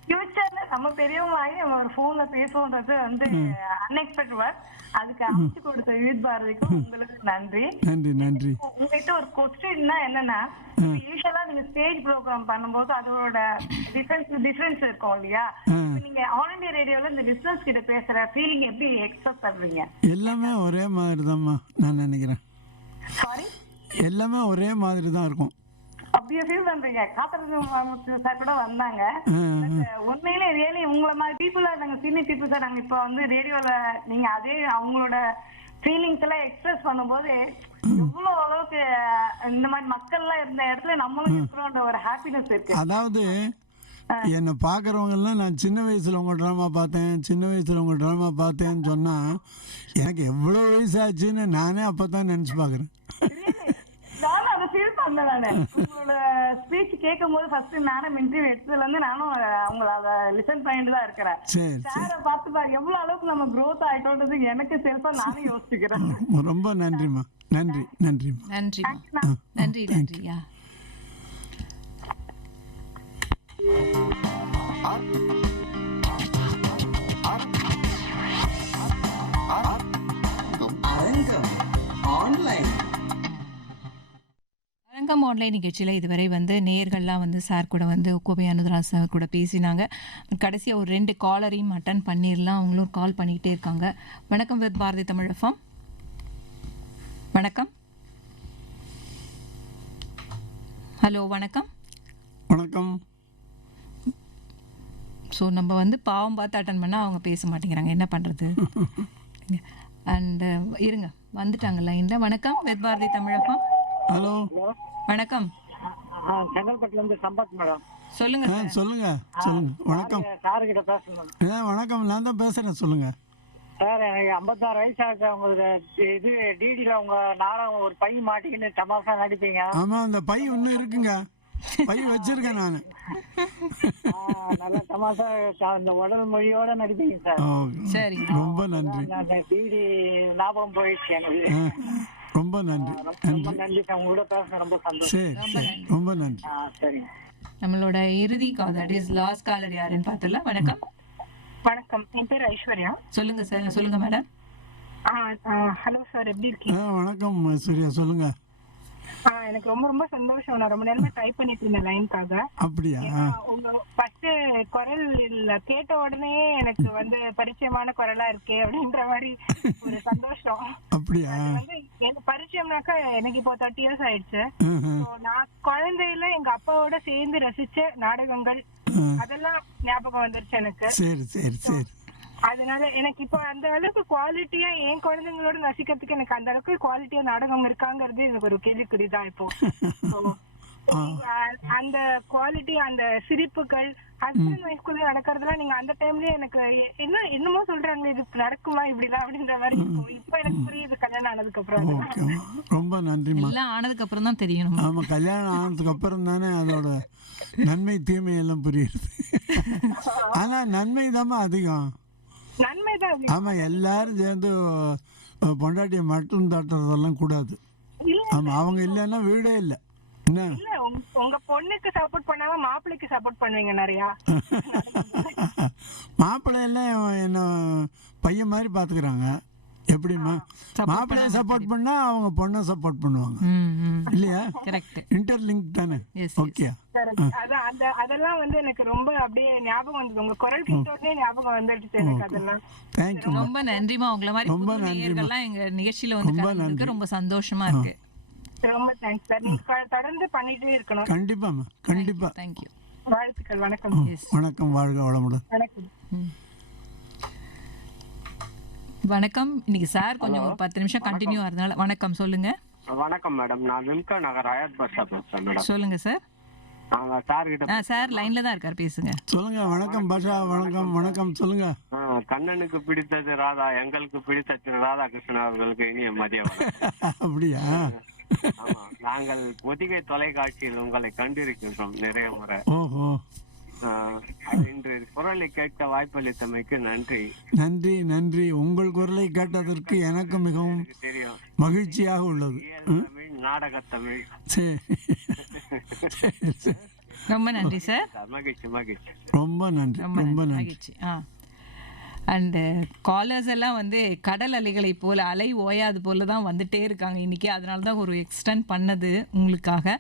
ஃபியூச்சர்ல நம்ம பெரியவங்க ஆகி நம்ம ஒரு போன்ல பேசுவோன்றது வந்து அன்எக்ஸ்பெக்டட் ஒர்க். அதுக்கு அமைச்சு கொடுத்த யூத் பாரதிக்கும் உங்களுக்கு நன்றி. நன்றி நன்றி. உங்ககிட்ட ஒரு கொஸ்டின்னா என்னன்னா, யூஸ்வலா நீங்க ஸ்டேஜ் ப்ரோக்ராம் பண்ணும்போது அதோட டிஃபரன்ஸ் இருக்கும் இல்லையா? நீங்க ஆல் இந்தியா ரேடியோல இந்த பிசினஸ் கிட்ட பேசுற ஃபீலிங் எப்படி எக்ஸ்பிரஸ் பண்றீங்க? எல்லாமே ஒரே மாதிரி தான்மா நான் நினைக்கிறேன். சாரி, எல்லாமே ஒரே மாதிரி தான் இருக்கும். அப்படியே ஃபீல் பண்றீங்க? காத்தரசு சார் கூட வந்தாங்க. உண்மையிலே ரியலி உங்களை மாதிரி பீப்புளா நாங்க சீனியர் பீப்புள் சார், நாங்க இப்ப வந்து ரேடியோல நீங்க அதே அவங்களோட ஃபீலிங்ஸ் எல்லாம் எக்ஸ்பிரஸ் பண்ணும்போது எவ்வளவு அளவுக்கு இந்த மாதிரி மக்கள் எல்லாம் இருந்த இடத்துல நம்மளும் இருக்கிறோன்ற ஒரு ஹாப்பினஸ் இருக்கு. அதாவது என்னை பார்க்குறவங்க எல்லாம் நான் சின்ன வயசுல உங்க ட்ராமா பார்த்தேன்னு சொன்னா எனக்கு எவ்வளோ வயசாச்சுன்னு நானே அப்பதான் நினைச்சு பாக்குறேன். அதை ஃபீல் பண்ணல நானு. உங்களோட ஸ்பீச் கேட்கும் போது ஃபர்ஸ்ட் நானும் இன்டர்வியூ எடுத்ததுல இருந்து நானும் உங்களை அதை லிசன் பண்ணிட்டு தான் இருக்கிறேன். சாரை பார்த்து பாரு எவ்வளவு அளவுக்கு நம்ம க்ரோத் ஆயிட்டோன்றது எனக்கு செல்ஃபா நானும் யோசிச்சுக்கிறேன். ரொம்ப நன்றிம்மா. நன்றி நன்றிம்மா. நன்றிம்மா. நன்றி நன்றியா. அரங்கம் ஆன்லைன். அரங்கம் ஆன்லைன் நிகழ்ச்சியில் இதுவரை வந்து நேயர்கள்லாம் வந்து சார் கூட வந்து கோவை அனுராதா சார் கூட பேசினாங்க. கடைசியாக ஒரு 2 காலரையும் அட்டன் பண்ணிடலாம். அவங்களும் கால் பண்ணிக்கிட்டே இருக்காங்க. வணக்கம் வித் பாரதி தமிழ் எஃப்எம். வணக்கம். ஹலோ வணக்கம். வணக்கம். ஸோ நம்ம வந்து பாவம் பார்த்து அட்டன் பண்ணால் அவங்க பேச மாட்டேங்கிறாங்க, என்ன பண்ணுறது? அண்டு இருங்க, வந்துட்டாங்க லைனில். வணக்கம் with Bharathi Tamil FM. Hello வணக்கம். செங்கல்பட்டுல இருந்து சம்பத் மேடம். சொல்லுங்க சொல்லுங்க சொல்லுங்க. வணக்கம் சார் கிட்ட பேசணும். வணக்கம், நான் தான் பேசுறேன். சொல்லுங்க சார். எனக்கு 56 வயசு ஆகுது. உங்களுக்கு இது டிடில உங்க நாடகம் ஒரு பை மாட்டிக்கின்னு தமாசா நடிப்பீங்க. ஆமா, அந்த பை இன்னும் இருக்குங்க. பை வச்சிருக்கேன் நான். நல்ல தமாசா அந்த உடல் மொழியோட நடிப்பீங்க சார். சரி, ரொம்ப நன்றி. டிடி ஞாபகம் போயிடுச்சு எனக்கு. ரொம்ப நன்றி. ரொம்ப நன்றி சார். உங்களோட பேச ரொம்ப சந்தோஷம். சரி, ரொம்ப நன்றி. சரிங்க. நம்மளோட இறுதி கால், தட் இஸ் லாஸ்ட் காலர் யாருன்னு பார்த்துடலாம். வணக்கம். வணக்கம், என் பேர் ஐஸ்வர்யா. சொல்லுங்க சார். சொல்லுங்க மேடம். ஹலோ சார், எப்படி இருக்கீங்க? வணக்கம் ஐஸ்வர்யா, சொல்லுங்க. எனக்கு ரொம்ப ரொம்ப சந்தோஷம். நான் ரொம்ப நேரமா ட்ரை பண்ணிட்டு இருந்தேன் லைனுக்காக. அப்படியா? உங்க ஃபர்ஸ்ட் குரல் கேட்ட உடனே எனக்கு வந்து பரிச்சயமான குரலா இருக்கே அப்படின்ற மாதிரி ஒரு சந்தோஷம். அப்படியா? வந்து எனக்கு பரிச்சயம்னாக்கா எனக்கு இப்போ 30 years ஆயிடுச்சு. நான் குழந்தையில எங்க அப்பாவோட சேர்ந்து ரசிச்ச நாடகங்கள் அதெல்லாம் ஞாபகம் வந்துருச்சு எனக்கு. சரி சரி சரி. அதனால எனக்கு இப்ப அந்த அளவுக்கு குவாலிட்டியா என் குழந்தைங்களோட ரசிக்கிறதுக்கு எனக்கு அந்த அளவுக்கு குவாலிட்டியா நாடகம் இருக்காங்கிறது எனக்கு ஒரு கேள்விக்குறிதான் இப்போ. அந்த குவாலிட்டி, அந்த சிரிப்புகள், ஹஸ்பண்ட் ஒய்ஃப்குள்ள நடக்கிறதுலாம் நீங்க அந்த டைம்லயே எனக்கு என்னமோ சொல்றாங்க, இது நடக்குமா இப்படிலாம் அப்படின்ற மாதிரி இருக்கும். இப்ப எனக்கு புரியுது கல்யாணம் ஆனதுக்கு அப்புறம். ரொம்ப நன்றிமா. எல்லாம் ஆனதுக்கு அப்புறம் தான் தெரியும். ஆமா, கல்யாணம் ஆனதுக்கு அப்புறம் தானே அதோட நன்மை தீமை எல்லாம் புரியுது. ஆனா நன்மை தாமா அதிகம். ஆமா, எல்லாரும் சேர்ந்து பொண்டாட்டியை மட்டும் தட்டுறதெல்லாம் கூடாது. ஆமா, அவங்க இல்லைன்னா வீடே இல்லை. இல்ல, உங்க பொண்ணுக்கு சப்போர்ட் பண்ணாம மாப்பிள்ளைக்கு சப்போர்ட் பண்ணுவீங்க நிறையா. மாப்பிள்ளை எல்லாம் என்ன பையன் மாதிரி பாத்துக்கிறாங்க. எப்படிமா மாப்பிள்ளைய சப்போர்ட் பண்ணா அவங்க பொண்ணை சப்போர்ட் பண்ணுவாங்க இல்லையா? இன்டர்லிங்க் தானே. ஓகே, அதெல்லாம் வந்து எனக்கு ரொம்ப அப்படியே ஞாபகம் வந்தது. உங்க குரல் கேட்டோடனே ஞாபகம் வந்துடுச்சு எனக்கு. அதெல்லாம் தேங்க்யூ. ரொம்ப நன்றிமா. உங்களை மாதிரி நேயர்கள்லாம் எங்க நிகழ்ச்சியில வந்து ரொம்ப சந்தோஷமா இருக்கு. ரொம்ப தேங்க்ஸ் சார். நீங்க தொடர்ந்து பண்ணிட்டே இருக்கணும். கண்டிப்பாமா, கண்டிப்பா. தேங்க்யூ. வாழ்த்துக்கள். வணக்கம். வணக்கம், வாழ்க வளமுடன். வணக்கம். வணக்கம். இன்னைக்கு சார் கொஞ்சம் ஒரு 10 நிமிஷம் கண்டினியூ ஆறதுனால வணக்கம் சொல்லுங்க. வணக்கம் மேடம், நான் விம்கா நகர் ஹயாத் பஸ் ஸ்டாப் பேசுறேன் மேடம். சொல்லுங்க சார். சார் கிட்ட சார் லைன்ல தான் இருக்காரு, பேசுங்க. சொல்லுங்க. வணக்கம் பாஷா. வணக்கம் வணக்கம், சொல்லுங்க. கண்ணனுக்கு பிடித்தது ராதா, எங்களுக்கு பிடித்த திரு ராதாகிருஷ்ணன் அவர்களுக்கு இனிய மதிய வணக்கம். அப்படியா? நாங்கள் பொதிகை தொலைக்காட்சியில் உங்களை கண்டிருக்கின்றோம் நிறைய முறை. ஓஹோ. இன்று குரலை கேட்க வாய்ப்பளித்தமைக்கு நன்றி. நன்றி நன்றி. உங்கள் குரலை கேட்டதற்கு எனக்கு மிகவும் மகிழ்ச்சியாக உள்ளது. நாடகத்தமிழ். ரொம்ப நன்றி சார். மகிழ்ச்சி மகிழ்ச்சி. ரொம்ப நன்றி, ரொம்ப நன்றி. அண்டு காலர்ஸ் எல்லாம் வந்து கடல் அலைகளை போல, அலை ஓயாது போல தான் வந்துட்டே இருக்காங்க இன்னைக்கு. அதனால தான் ஒரு எக்ஸ்டெண்ட் பண்ணது உங்களுக்காக.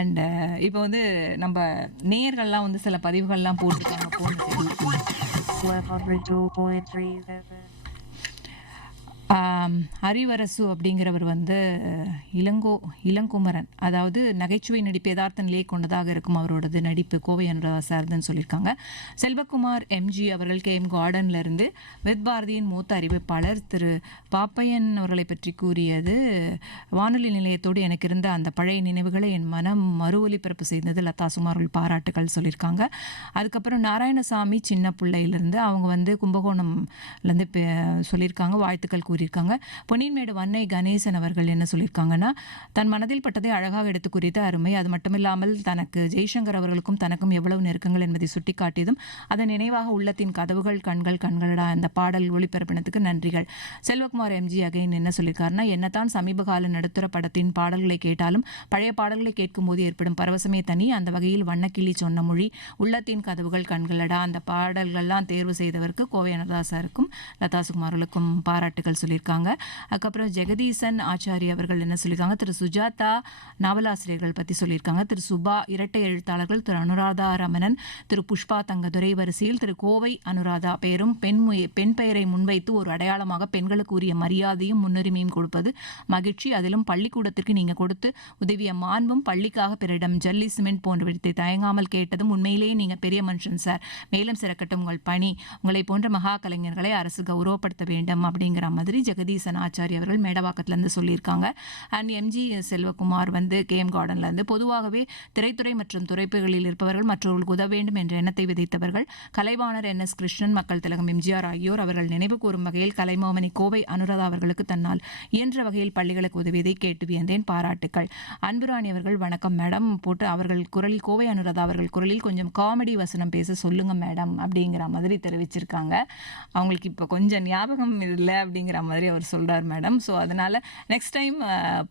அண்டு இப்போ வந்து நம்ம நேயர்கள்லாம் வந்து சில பதிவுகள்லாம் போட்டுருக்காங்க. ஹரிவரசு அப்படிங்கிறவர் வந்து இளங்குமரன், அதாவது நகைச்சுவை நடிப்பு யதார்த்த நிலையை கொண்டதாக இருக்கும் அவரோடது நடிப்பு கோவை அனுராதா சார்துன்னு சொல்லியிருக்காங்க. செல்வகுமார் எம்ஜி அவர்கள் KM கார்டன்ல இருந்து வித் பாரதியின் மூத்த அறிவிப்பாளர் திரு பாப்பையன் அவர்களை பற்றி கூறியது, வானொலி நிலையத்தோடு எனக்கு இருந்த அந்த பழைய நினைவுகளை என் மனம் மறு ஒலிபரப்பு செய்தது லதா சுமார்கள் பாராட்டுகள் சொல்லியிருக்காங்க. அதுக்கப்புறம் நாராயணசாமி சின்ன பிள்ளையிலேருந்து அவங்க வந்து கும்பகோணம்லேருந்து சொல்லியிருக்காங்க, வாழ்த்துக்கள் கூறியிருக்காங்க. பொன்னின்மேடு வன்னை கணேசன் அவர்கள் என்ன சொல்லியிருக்காங்கன்னா, தன் மனதில் பட்டதை அழகாக எடுத்து குறித்த அருமை. அது மட்டுமில்லாமல் தனக்கு ஜெய்சங்கர் அவர்களுக்கும் தனக்கும் எவ்வளவு நெருக்கங்கள் என்பதை சுட்டிக்காட்டியதும் அதன் நினைவாக உள்ளத்தின் கதவுகள் கண்களடா அந்த பாடல் ஒளிபரப்பினத்துக்கு நன்றிகள். செல்வகுமார் எம்ஜி அகைன் என்ன சொல்லியிருக்காருன்னா, என்னத்தான் சமீபகால நடுத்தர படத்தின் பாடல்களை கேட்டாலும் பழைய பாடல்களை கேட்கும் போது ஏற்படும் பரவசமே தனி. அந்த வகையில் வண்ணக்கிளி சொன்ன மொழி, உள்ளத்தின் கதவுகள் கண்களடா அந்த பாடல்கள்லாம் தேர்வு செய்தவருக்கு கோவை அனதாசாருக்கும் லதா சுகுமார்களுக்கும் பாராட்டுகள் சொல்லியிருக்காங்க. அதுக்கப்புறம் ஜெகதீசன் ஆச்சாரி அவர்கள் என்ன சொல்லியிருக்காங்க, திரு சுஜாதா நாவலாசிரியர்கள் பற்றி சொல்லியிருக்காங்க. திரு சுபா இரட்டை எழுத்தாளர்கள், திரு அனுராதா ரமணன், திரு புஷ்பா தங்கதுரை வரிசையில் திரு கோவை அனுராதா பெயரும் பெண் பெயரை முன்வைத்து ஒரு அடையாளமாக பெண்களுக்கு உரிய மரியாதையும் முன்னுரிமையும் கொடுப்பது மகிழ்ச்சி. அதிலும் பள்ளிக்கூடத்திற்கு நீங்கள் கொடுத்து உதவிய மாண்பும், பள்ளிக்காக பிறரிடம் ஜல்லி சிமெண்ட் போன்றவற்றை தயங்காமல் கேட்டதும் உண்மையிலேயே நீங்கள் பெரிய மனுஷன் சார். மேலும் சிறக்கட்டும் உங்கள் பணி. உங்களை போன்ற மகா கலைஞர்களை அரசு கௌரவப்படுத்த வேண்டும் அப்படிங்கிற மாதிரி ஜெகதீசன் ஆச்சாரி அவர்கள் மேடவாக்கத்திலேருந்து சொல்லியிருக்காங்க. அண்ட் எம்ஜி செல்வகுமார் வந்து கேஎம் கார்டன்லேருந்து, பொதுவாகவே திரைத்துறை மற்றும் துறைப்புகளில் இருப்பவர்கள் மற்றவர்களுக்கு உதவ வேண்டும் என்ற எண்ணத்தை விதைத்தவர்கள் கலைவாணர் NS கிருஷ்ணன், மக்கள் திலகம் எம்ஜிஆர் ஆகியோர். அவர்கள் நினைவு கூறும் வகையில் கலைமாமணி கோவை அனுராதா அவர்களுக்கு தன்னால் இயன்ற வகையில் பள்ளிகளுக்கு உதவியதை கேட்டு வியந்தேன், பாராட்டுக்கள். அன்புராணி அவர்கள் வணக்கம் மேடம் போட்டு அவர்கள் குரலில் கோவை அனுராதா அவர்கள் குரலில் கொஞ்சம் காமெடி வசனம் பேச சொல்லுங்க மேடம் அப்படிங்கிற மாதிரி தெரிவிச்சிருக்காங்க. அவங்களுக்கு இப்போ கொஞ்சம் ஞாபகம் இல்லை அப்படிங்கிற மாதிரி அவர் சொல்கிறார் மேடம். ஸோ அதனால் நெக்ஸ்ட் டைம்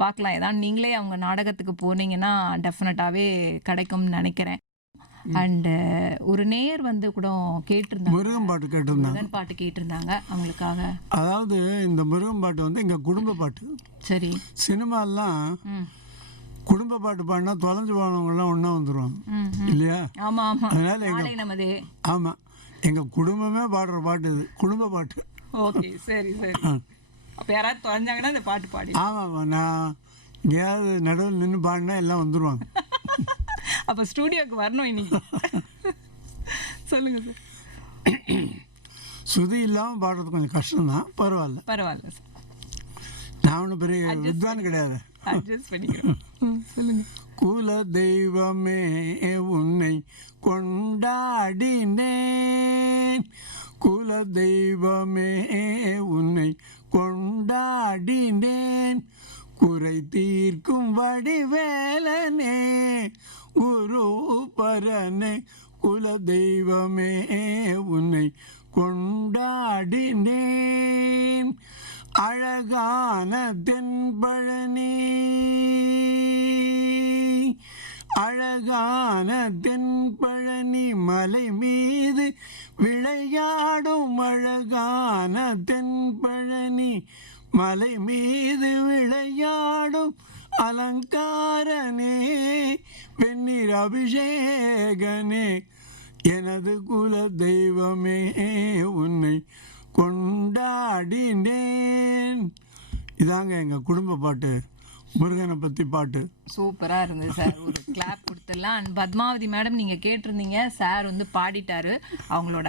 பார்க்கலாம். ஏதாவது நீங்களே அவங்க நாடகத்துக்கு போனீங்கன்னா டெஃபினட்டாகவே கிடைக்கும்னு நினைக்கிறேன். அண்டு ஒரு நேர் வந்து கூட கேட்டிருந்தாங்க, முருகன் பாட்டு கேட்டிருந்தாங்க அவங்களுக்காக. அதாவது இந்த முருகன் பாட்டு வந்து எங்கள் குடும்ப பாட்டு. சரி, சினிமாலாம் குடும்ப பாட்டு பாடினா தொலைஞ்சு போனவங்கலாம் ஒன்றா வந்துடுவாங்க இல்லையா? ஆமாம் ஆமாம். அதனால ஆமாம், எங்கள் குடும்பமே பாடுற பாட்டு இது, குடும்ப பாட்டு. ஓகே, சரி சரி. அப்போ யாராவது தொலைஞ்சாங்கன்னா இந்த பாட்டு பாடி. ஆமாம், நான் எங்கேயாவது நடுவில் நின்று பாடினா எல்லாம் வந்துடுவாங்க. அப்போ ஸ்டூடியோக்கு வரணும் இன்னைக்கு. சொல்லுங்க சார். சுதி இல்லாமல் பாடுறது கொஞ்சம் கஷ்டம்தான், பரவாயில்ல பரவாயில்ல சார். நான் ஒன்றும் பெரிய வித்வான் கிடையாது. குல தெய்வமே உன்னை கொண்டாடினேன், குல தெய்வமே உன்னை கொண்டாடினேன், குறை தீர்க்கும் வடிவேலனே குரு பரனே, குல தெய்வமே உன்னை கொண்டாடினேன், அழகான தென்பழனி, அழகான தென்பழனி மலை மீது விளையாடும், அழகான தென்பழனி மலை மீது விளையாடும் அலங்காரனே, வெந்நீர் அபிஷேகனே, எனது குல தெய்வமே உன்னை கொண்டாடினேன். இதாங்க எங்கள் குடும்ப பாட்டு, முருகனை பற்றி பாட்டு. சூப்பராக இருந்தது சார், ஒரு கிளாப் கொடுத்துடலாம். அண்ட் பத்மாவதி மேடம் நீங்கள் கேட்டிருந்தீங்க, சார் வந்து பாடிட்டாரு அவங்களோட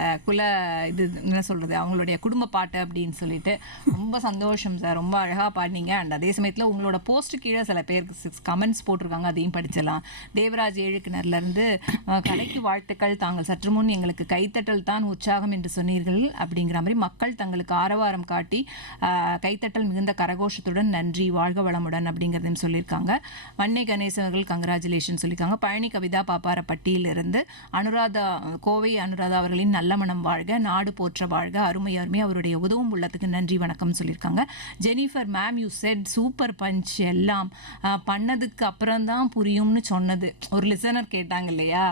இது என்ன சொல்கிறது, அவங்களுடைய குடும்ப பாட்டு அப்படின்னு சொல்லிட்டு. ரொம்ப சந்தோஷம் சார், ரொம்ப அழகாக பாடினீங்க. அண்ட் அதே சமயத்தில் உங்களோட போஸ்ட்டு கீழே சில பேருக்கு 6 கமெண்ட்ஸ் போட்டிருக்காங்க, அதையும் படிச்சிடலாம். தேவராஜ் ஏழுக்கிணர்லேருந்து, கலைக்கு வாழ்த்துக்கள், தாங்கள் சற்று முன் எங்களுக்கு கைத்தட்டல் தான் உற்சாகம் என்று சொன்னீர்கள் அப்படிங்கிற மாதிரி மக்கள் தங்களுக்கு ஆரவாரம் காட்டி கைத்தட்டல் மிகுந்த கரகோஷத்துடன் நன்றி, வாழ்க வளமுடன் அப்படிங்கிறதையும் சொல்லியிருக்காங்க. வன்னை கணேசன் அவர்கள் கங்க்ராச்சுலேஷன் சொல்லியிருக்காங்க. பழனி கவிதா பாப்பாரப்பட்டியிலிருந்து, அனுராதா கோவை அனுராதா அவர்களின் நல்ல மனம் வாழ்க, நாடு போற்ற வாழ்க, அருமை அருமை, அவருடைய உதவும் உள்ளத்துக்கு நன்றி வணக்கம் சொல்லியிருக்காங்க. Jennifer ma'am you said super punch, எல்லாம் பண்ணதுக்கு அப்புறம் தான் புரியும்னு சொன்னது ஒரு லிசனர் கேட்டாங்க இல்லையா,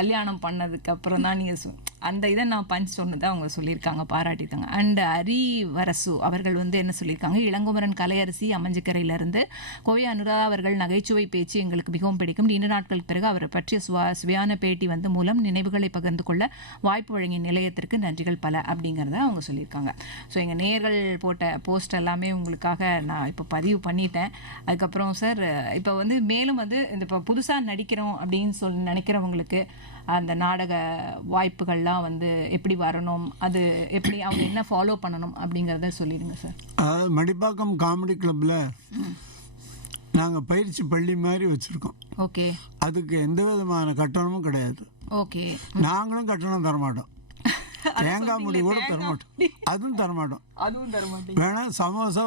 கல்யாணம் பண்ணதுக்கு அப்புறம் தான் நீங்கள் அந்த இதை நான் பஞ்ச் சொன்னதை அவங்க சொல்லியிருக்காங்க, பாராட்டிட்டாங்க. அண்ட் அரிவரசு அவர்கள் வந்து என்ன சொல்லியிருக்காங்க, இளங்குமரன் கலையரசி அமஞ்சக்கரையிலிருந்து, கோவை அனுராதா அவர்கள் நகைச்சுவை பேச்சு எங்களுக்கு மிகவும் பிடிக்கும். நீண்ட நாட்களுக்கு பிறகு அவரை பற்றிய சுவையான பேட்டி வந்து மூலம் நினைவுகளை பகிர்ந்து கொள்ள வாய்ப்பு வழங்கிய நிலையத்திற்கு நன்றிகள் பல அப்படிங்கிறத அவங்க சொல்லியிருக்காங்க. ஸோ எங்கள் நேயர்கள் போட்ட போஸ்ட் எல்லாமே உங்களுக்காக நான் இப்போ பதிவு பண்ணிட்டேன். அதுக்கப்புறம் சார் இப்போ வந்து மேலும் வந்து இந்த இப்போ புதுசாக நடிக்கிறோம் அப்படின்னு நினைக்கிறவங்களுக்கு அந்த நாடக வாய்ப்புகள்லாம் வந்து எப்படி வரணும், அது எப்படி அவங்க என்ன ஃபாலோ பண்ணணும் அப்படிங்கிறத சொல்லிடுங்க சார். அதாவது மடிப்பாக்கம் காமெடி கிளப்பில் நாங்கள் பயிற்சி பள்ளி மாதிரி வச்சுருக்கோம். ஓகே. அதுக்கு எந்த விதமான கட்டணமும் கிடையாது. ஓகே. நாங்களும் கட்டணம் தரமாட்டோம். தேங்காய் முடி கூட தரமாட்டோம், அதுவும் தரமாட்டோம். அதுவும் தர மாட்டீங்க. வேணா சமோசா